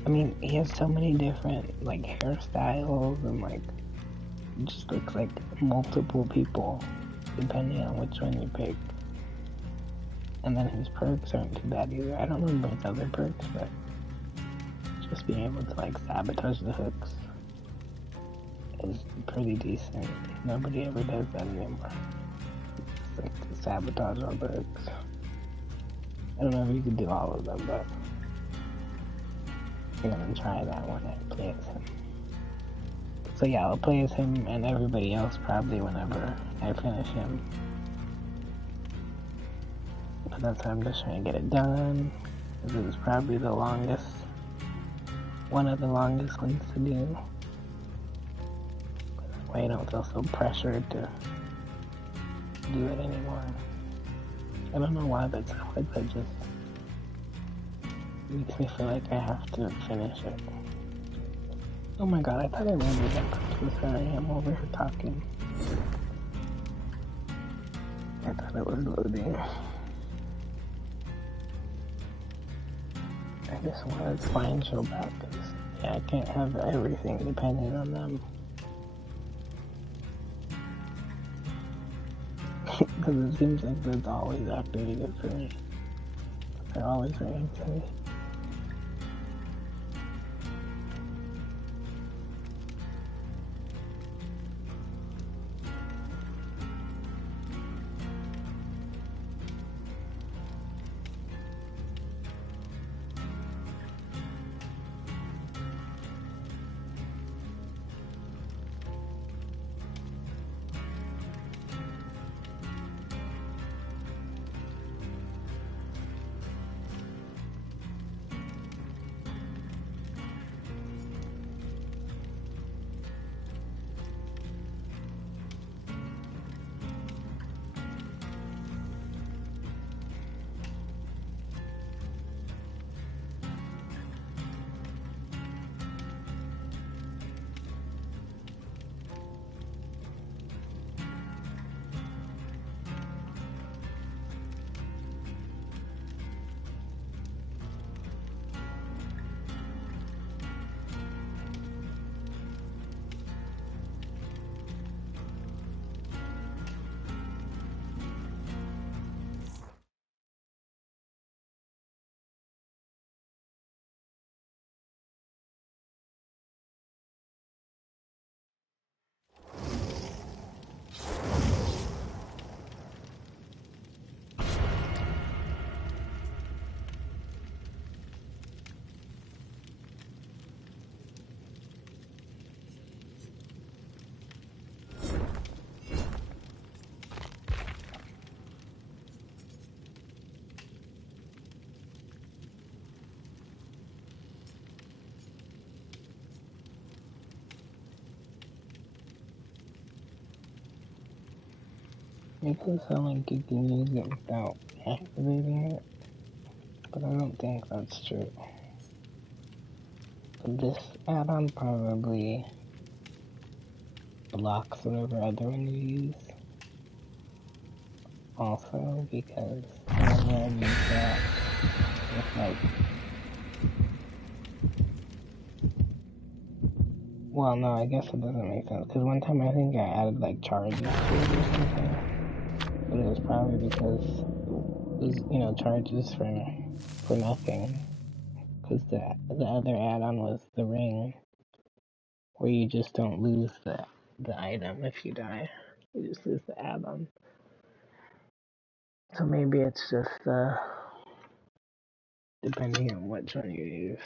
I mean, he has so many different like hairstyles and like it just looks like multiple people depending on which one you pick. And then his perks aren't too bad either. I don't remember his other perks, but just being able to like sabotage the hooks is pretty decent. Nobody ever does that anymore. It's like to sabotage all the hooks. I don't know if you could do all of them, but I'm gonna try that when I play as him. So yeah, I'll play as him and everybody else probably whenever I finish him. But that's why I'm just trying to get it done. This is probably the longest, one of the longest ones to do. That way I don't feel so pressured to do it anymore. I don't know why, but stuff like that just makes me feel like I have to finish it. Oh my god, I thought I remembered that part. Sorry, I'm over here talking. I thought it was loading. I just wanted to find show back, because yeah, I can't have everything dependent on them. Because it seems like that's always activated for me. They're always waiting for me. Makes it sound like you can use it without activating it, but I don't think that's true. So this add-on probably blocks whatever other one you use. Also, because whenever I use that, it's like, well, no, I guess it doesn't make sense. Because one time I think I added like charges to it or something, but it was probably because it was, charges for nothing. Because the other add-on was the ring, where you just don't lose the item if you die. You just lose the add-on. So maybe it's just depending on which one you use.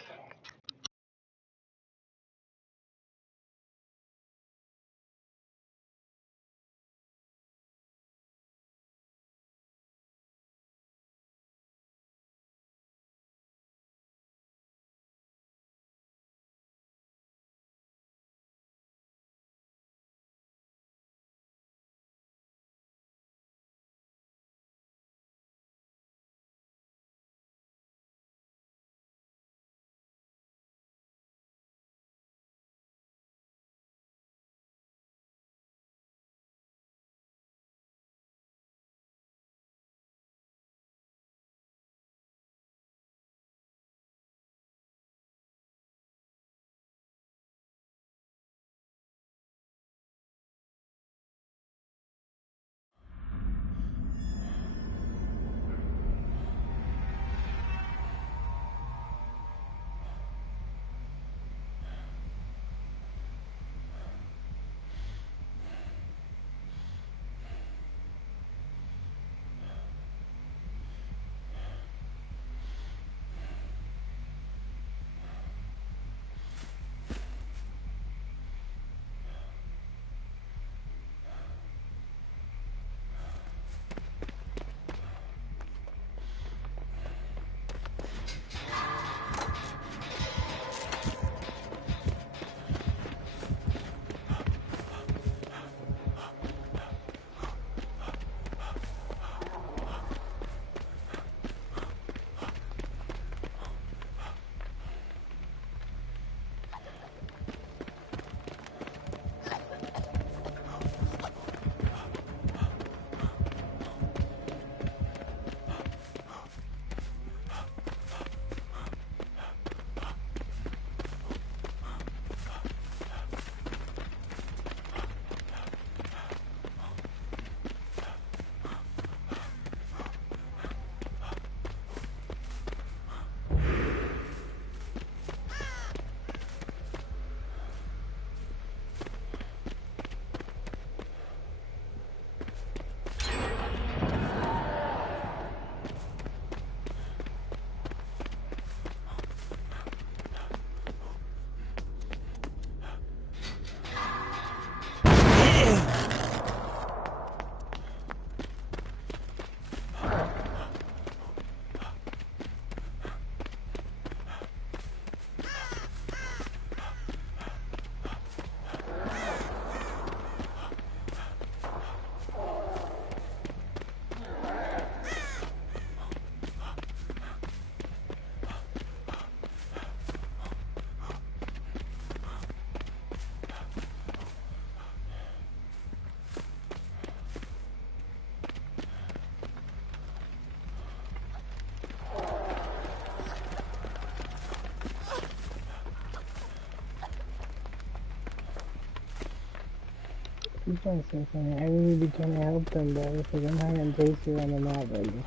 I'm trying to say something. I really be trying to help them, but it's like I'm having days around the map already.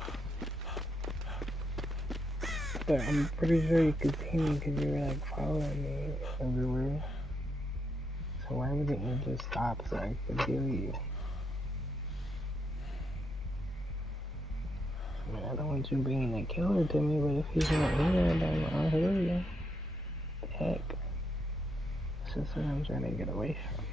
But I'm pretty sure you could see me because you were like following me everywhere. So why wouldn't you just stop so I could heal you? I mean, I don't want you bringing a killer to me, but if he's not here, then I'll heal you. The heck? This is what I'm trying to get away from.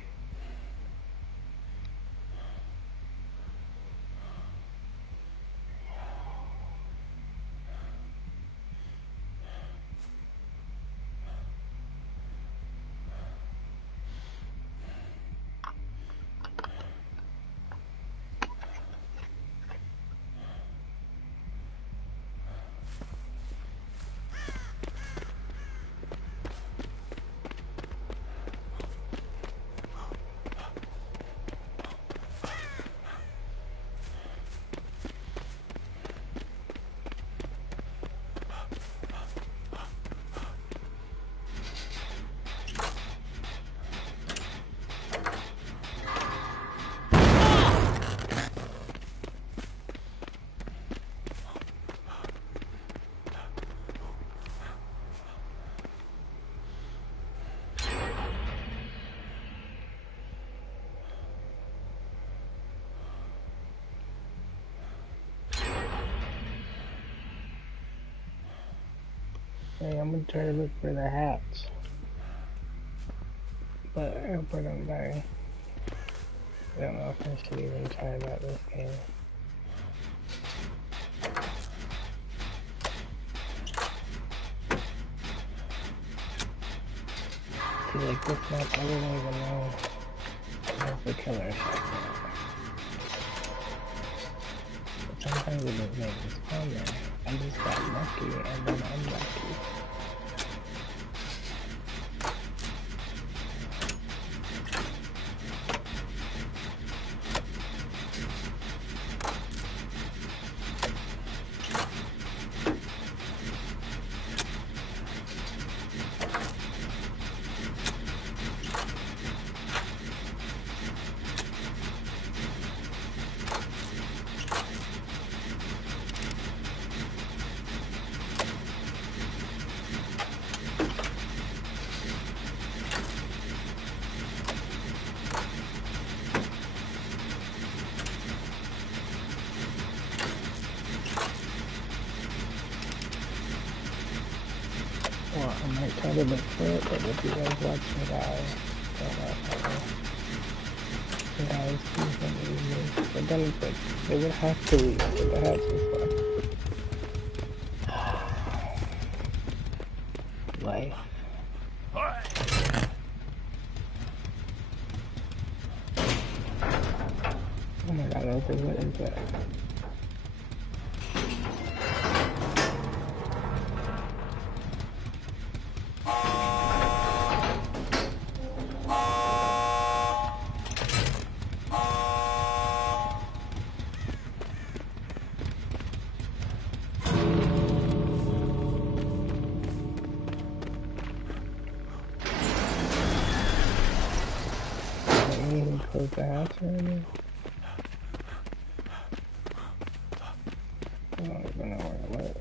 Hey, I'm gonna try to look for the hats. But I hope I don't die. I don't know if I should even try that this game. See, like this map, I don't even know if the killer shot. But sometimes it doesn't make me spawn there. I just got lucky and then unlucky. Well, I might try to look for it, but if you guys watch me die, don't know if I will. Guys, please don't leave me. But then it's like, they would have to leave with the hats and stuff. Life. Oh my god, I was like, what is that? Can you even close the house or anything? I don't even know where it was.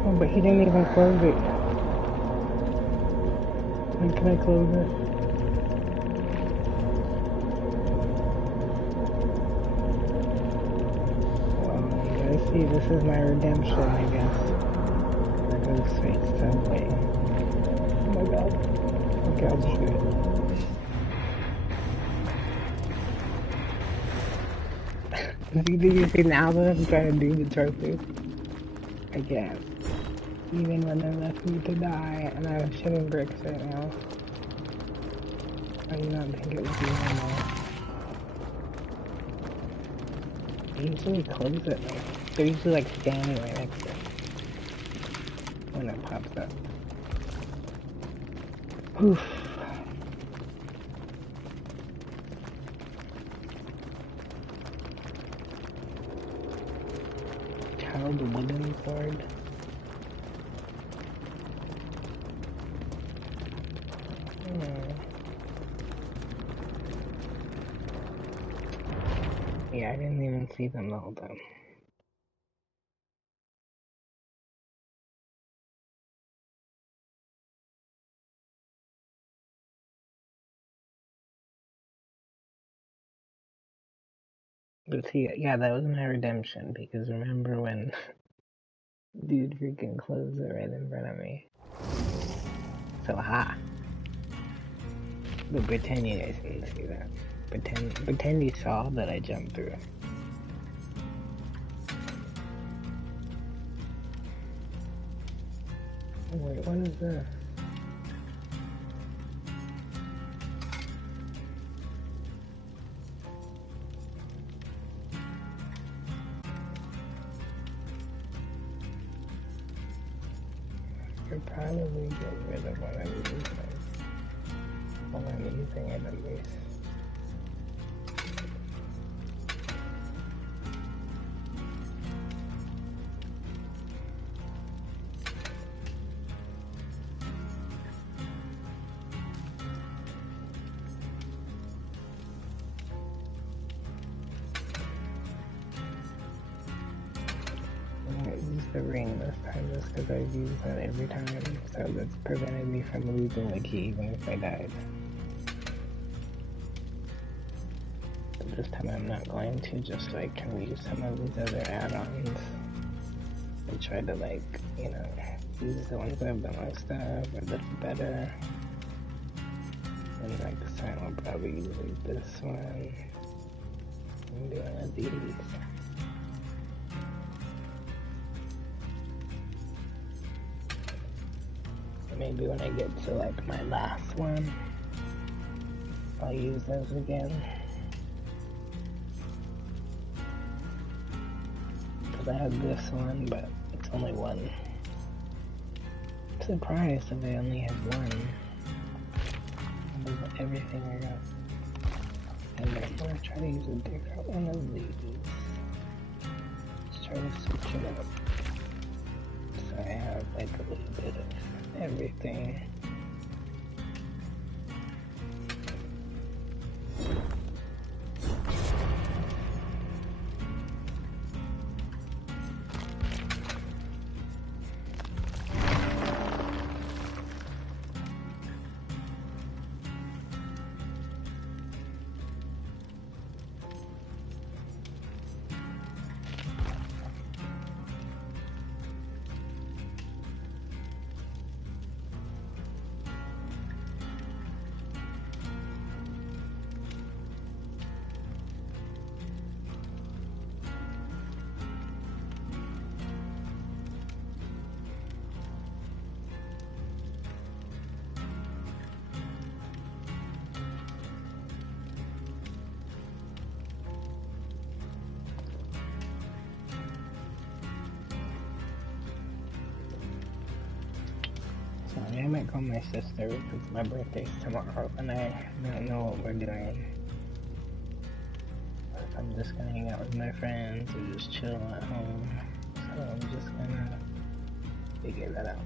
Oh, but he didn't even close it. When can I close it? Well, you guys see, this is my redemption, I guess. For Ghostface Subway. Oh my god. Okay, I'll just do it. Did you see now that I'm trying to do the trophy? I can't. Even when they left me to die, and I'm shitting bricks right now. I do not think it would be normal. They usually close it, like, they're usually like standing right next to it when it pops up. Oof. Child wooden sword. Yeah, I didn't even see them the whole time. But see, yeah, that was my redemption because remember when dude freaking closed it right in front of me? So ha. But pretend you guys didn't see that. Pretend you saw that I jumped through. Wait, what is this? Could probably get rid of one of these things while I'm using it at least. I'm gonna use the ring this time just because I've used that every time, so that's prevented me from losing the key even if I died. But this time I'm not going to, just so I can use some of these other add-ons and try to, like, you know, use the ones that have the most of, a little better. And next time I'll probably use like this one and do one of these. Maybe when I get to like my last one, I'll use those again. Because I have this one, but it's only one. I'm surprised if I only have one. With everything I got. And I'm gonna try to use a different one of these. Let's try to switch it up. So I have like a little bit of everything. I might call my sister because my birthday's tomorrow and I don't know what we're doing. If I'm just gonna hang out with my friends or just chill at home. So I'm just gonna figure that out.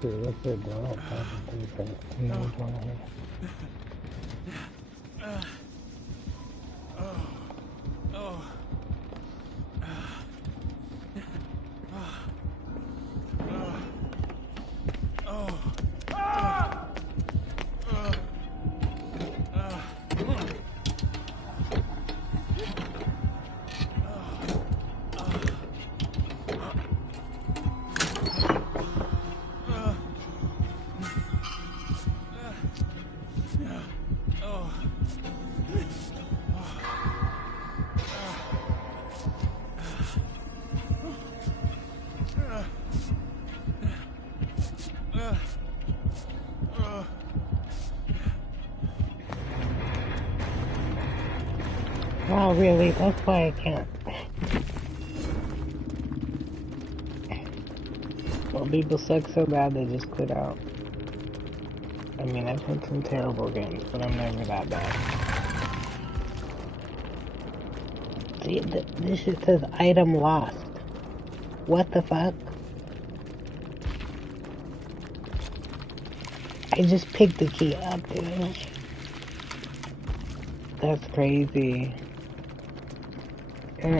See, what's it doing? I'm trying to think of no drawing. Oh, really? That's why I can't. Well, people suck so bad they just quit out. I mean, I've had some terrible games, but I'm never that bad. See, this shit says item lost. What the fuck? I just picked the key up, dude. That's crazy. I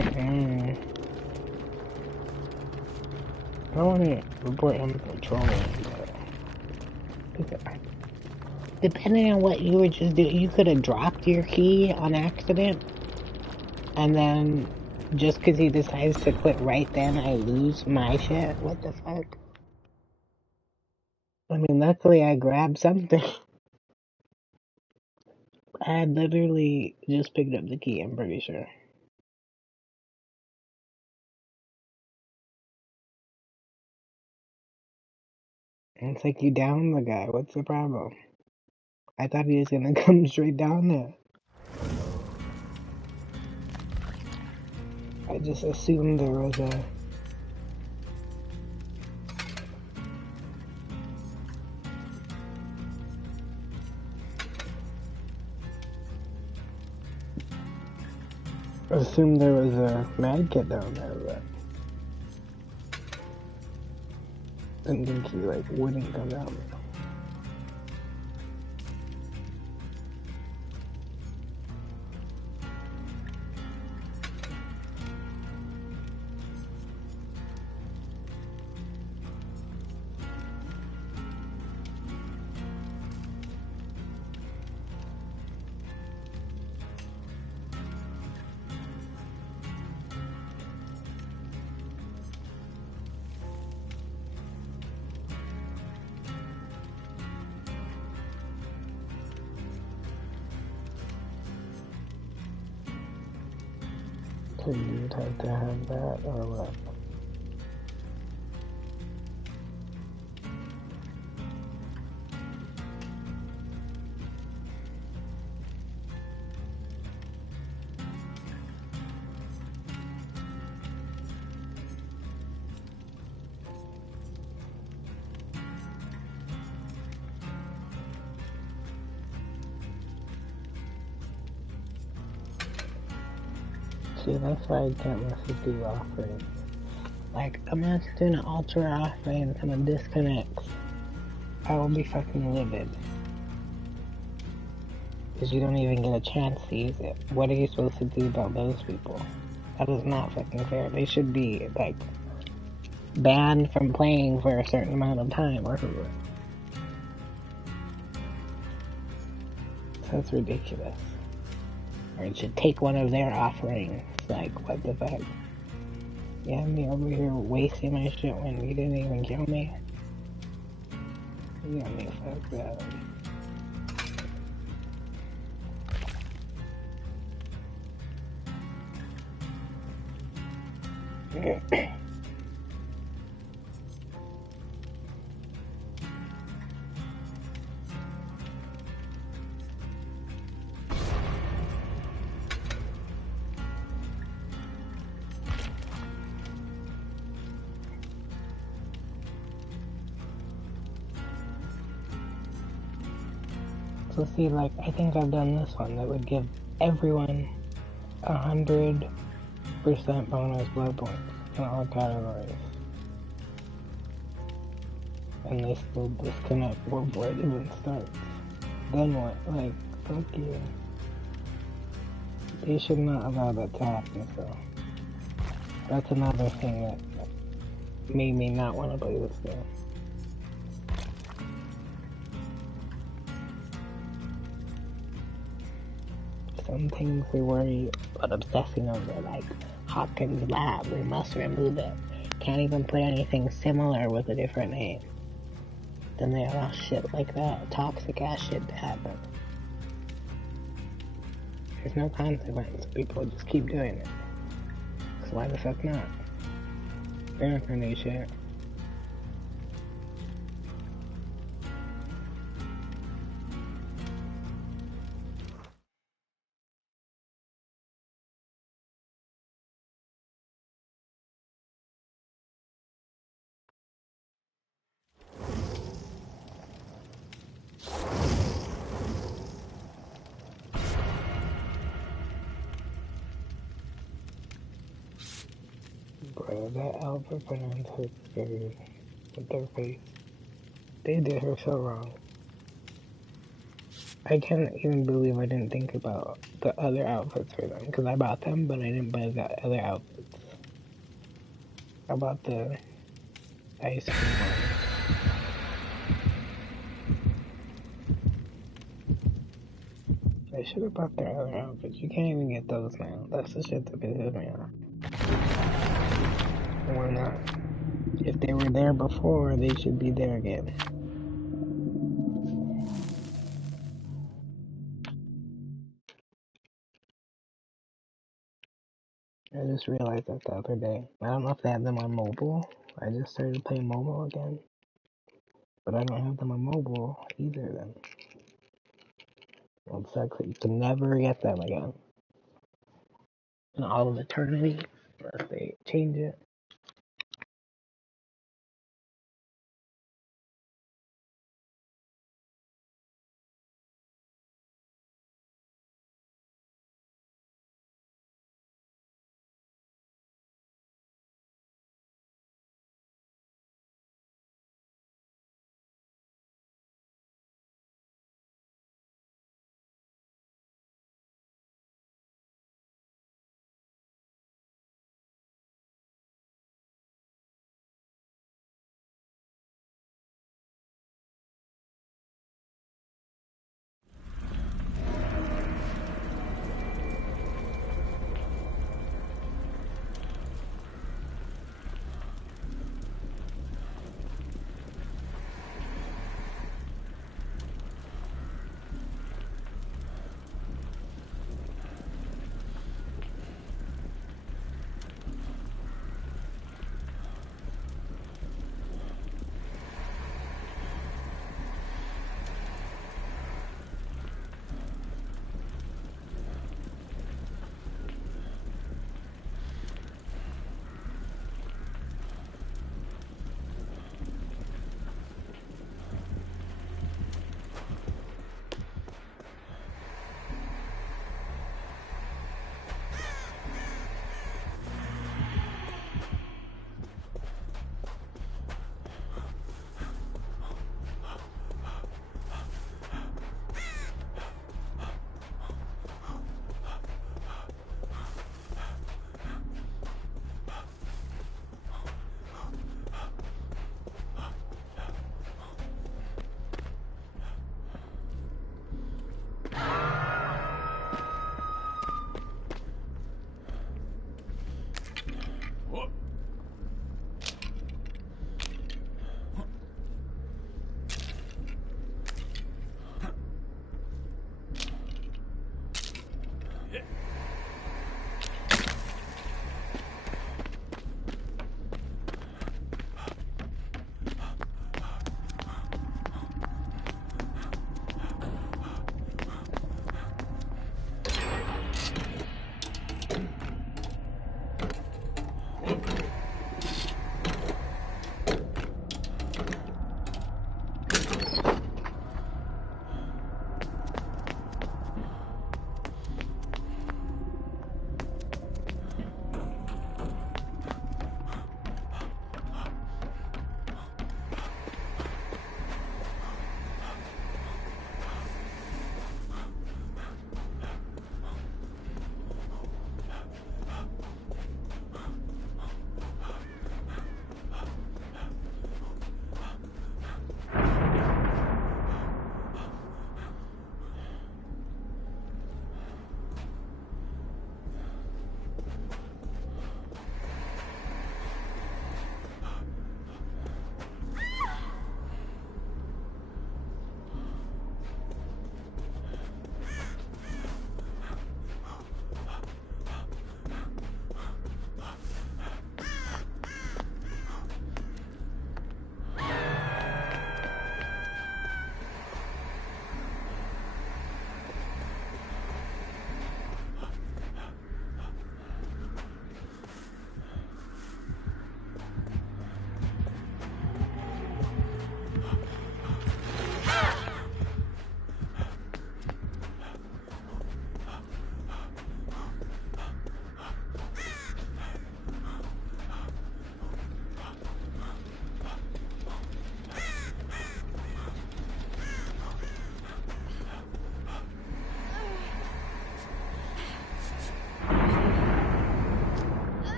don't want to report him for trolling, but depending on what you were just doing, you could have dropped your key on accident, and then just because he decides to quit right then, I lose my shit. What the fuck? I mean, luckily I grabbed something. I had literally just picked up the key, I'm pretty sure. And it's like, you down the guy, what's the problem? I thought he was gonna come straight down there. I just assumed there was a... assumed there was a mad kid down there, but... didn't think he, like, wouldn't come down there. So you'd have to have that, or what? See, that's why I can't listen to offerings. Like, imagine doing an ultra offering and it disconnects. I will be fucking livid. Because you don't even get a chance to use it. What are you supposed to do about those people? That is not fucking fair. They should be, like, banned from playing for a certain amount of time or something. That's ridiculous. Or it should take one of their offerings. Like, what the fuck? Yeah, me over here wasting my shit when you didn't even kill me. You got me fucked up. So see, like, I think I've done this one that would give everyone 100% bonus blood points in all categories. and they still disconnect before it even starts. Then what? Like, fuck you. They should not allow that to happen, so that's another thing that made me not want to play this game. Some things we worry about obsessing over, like Hawkins Lab, we must remove it. Can't even put anything similar with a different name. Then they allow shit like that, toxic ass shit to happen. There's no consequence, people just keep doing it. So why the fuck not? They're not gonna do shit. Bro, that Alpha pronounced her scared with their face. They did her so wrong. I can't even believe I didn't think about the other outfits for them, because I bought them, but I didn't buy the other outfits. I bought the ice cream one. I should have bought their other outfits. You can't even get those now. That's the shit that pisses me off. Why not? If they were there before, they should be there again. I just realized that the other day. I don't know if they have them on mobile. I just started playing mobile again. But I don't have them on mobile either then. Well, it sucks that you can never get them again. In all of eternity, unless they change it.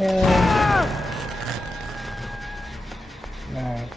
Yeah. Nice.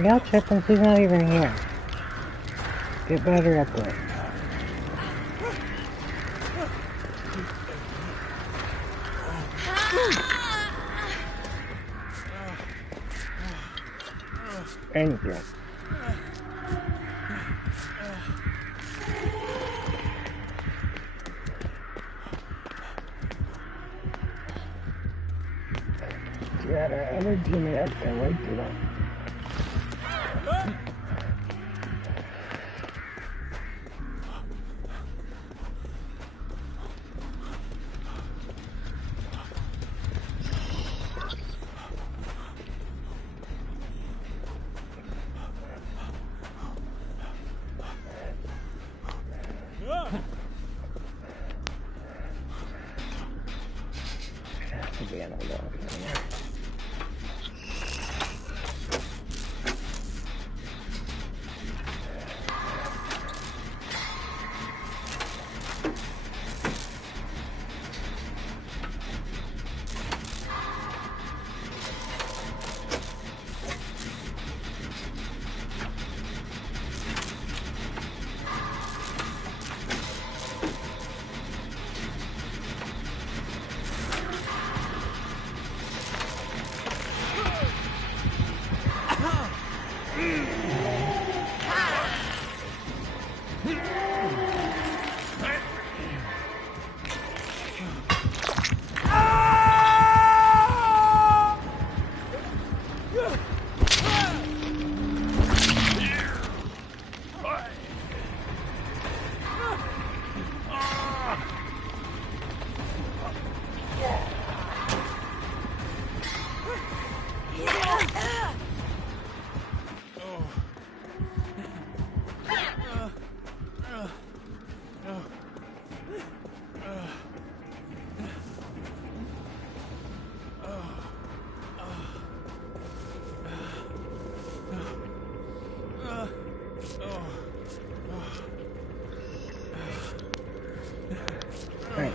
Y'all tripping? She's not even here. Get better up there. Thank you. You had our other teammate up there way too long. Right.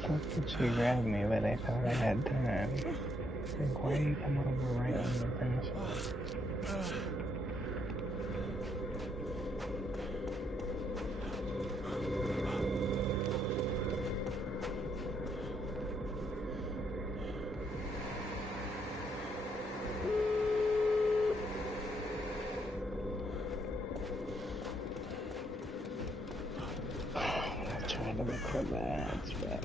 Fuck did she grab me, but I thought I had time. Like, why do you come over right when you're finishing? I'm trying to record my ads, but...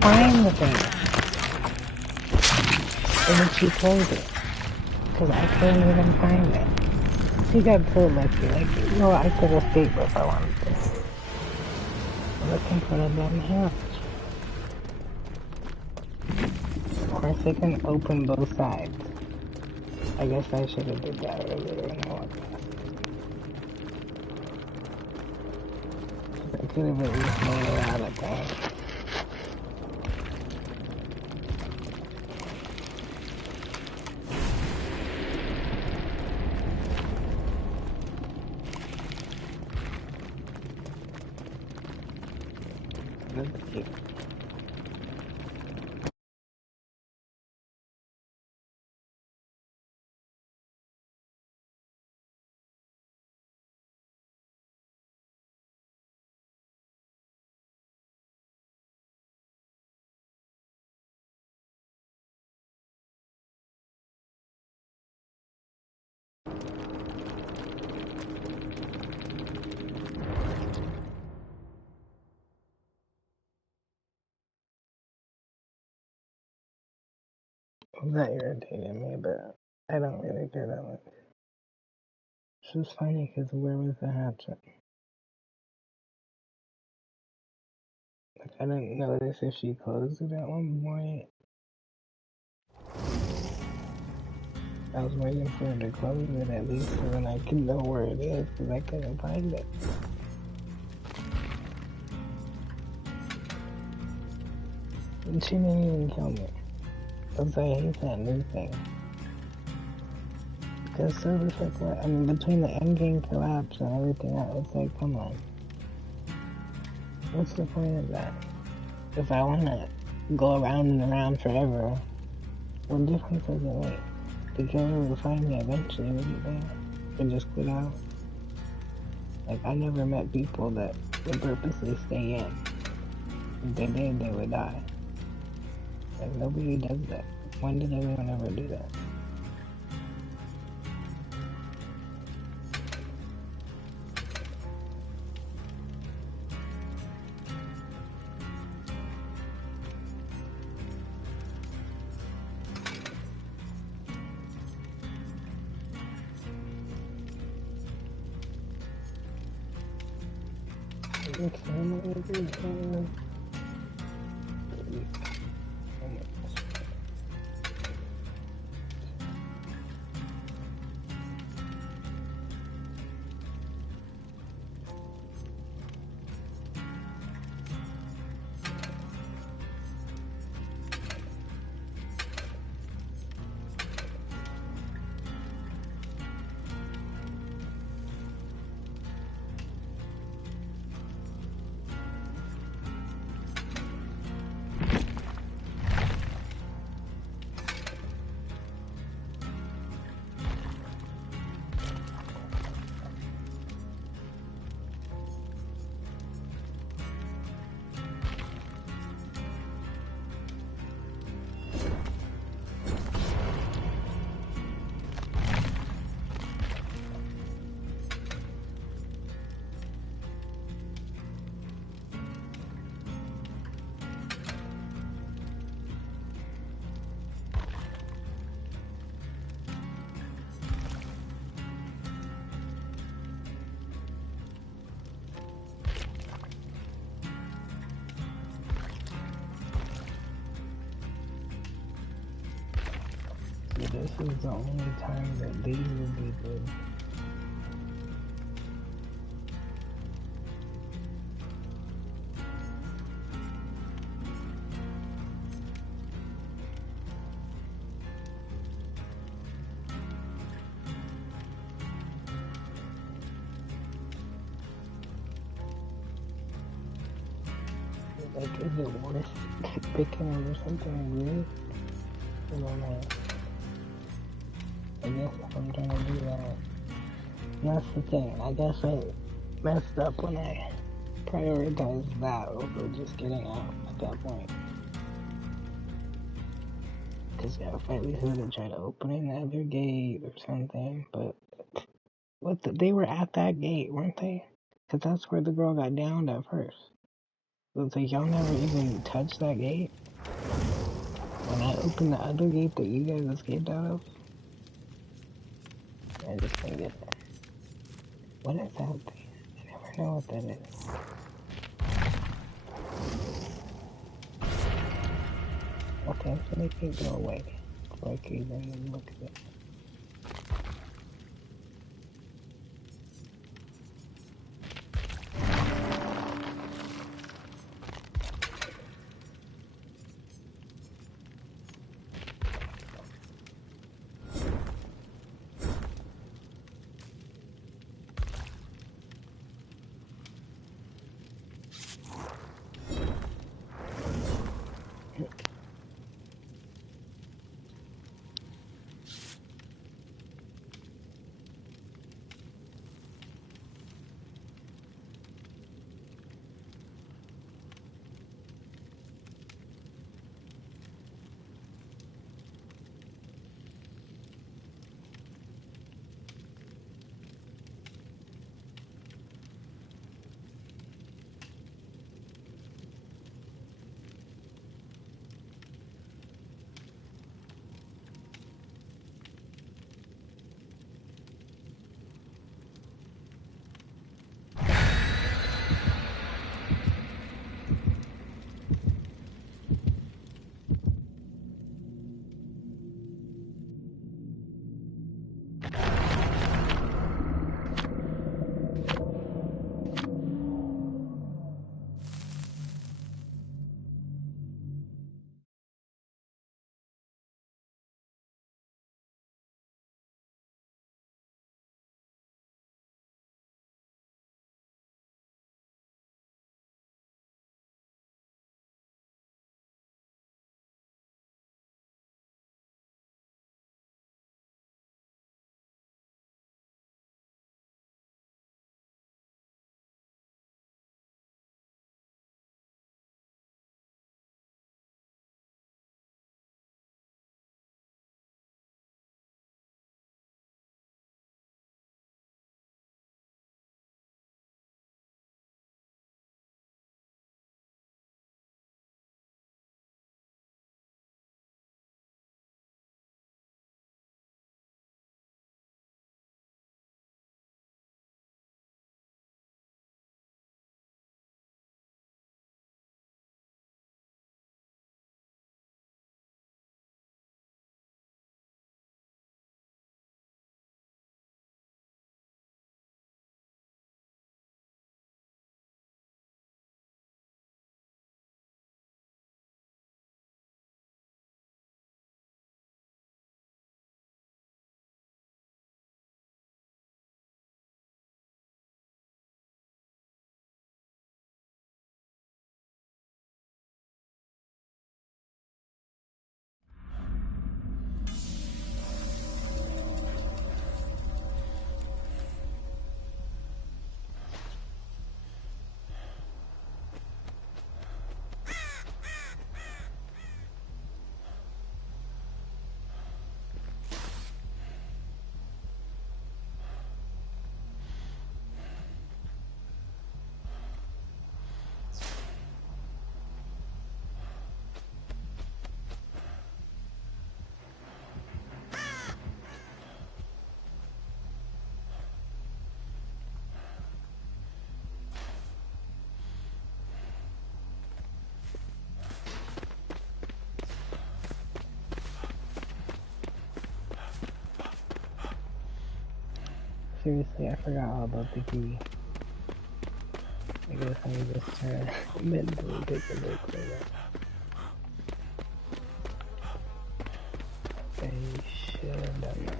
Find the thing. And then she told it. Because I couldn't even find it. She got so lucky. Like, you know, I could escape if I wanted to. I'm looking for the damn house. Of course, they can open both sides. I guess I should have did that earlier when I walked past. I could have at least made it out of there. Let's see. That irritated me, but I don't really care that much. It's just funny because where was the hatchet? Like, I didn't notice if she closed it at one point. I was waiting for her to close it at least so then I could know where it is because I couldn't find it. And she didn't even kill me. Because I hate that new thing. Because so the fuck what? I mean, between the endgame collapse and everything else, it's like, come on. What's the point of that? If I want to go around and around forever, what difference does it make? The killer will find me eventually, wouldn't they? Or just quit out. Like, I never met people that would purposely stay in. If they did, they would die. Like, nobody does that. When did anyone ever do that? This is the only time that these will be good. Like, is it worth picking over something weird? I don't know. I guess if I'm trying to do that. And that's the thing. I guess I messed up when I prioritized that over just getting out at that point. Because yeah, if I at least would have tried opening the other gate or something, but they were at that gate, weren't they? Because that's where the girl got downed at first. So it's like, y'all never even touched that gate? When I opened the other gate that you guys escaped out of? I just don't get it. What is that thing? I never know what that is. Okay, so they can go away before I can even look at it. seriously, I forgot all about the key. I guess let me just try to mentally take a look right now. They should have done that.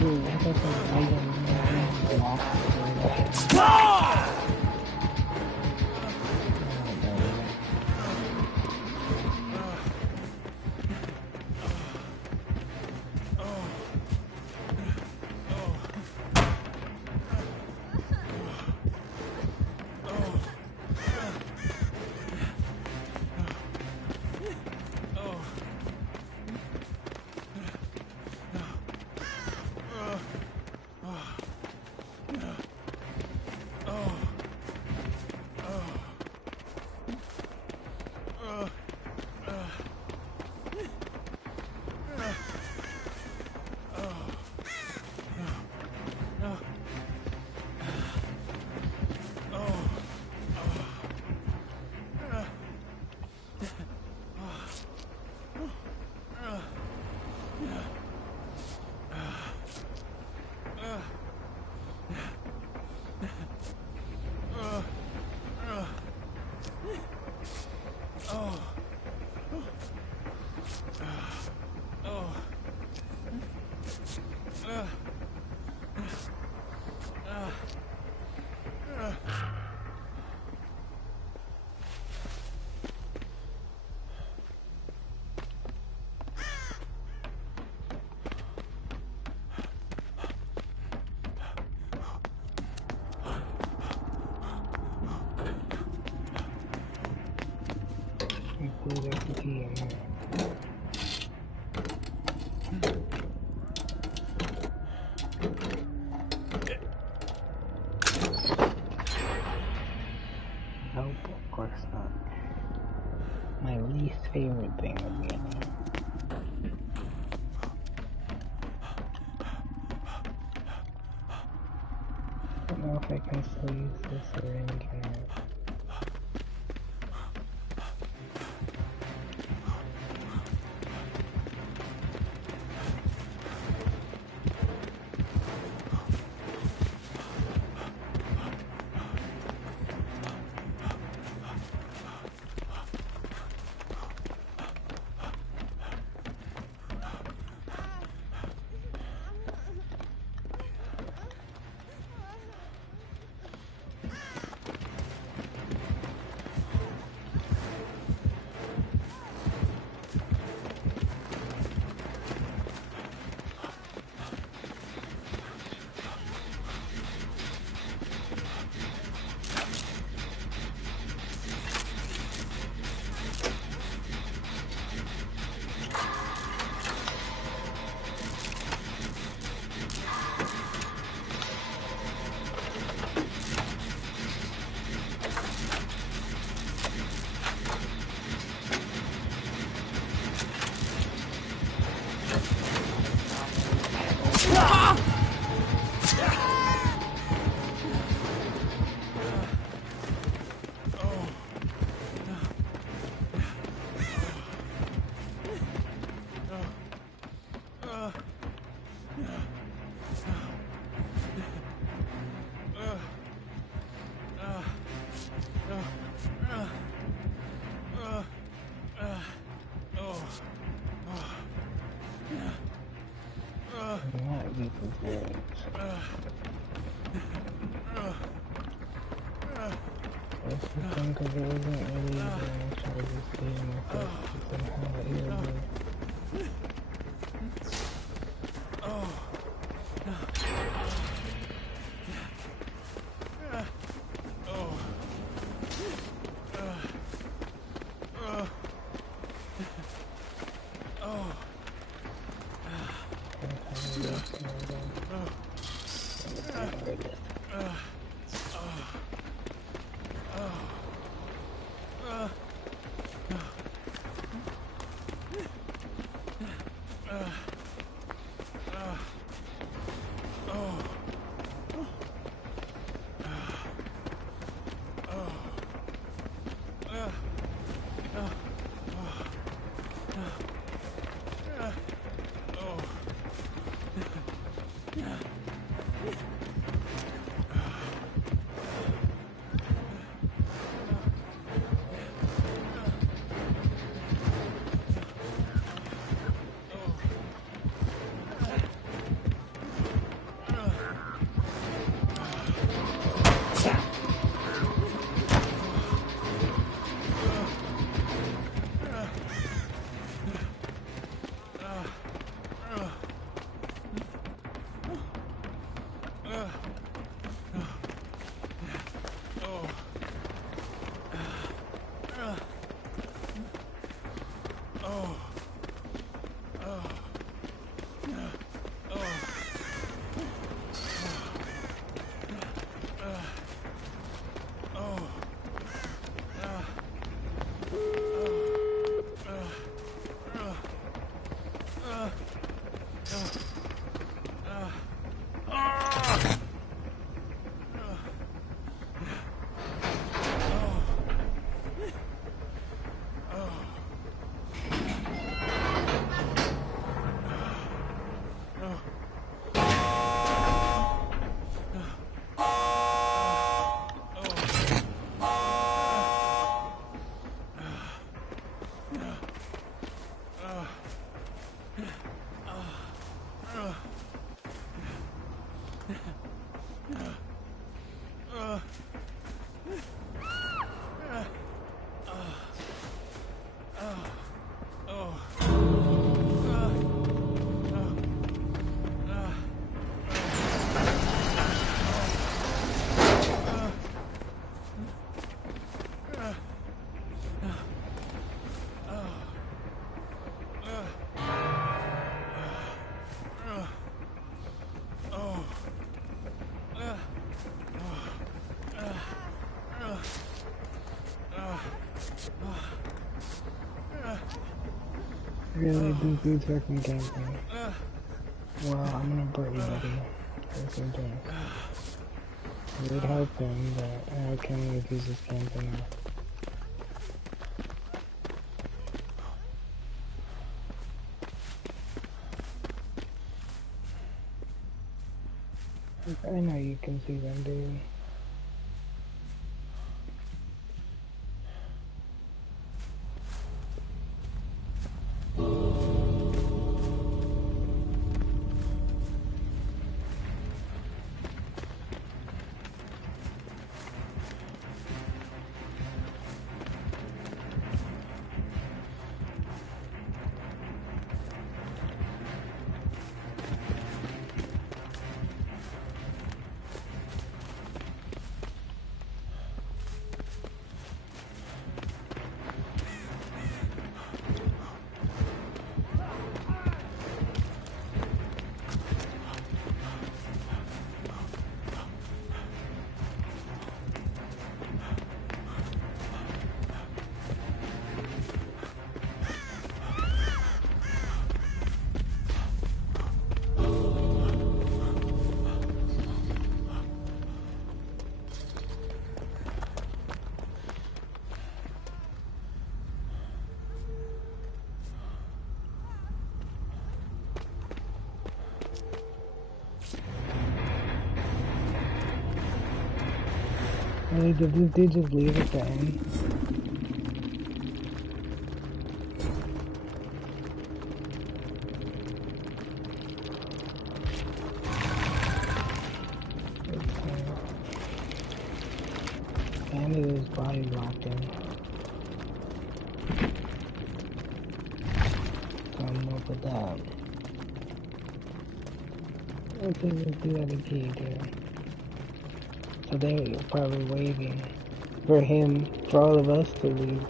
Dude, I thought the light blocked the Nope, of course not. My least favorite thing would be in here. I don't know if I can still use this syringe or not. experience. If you think of it wasn't really even I try to stay in myself to somehow irritable. Really, this dude's fucking camping. Well, I'm gonna bore you, buddy. That's what I'm doing. It would help him, but I can't leave he's just camping now. I know you can see them, dude. Hey, did this dude just leave at the end? body locked in. So I'm up with that. Let's see if the other kid there. So they're probably waiting for him, for all of us to leave.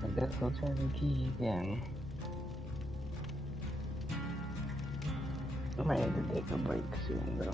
I guess I'll try the key again. I might have to take a break soon though.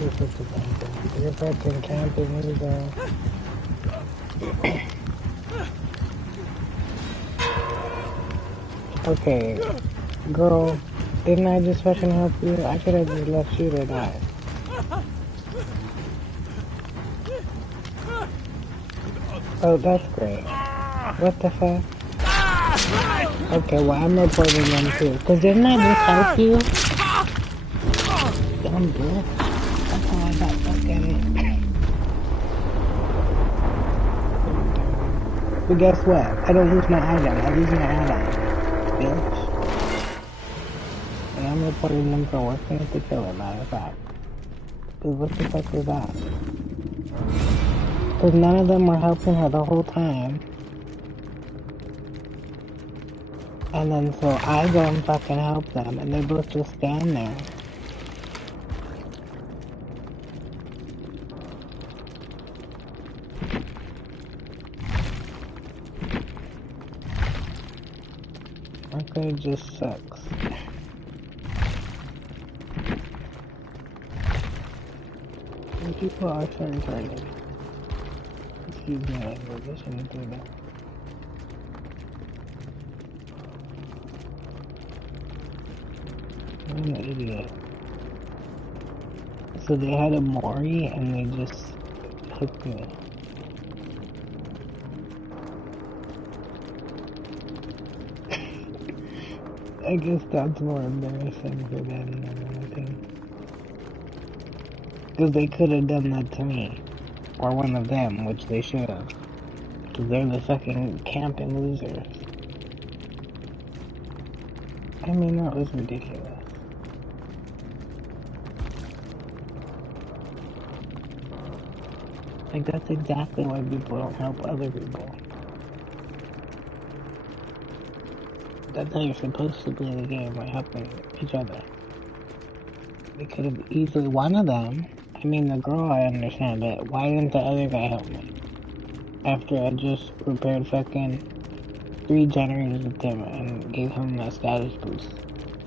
You're such a dumb. You're fucking camping me, bro. Okay, girl, didn't I just fucking help you? I could have just left you to die. Oh, that's great. What the fuck? Okay, well, I'm reporting them too. Cause didn't I just help you? Dumb bitch. That's how I got fucking... But guess what? I don't lose my item. I lose my ally. Bitch. And I'm reporting them for working with the killer, matter of fact. Cause what the fuck is that? Cause none of them were helping her the whole time. And then so I go and fucking help them, and they both just stand there. Okay, it just sucks. And people are so retarded. Excuse me, language, I shouldn't do that. I'm an idiot. So they had a Mori and they just hooked me. I guess that's more embarrassing for them than anything. Because they could have done that to me. Or one of them, which they should have. Because they're the fucking camping losers. I mean, that was ridiculous. Like, that's exactly why people don't help other people. That's how you're supposed to play the game, by helping each other. They could have easily, one of them, I mean the girl I understand, but why didn't the other guy help me? After I just repaired fucking 3 generators with him and gave him a status boost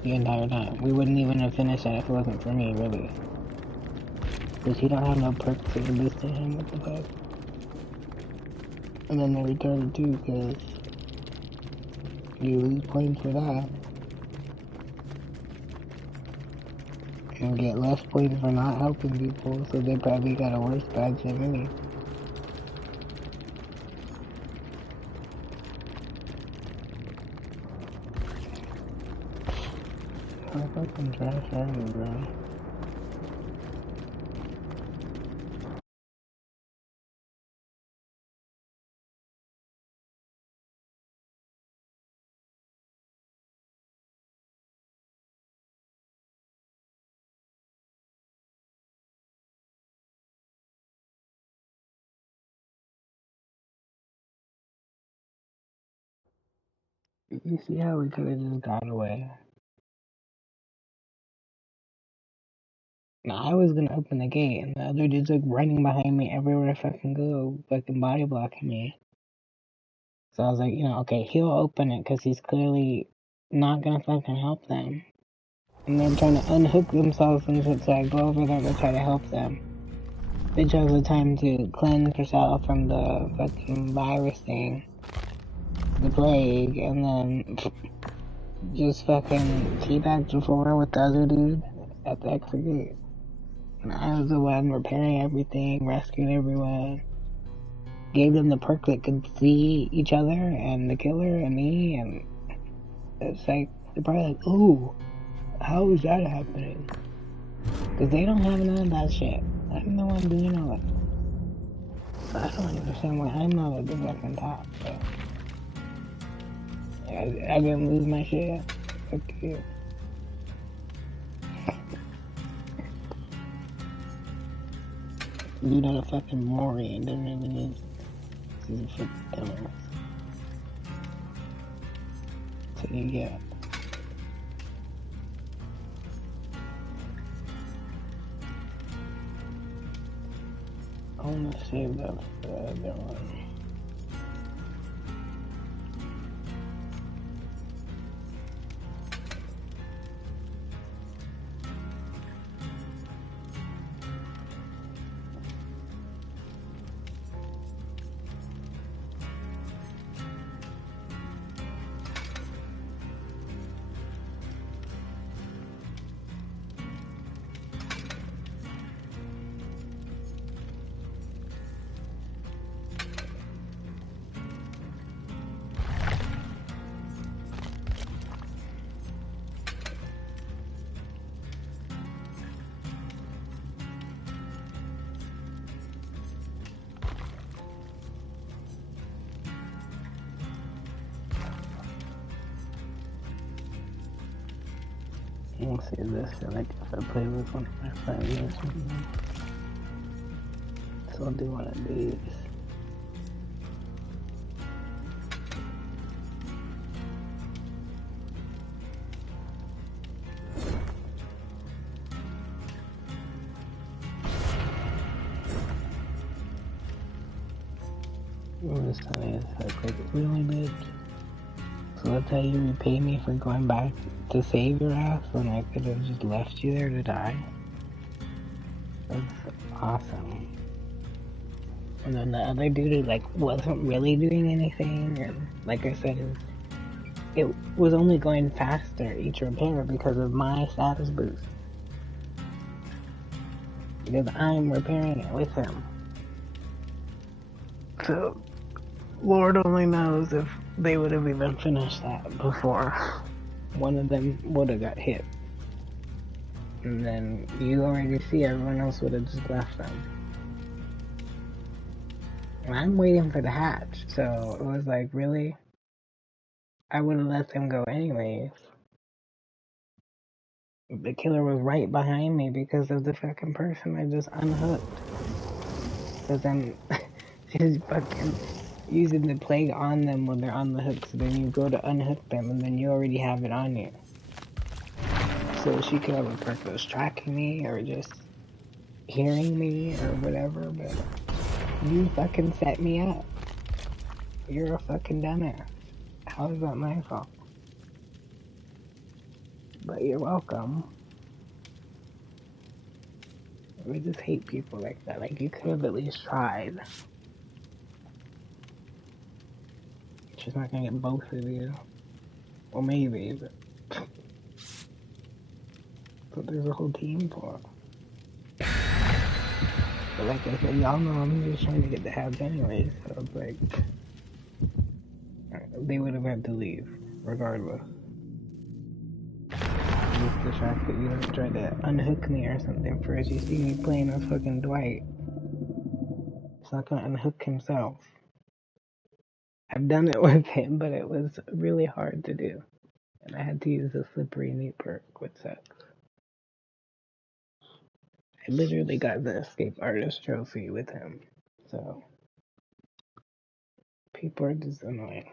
the entire time. We wouldn't even have finished that if it wasn't for me, really. Because he don't have no perks to boosting him, what the fuck? And then they retarded too, because you lose points for that. And get less points for not helping people, so they probably got a worse badge than me. I fucking trash army, bro. You see how we could have just got away? Now I was gonna open the gate, and the other dude's like running behind me everywhere I fucking go, fucking body blocking me. So I was like, okay, he'll open it because he's clearly not gonna fucking help them. And they're trying to unhook themselves and shit, so I go over there to try to help them. Bitch has the time to cleanse herself from the fucking virus thing, the plague, and then just fucking teabagged the floor with the other dude at the exit gate. And I was the one repairing everything, rescuing everyone. Gave them the perk that could see each other and the killer and me, and it's like, they're probably like, ooh, how is that happening? Because they don't have none of that shit. I'm the one doing all it. So I don't understand why I'm not at the fucking top, but I didn't lose my shit. Okay. You know the fucking Mori and didn't even use season 6 killers. So you get. I wanna save that for the other one. We'll see this shit. Like if I play with one of my friends or something. So I'll do one of these. I'm just telling you, it's like really bitch. So that's how you repay me for going back to save your ass when I could have just left you there to die? That's awesome. And then the other dude like wasn't really doing anything, and like I said, it was only going faster each repair because of my status boost. Because I'm repairing it with him. So Lord only knows if they would have even finished that before one of them would have got hit. And then you already see everyone else would have just left them. And I'm waiting for the hatch, so it was like, really? I would have let them go anyways. The killer was right behind me because of the fucking person I just unhooked. Because then she's fucking using the plague on them when they're on the hook, so then you go to unhook them and then you already have it on you. So she could have a purpose tracking me or just hearing me or whatever, but you fucking set me up. You're a fucking dumbass. How is that my fault? But you're welcome. We just hate people like that. Like, you could have at least tried. She's not gonna get both of you. Well, maybe, but there's a whole team for it. But like I said, y'all know I'm just trying to get the habs anyway, so it's like, they would have had to leave, regardless. Just the fact that you don't try to unhook me or something first. You see me playing as fucking Dwight. He's not gonna unhook himself. I've done it with him, but it was really hard to do. And I had to use the slippery neat perk, which sucks. I literally got the escape artist trophy with him. So people are just annoying.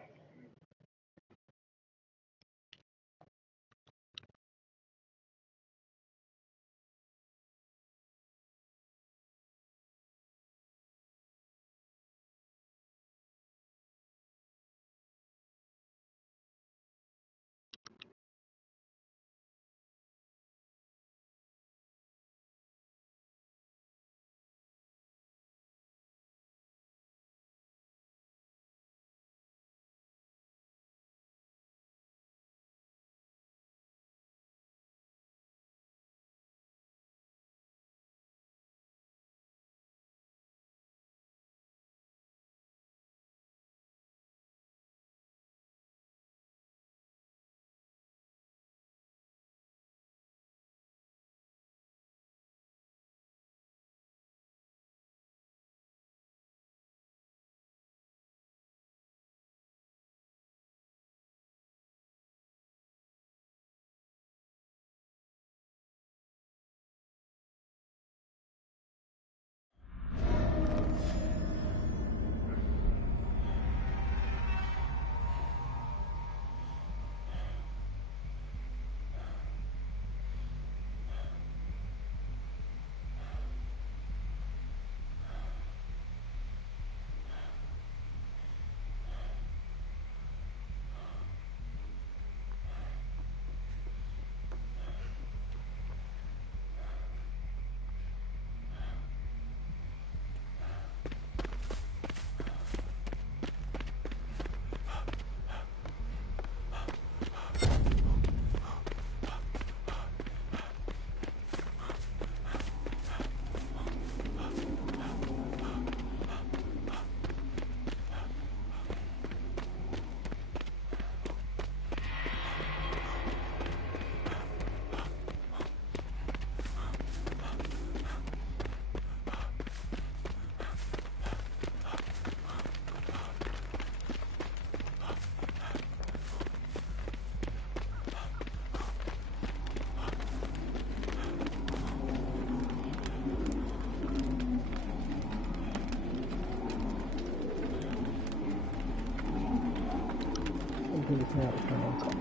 please not cancel.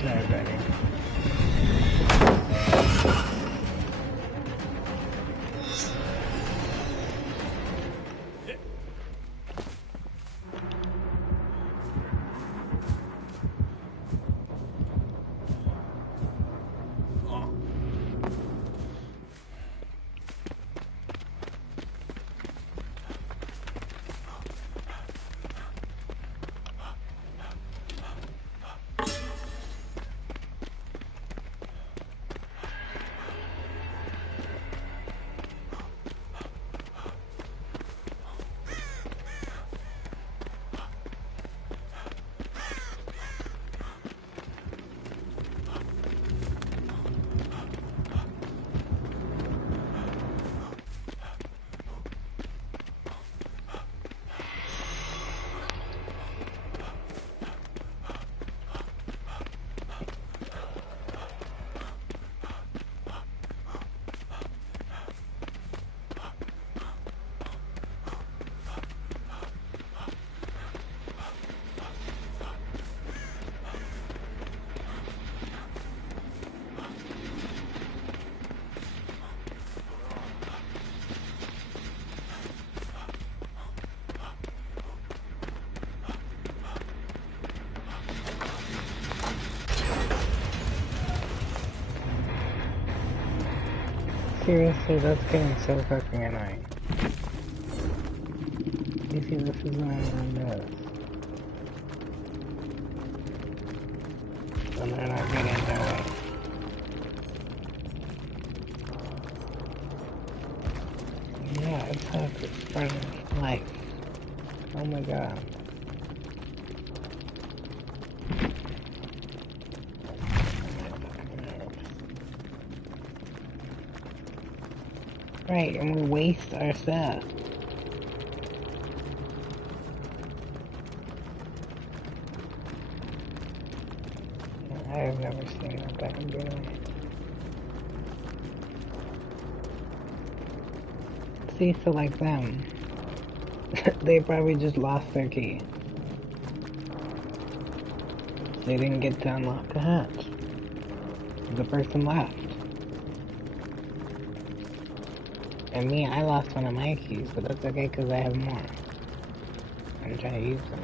Sorry, buddy. Seriously, that's getting so fucking annoying. You see, this is why everyone does. And they're not getting their way. Yeah, it's part of life. Oh my god. Right, and we waste our stuff. I've never seen that bad, really. See, so like them, they probably just lost their key. They didn't get to unlock the hatch. The person left. And me, I lost one of my keys, but that's okay because I have more. I'm trying to use them.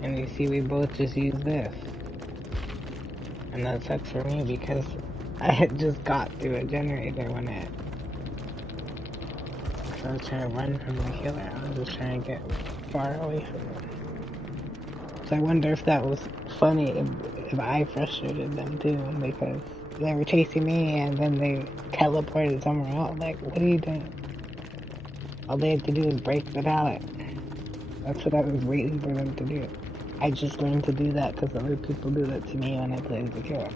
And you see, we both just use this. And that sucks for me because I had just got through a generator when it... So I was trying to run from the killer. I was just trying to get far away from them. So I wonder if that was funny, if I frustrated them too, because they were chasing me and then they teleported somewhere else. Like, what are you doing? All they had to do was break the pallet. That's what I was waiting for them to do. I just learned to do that because other people do that to me when I play as the killer.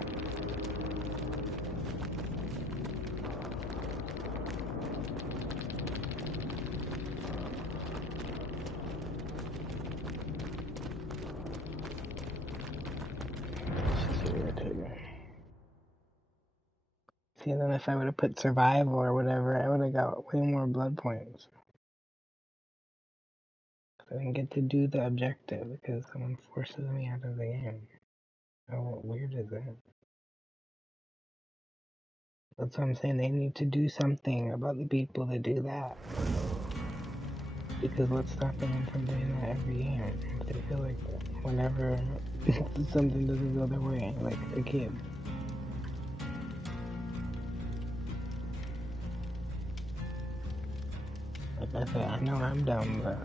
It's just irritating. See, then if I would have put survival or whatever, I would have got way more blood points. I didn't get to do the objective because someone forces me out of the game. How weird is that? That's what I'm saying. They need to do something about the people that do that. Because what's stopping them from doing that every game? If they feel like that. Whenever something doesn't go their way, like a kid. Like I said, I know I'm dumb, but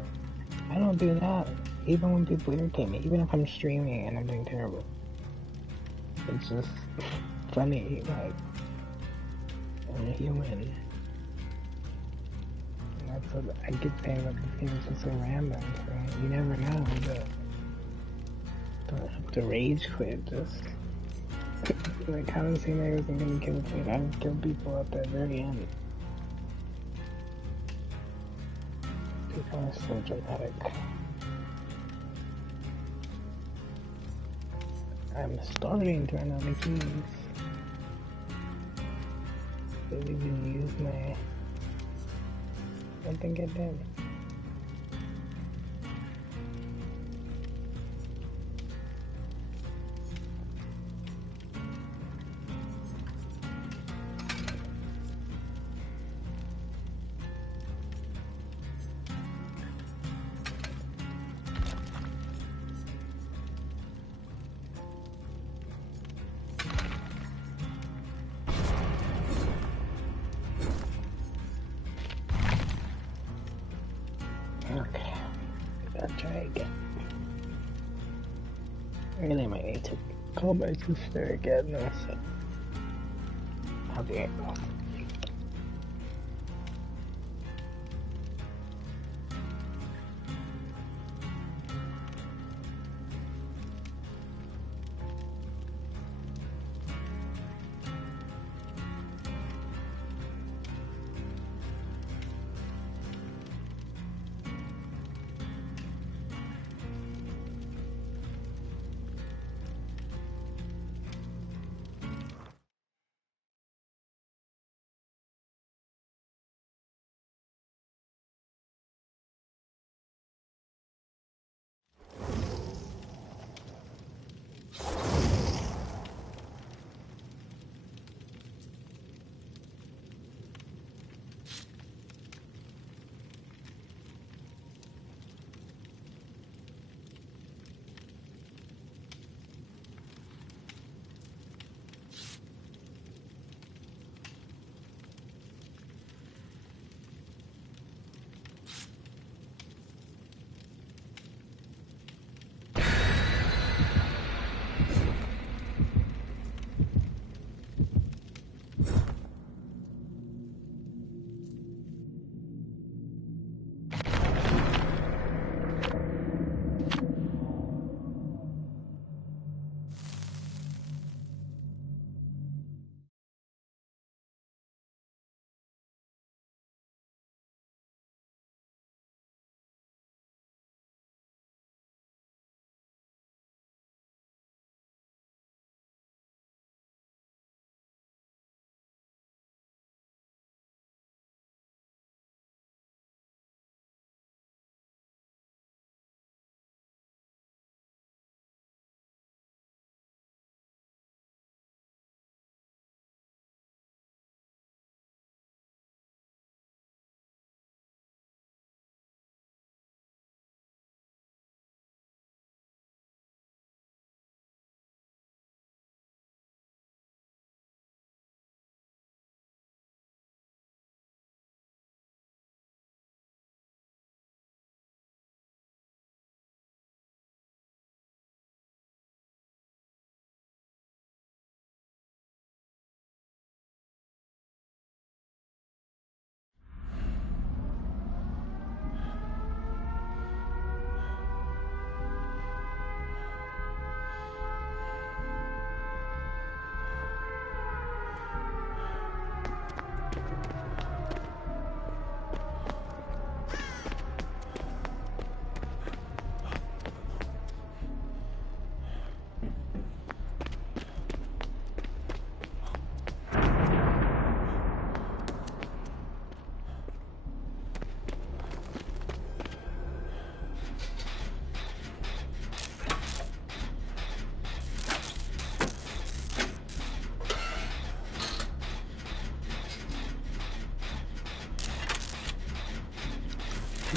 I don't do that. Even when people irritate me, even if I'm streaming and I'm doing terrible. It's just funny, like, I'm a human. And that's what I keep saying about this game, it's just so random, so you never know, but don't have to rage quit, just, like, how does he know he wasn't gonna kill people? I would kill people at the very end. I'm so dramatic. I'm starting to run out of keys. Didn't even use my... I think I did. Okay, I'll try again. I really might need to call my sister again, so I'll be right back.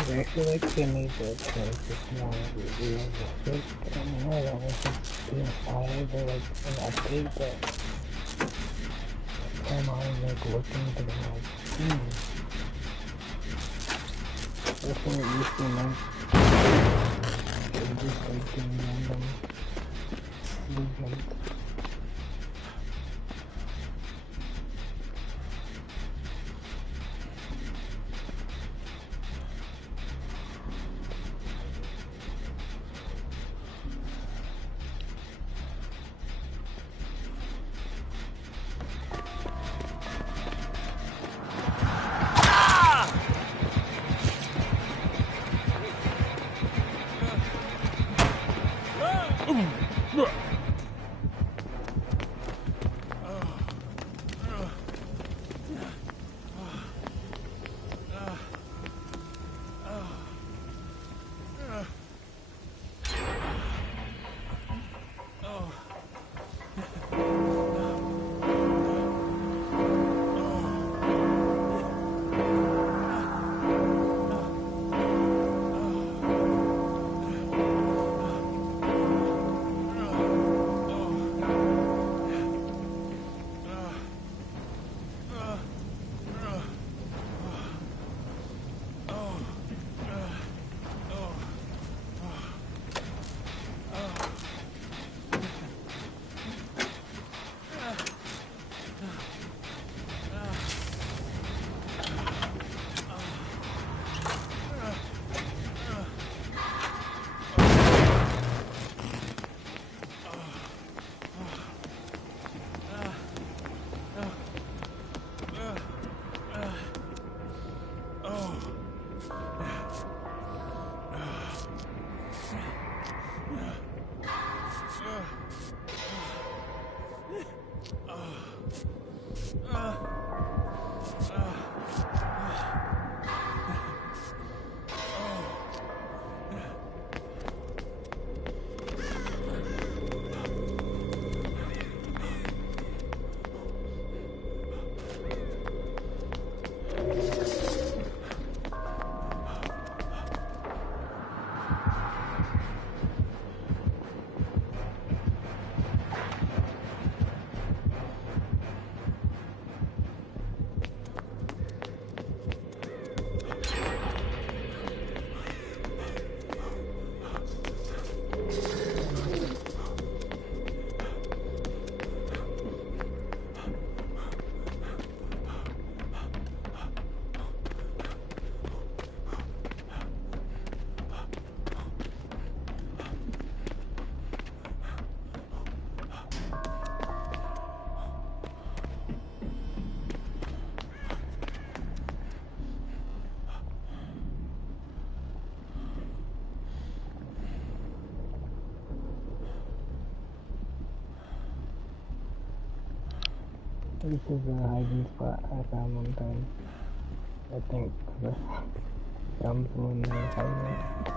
I feel like they made the characters more realistic. I don't know, that wasn't PS5 or like an update, but I'm always like looking to them like, that's what it used to like. They just like doing random movement. This is a hiding spot I found one time. I think the thumbs when they're hiding.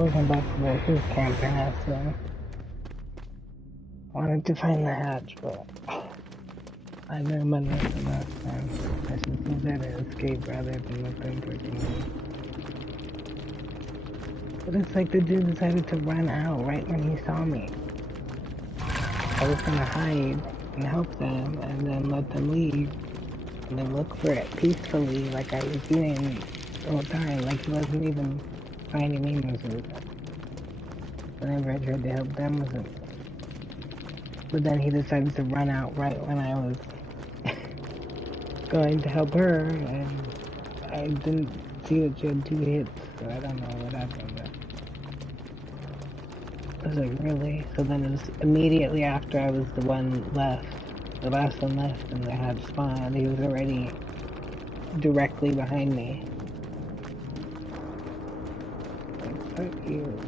wasn't about to go his camping ass then. I wanted to find the hatch, but I learned my lesson last time. I should use that to escape rather than let them freaking me. But it's like the dude decided to run out right when he saw me. I was gonna hide and help them and then let them leave and then look for it peacefully like I was doing the whole time, like he wasn't even finding me most of the time. Whenever I tried to help them with it. But then he decided to run out right when I was going to help her, and I didn't see that she had 2 hits, so I don't know what happened. But I was like, really? So then it was immediately after I was the one left, the last one left, and I had spawned. He was already directly behind me. Like, fuck you.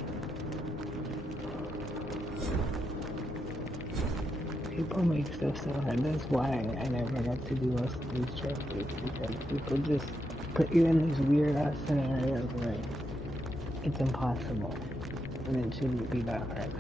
People make stuff so hard. That's why I never got to do most of these trophies, because people just put you in these weird ass scenarios where it's impossible, and it shouldn't be that hard.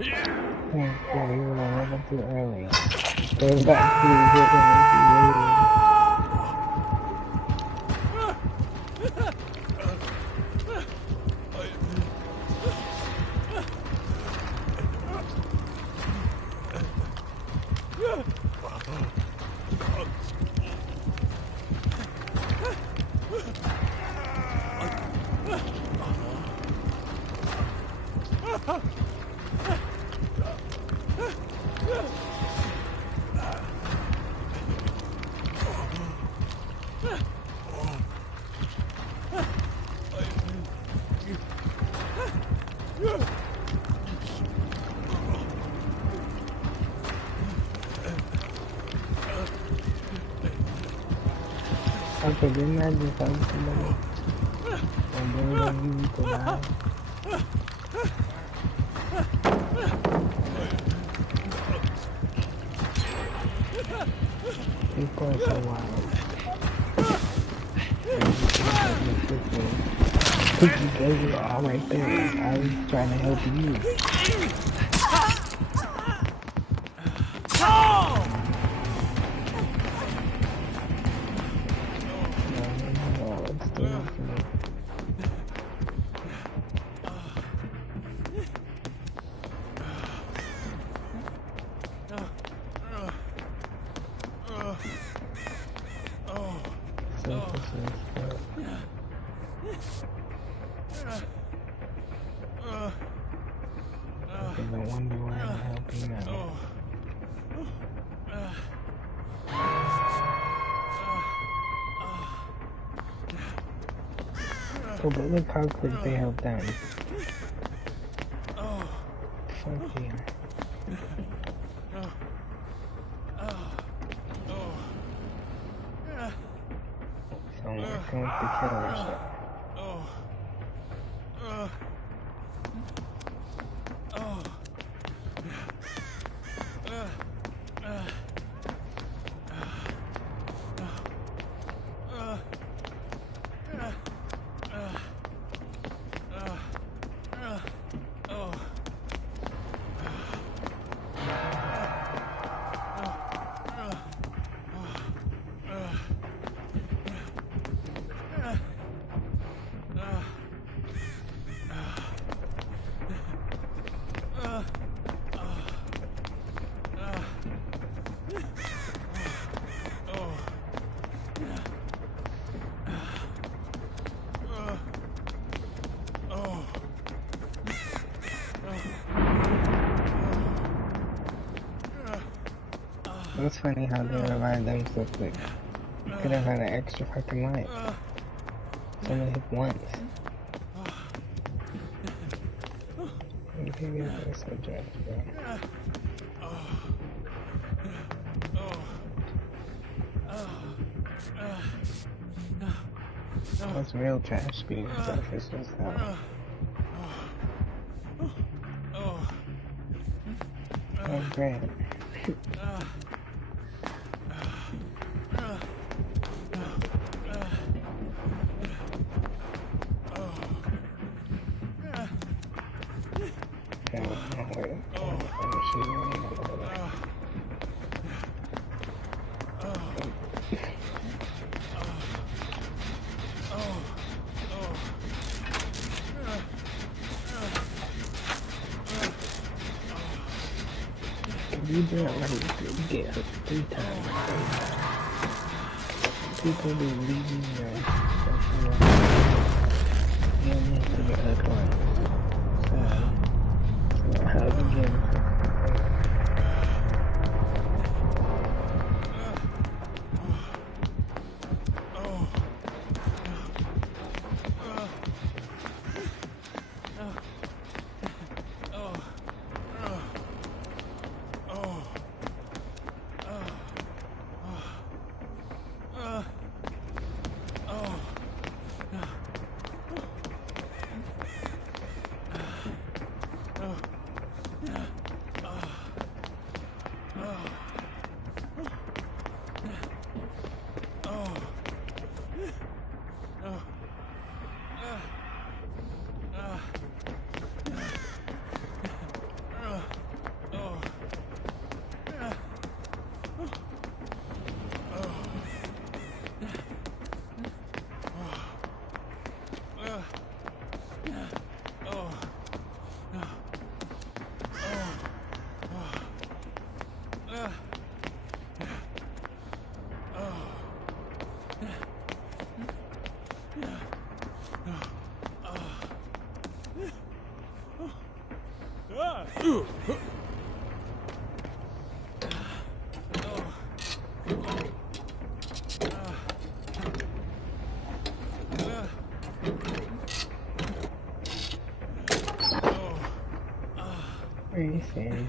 Thank you, we were a little too early. Go back to the building and okay, didn't I just help somebody? And they were gonna use it to die? People are so wild. You guys were all right there. I was trying to help you. No, it's still not for me. Selfishness, but... Okay, no wonder why I'm helping now. Oh, but look how quick they helped them. Fuck you. So I'm working with the killer shit. It's funny how they revived them so quick. You could have had an extra fucking life. Someone hit once. Maybe I'm so judged, bro. That's real trash being selfish as hell. Oh, great. You didn't let me get hurt 3 times. People be leaving their sexual and to get hooked once. So how's it again? Are you serious?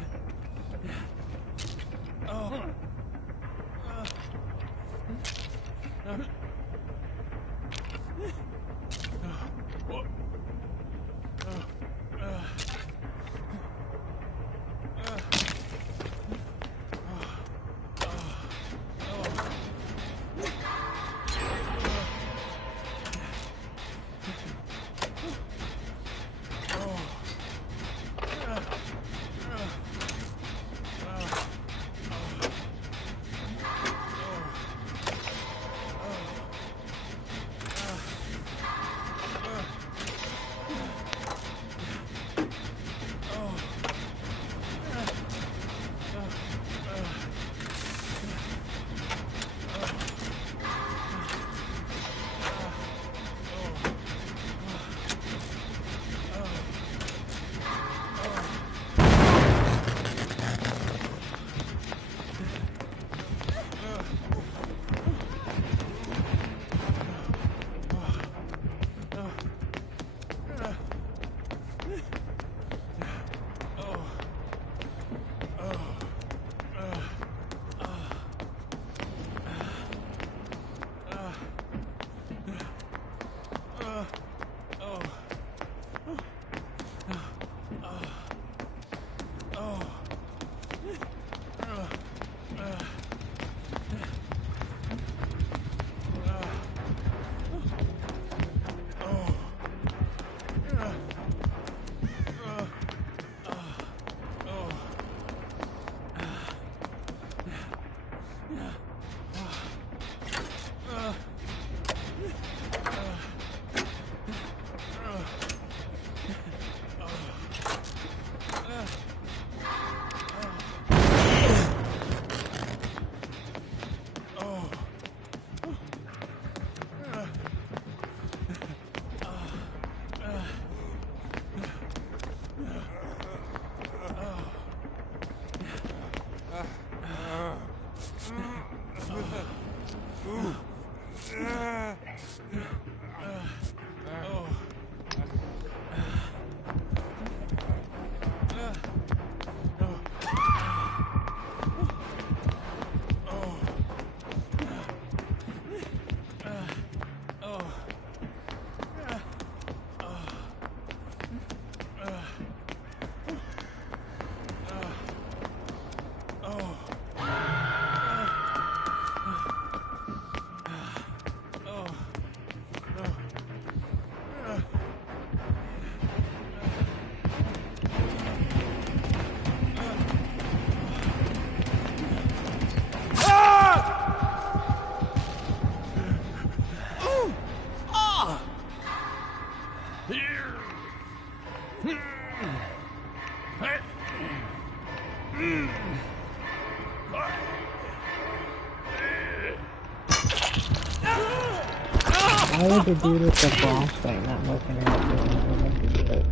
Why would the dude with the flashlight not looking at you when you went to do it?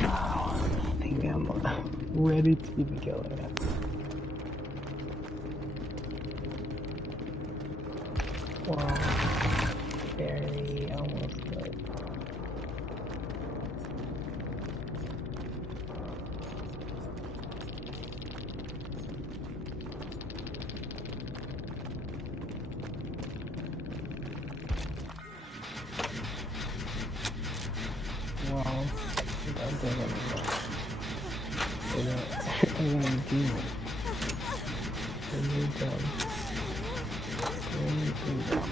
I think I'm ready to be killing it. Wow. Very almost good. Wow. That doesn't work. They're gonna do it. They're really dumb. They're really dumb.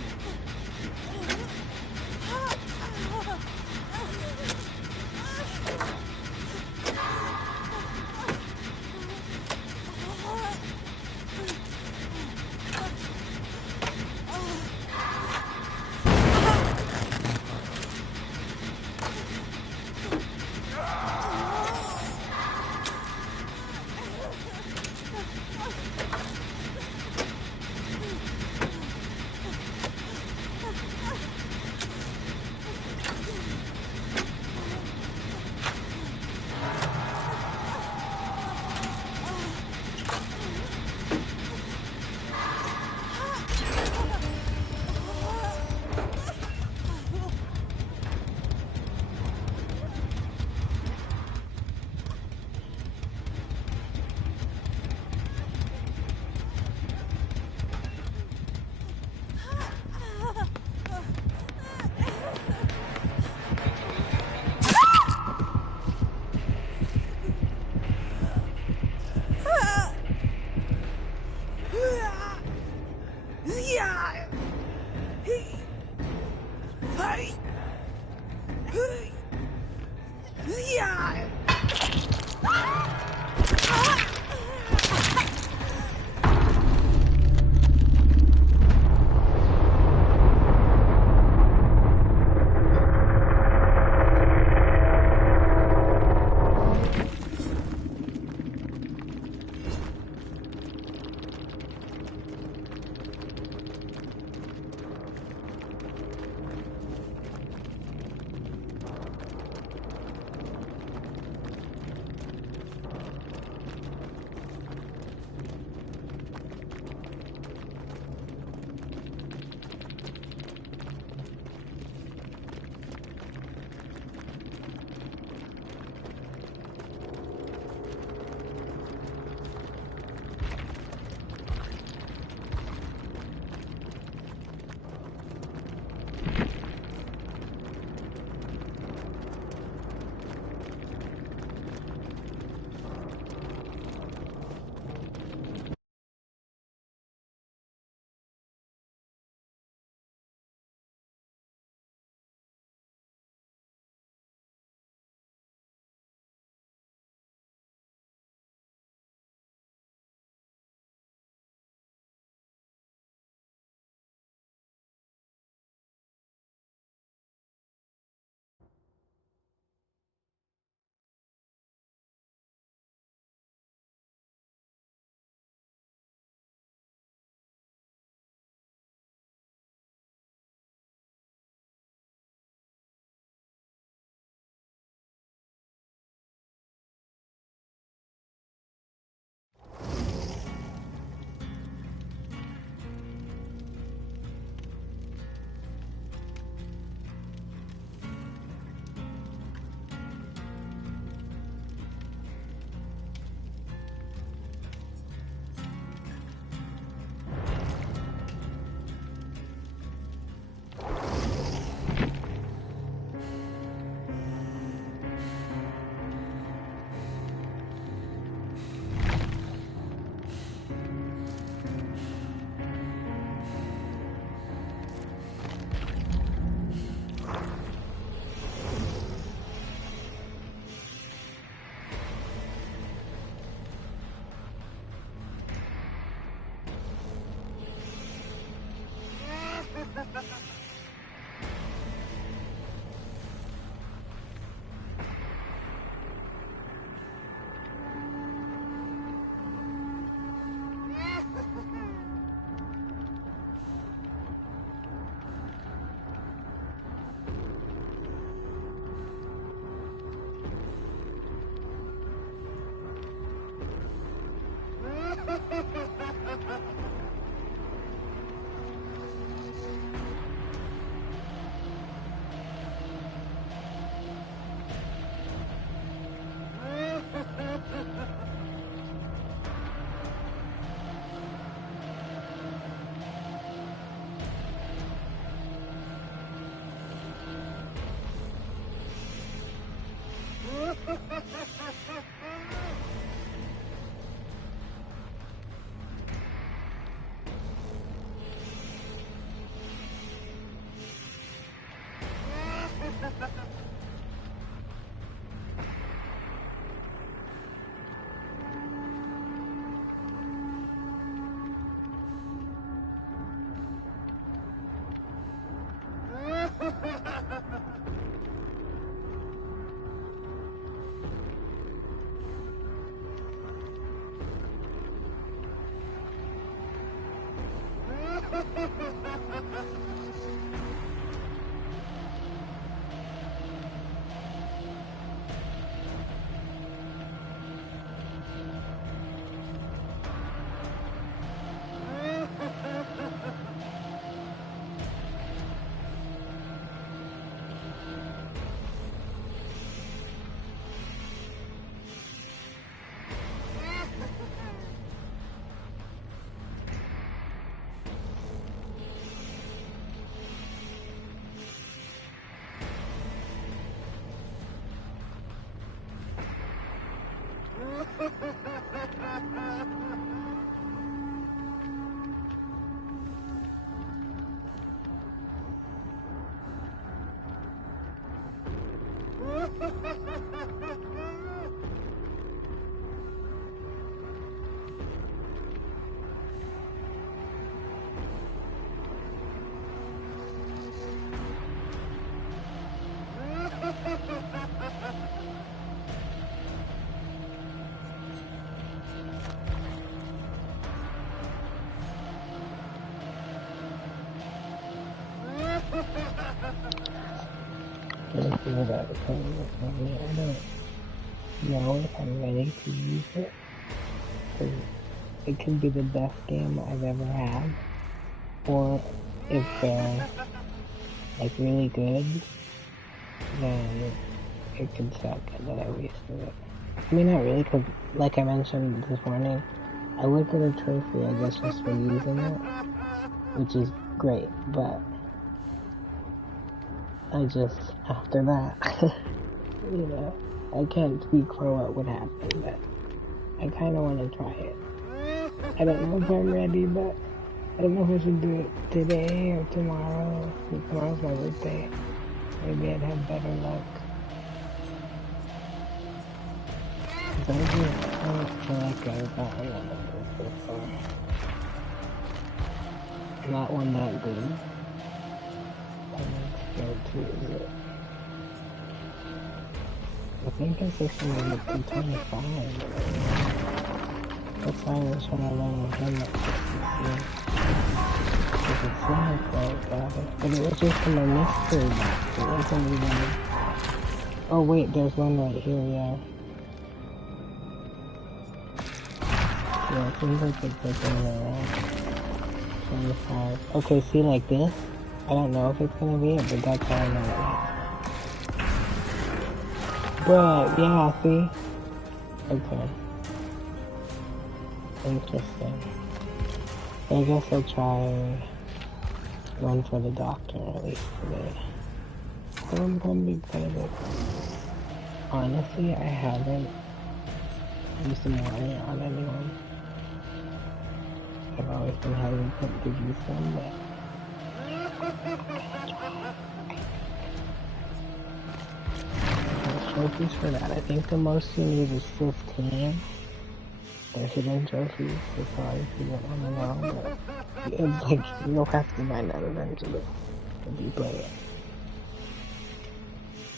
start playing this one. I don't know if I'm ready to use it. Cause it could be the best game I've ever had. Or if they're like really good, then it could suck that I wasted it. I mean, not really, because like I mentioned this morning, I would get a trophy, I guess, just for using it, which is great, but I just, after that, you know, I can't speak for what would happen, but I kind of want to try it. I don't know if I'm ready, but I don't know if I should do it today or tomorrow. Tomorrow's my birthday. Maybe I'd have better luck. Cause I don't feel like I've gotten one of those so far. Not one that good. I'm scared too, is it? I think it's just gonna get to 25. That's why I was trying to learn with him at 63. Because it seemed like I got it. But it was just from a mystery box. It wasn't even... Oh wait, there's one right here, yeah. Yeah, it seems like it's like around 25. Okay, see, like this? I don't know if it's gonna be it, but that's how I know it is. Bruh, yeah, see? Okay. Interesting. I guess I'll try going for the doctor at least today. I'm probably excited. Honestly, I haven't used some wire on anyone. I've always been hesitant to use them, but there's trophies for that. I think the most you need is 15. They're hidden trophies, so sorry if you don't want to know, but it's like, you'll have to find out eventually if you play it.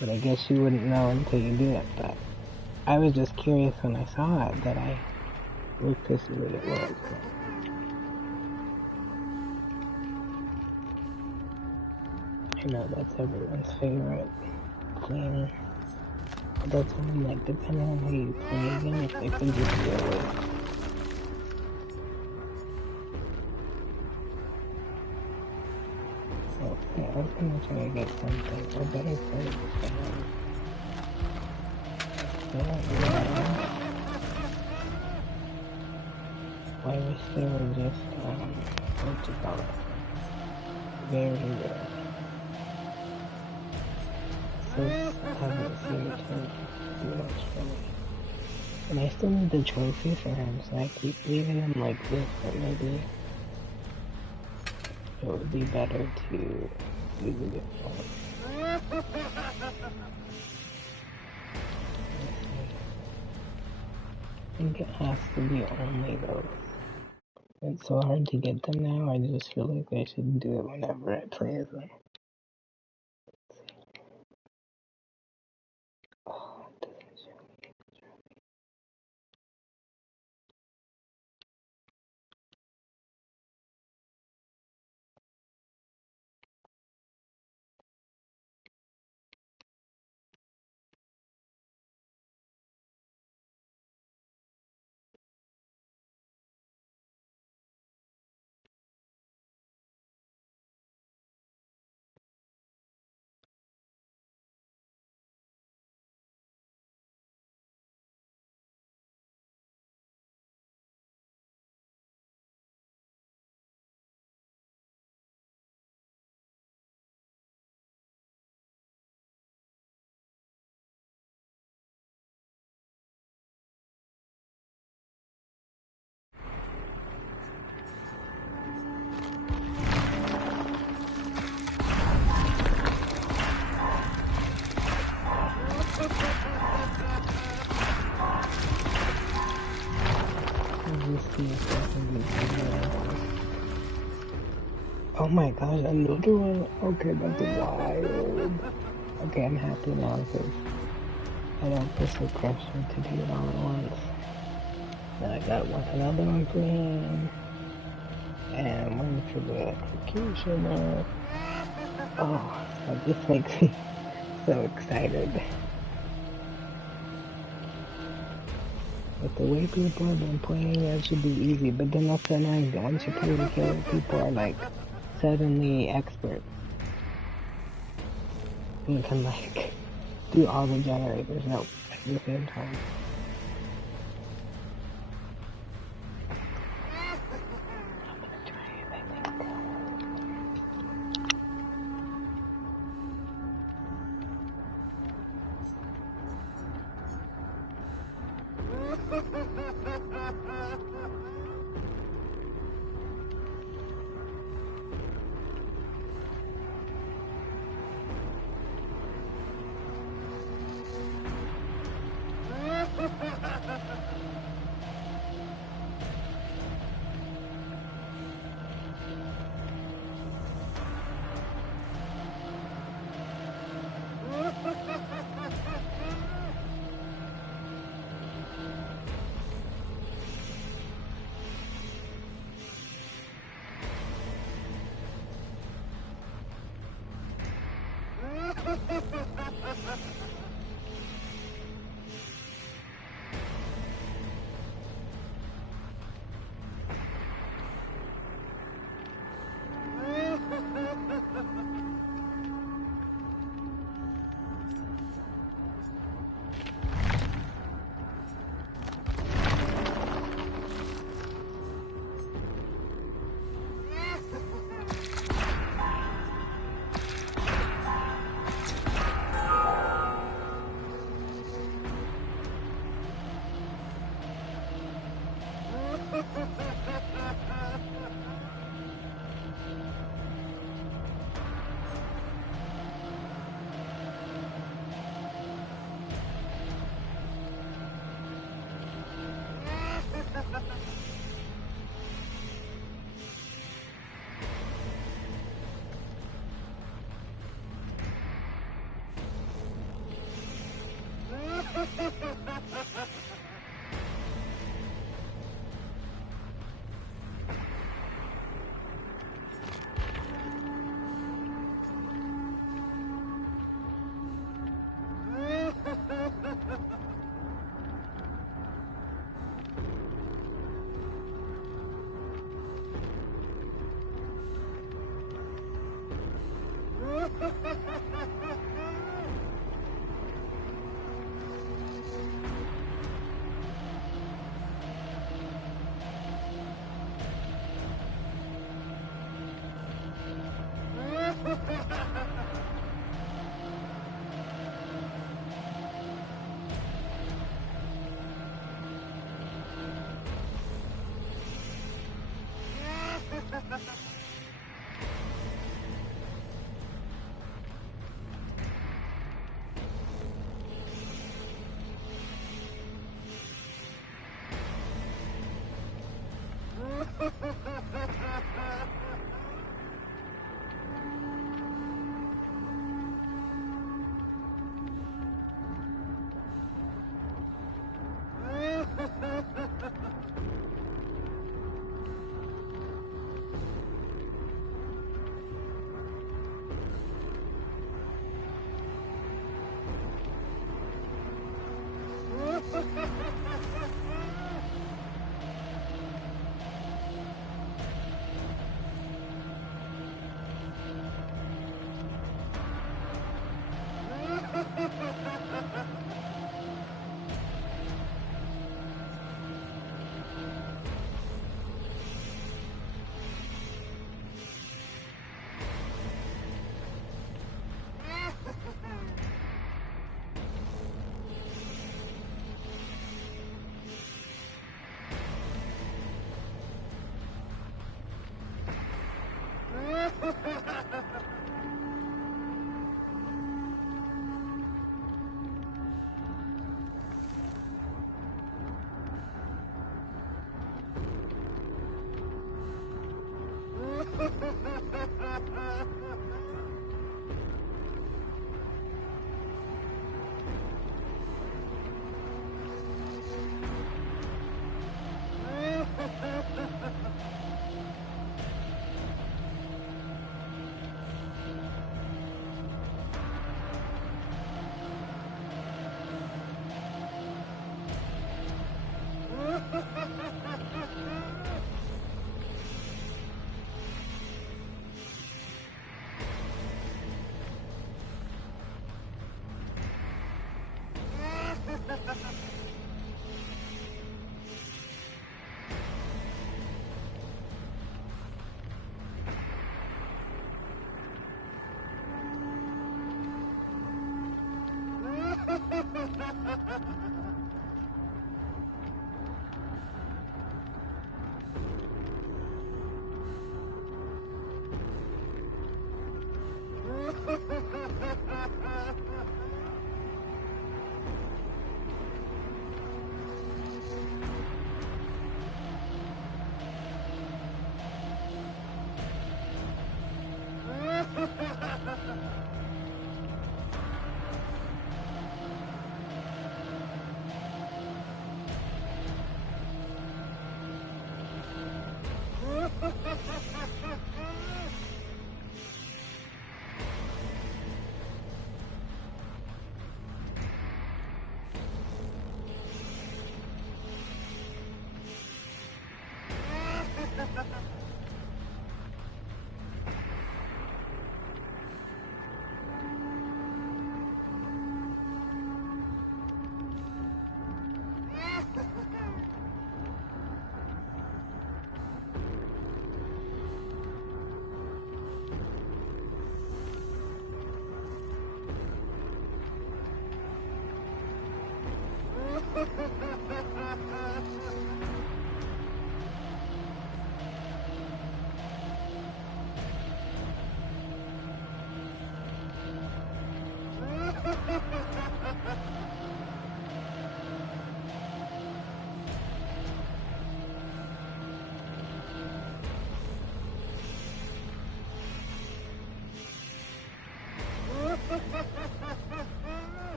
But I guess you wouldn't know until you do it, but I was just curious when I saw it that I looked to see what it was. I know that's everyone's favorite thing. That's when, like, depending on how you play again, if they could just be awake. So, yeah, I was gonna try to get something. I better play this game. Yeah. I wish they were just, what you call it? Very rare. Since I haven't seen him too much for me. And I still need the trophy for him, so I keep leaving him like this, but maybe it would be better to use a good one. I think it has to be only those. It's so hard to get them now, I just feel like I should do it whenever I play as them. Oh, it doesn't show me. Oh my gosh, another one? Okay, that's wild. Okay, I'm happy now because I don't feel so pressured to do it all at once. Then I got another one for him, and one for the executioner. Oh, that just makes me So excited. But the way people have been playing, that should be easy. But then that's the annoying thing. Once you play the killer, people are like suddenly experts. And can like do all the generators at the same time.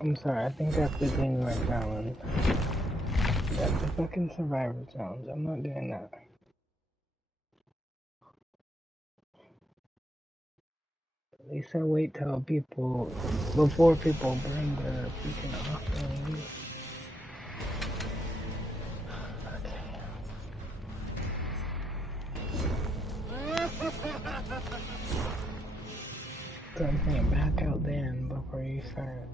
I'm sorry, I think that's the thing right now. And that's the fucking survivor challenge. I'm not doing that. At least I wait till people, before people bring their freaking offering. So I'm saying back out then before you start.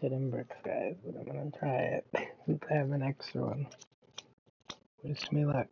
shit in bricks, guys, but I'm gonna try it. Since I have an extra one. Wish me luck.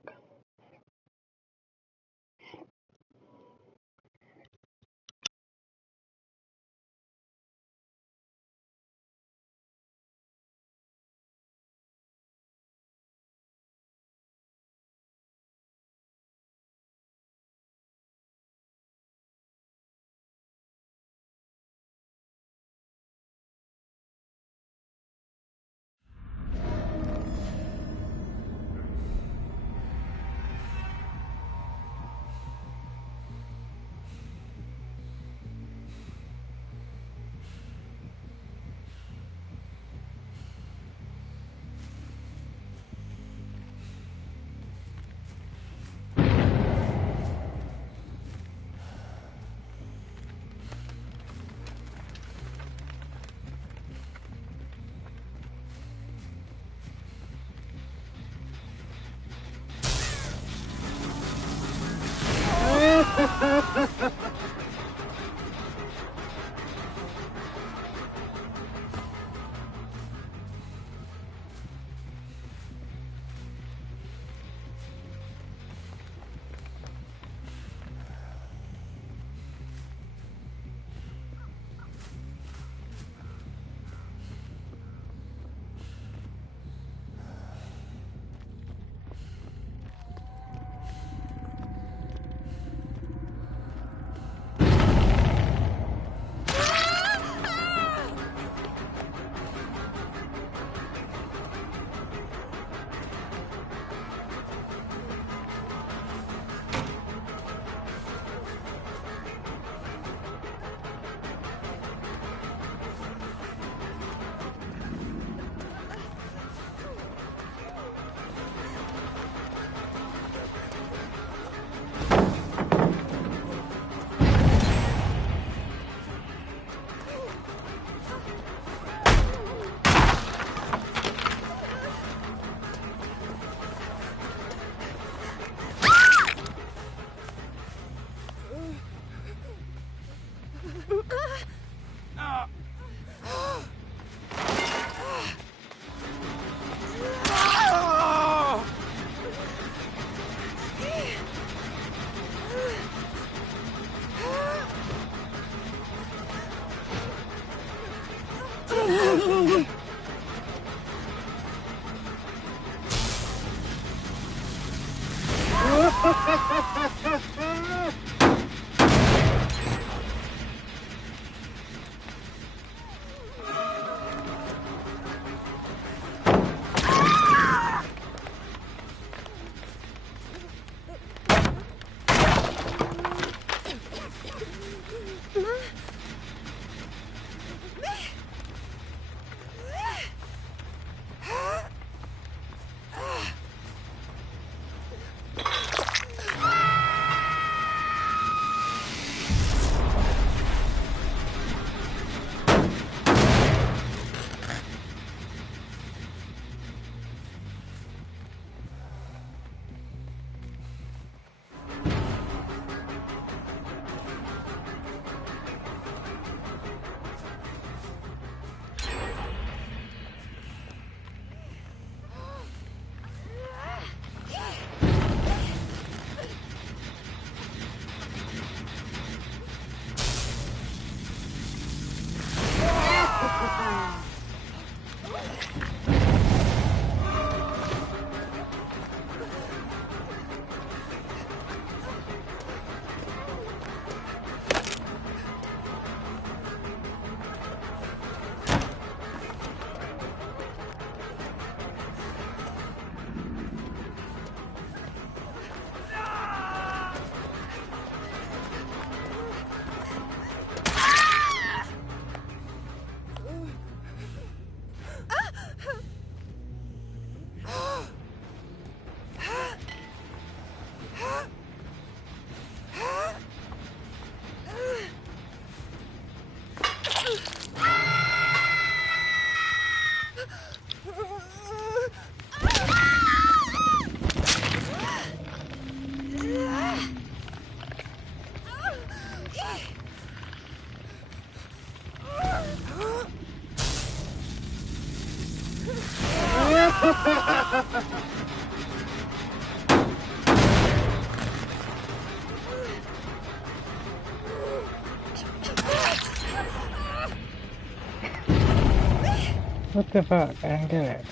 What the fuck? I don't get it.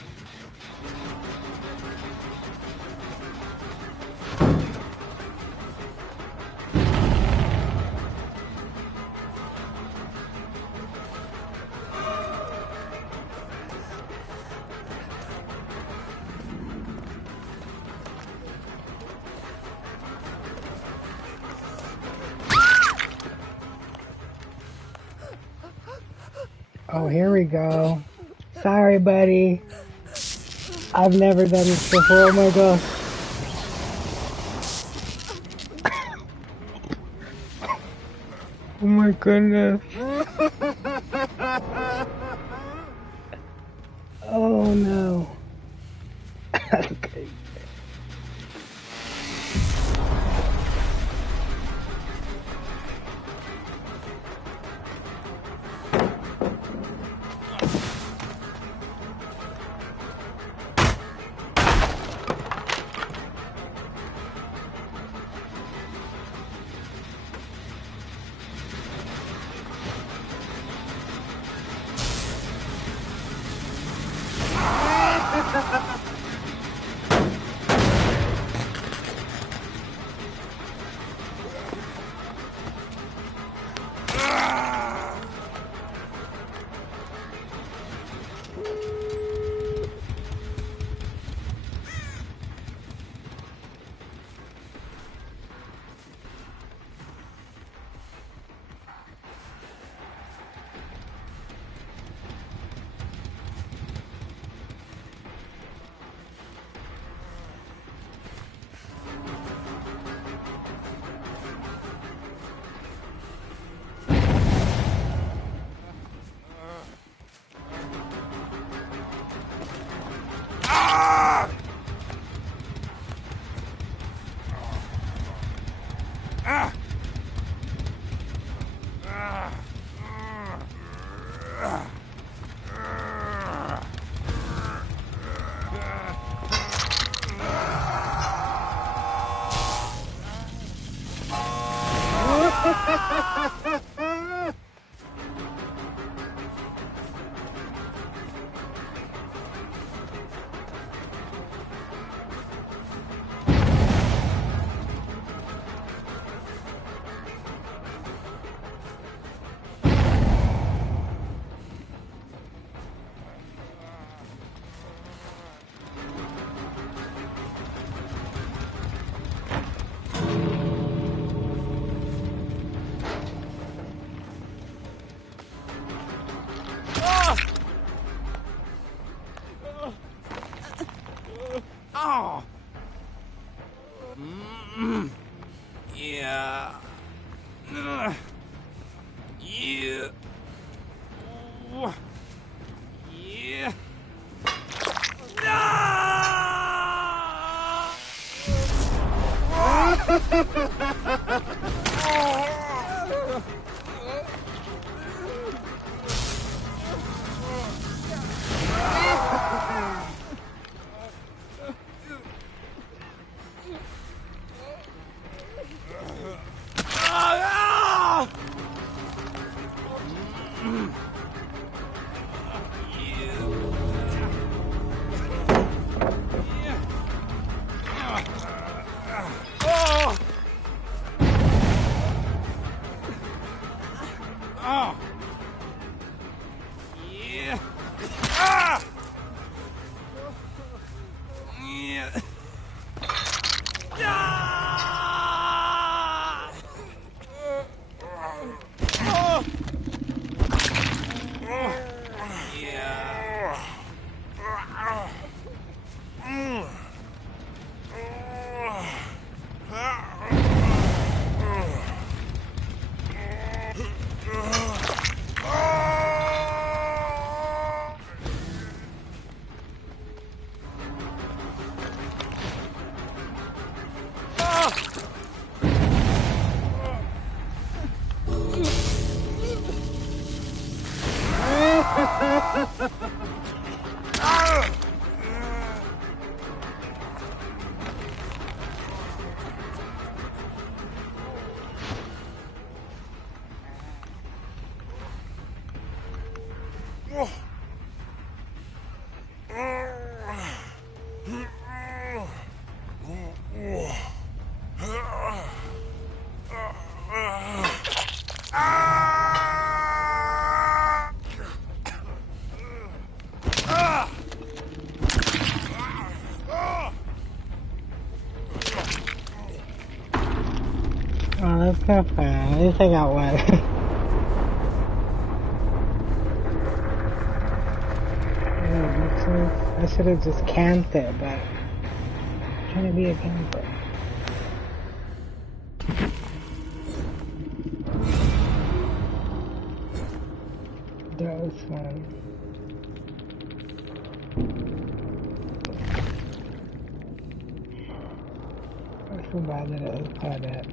Oh, here we go. Sorry, buddy. I've never done this before. Oh my gosh. Oh my goodness. Oh no. Okay. Oh. Yeah. Yeah. Yeah. Oh, that's not fun. At least I got one. I should have just camped it, but I'm trying to be a camper. That was fun. I feel bad that it was Claudette.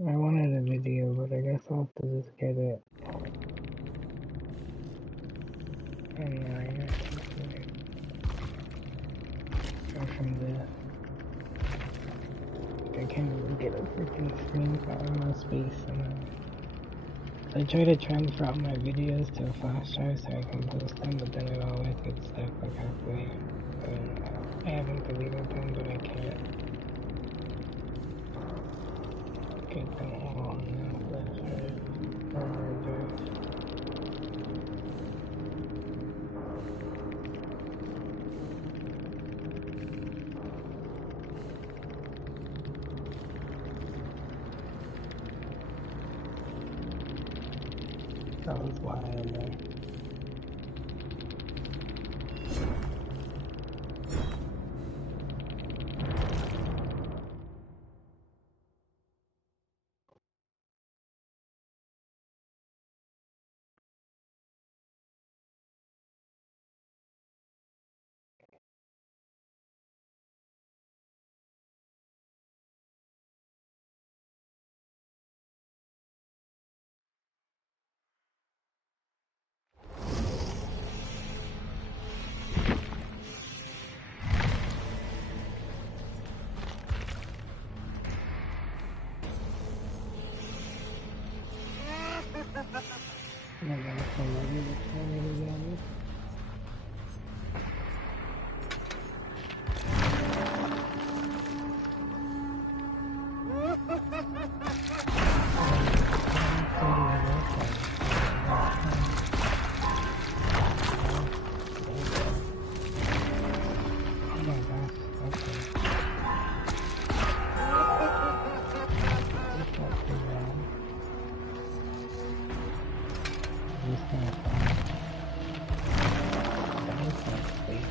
I wanted a video, but I guess I'll have to just get it online or from the. I can't even get a freaking screen for no space in it. I try to transfer out my videos to a flash drive so I can post them, but then it always gets stuck like halfway. I haven't deleted them, but I can't get them all on the flash drive or hard drive. That was wild though. I gotta find my video again. Oh my gosh, okay. It's not too bad. I'm just gonna find that is not safe.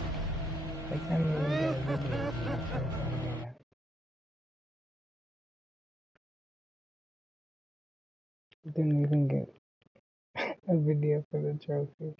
I can't even get a video of myself on there. Didn't even get a video for the trophy.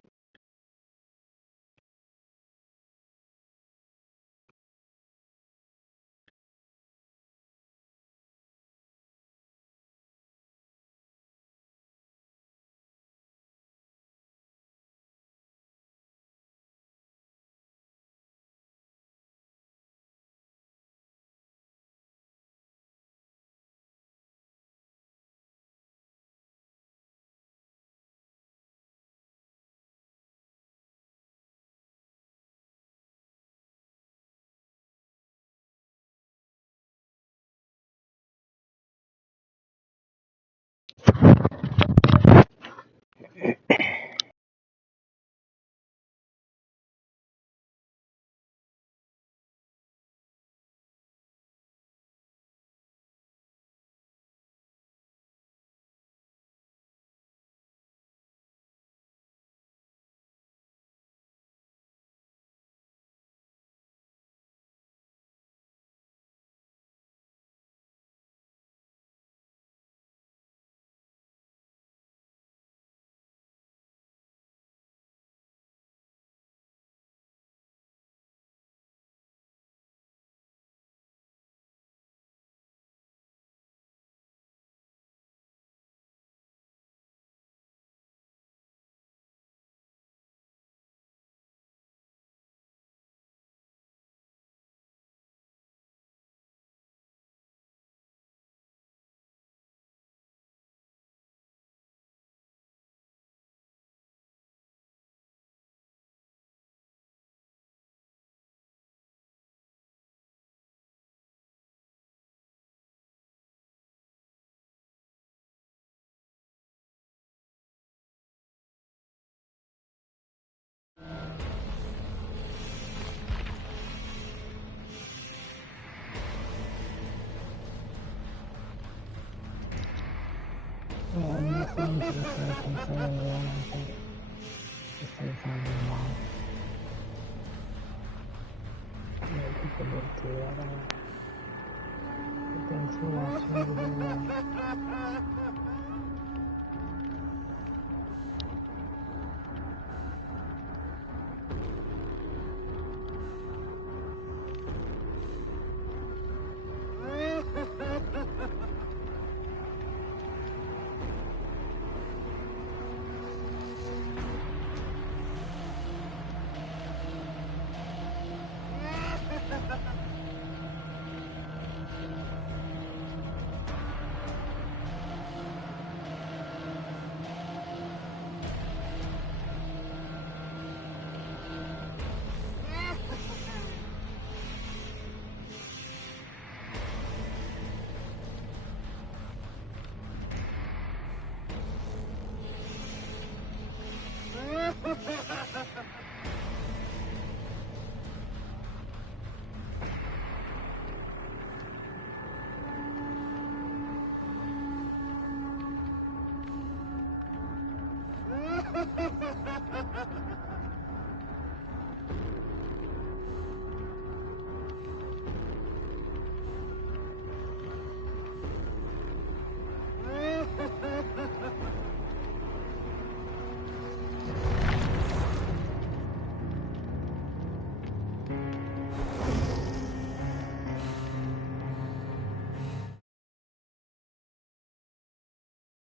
Yeah, I'm listening to the same concern everyone. I think this thing's on my mouth. Yeah, people do too. I don't know. But thanks for watching, everyone.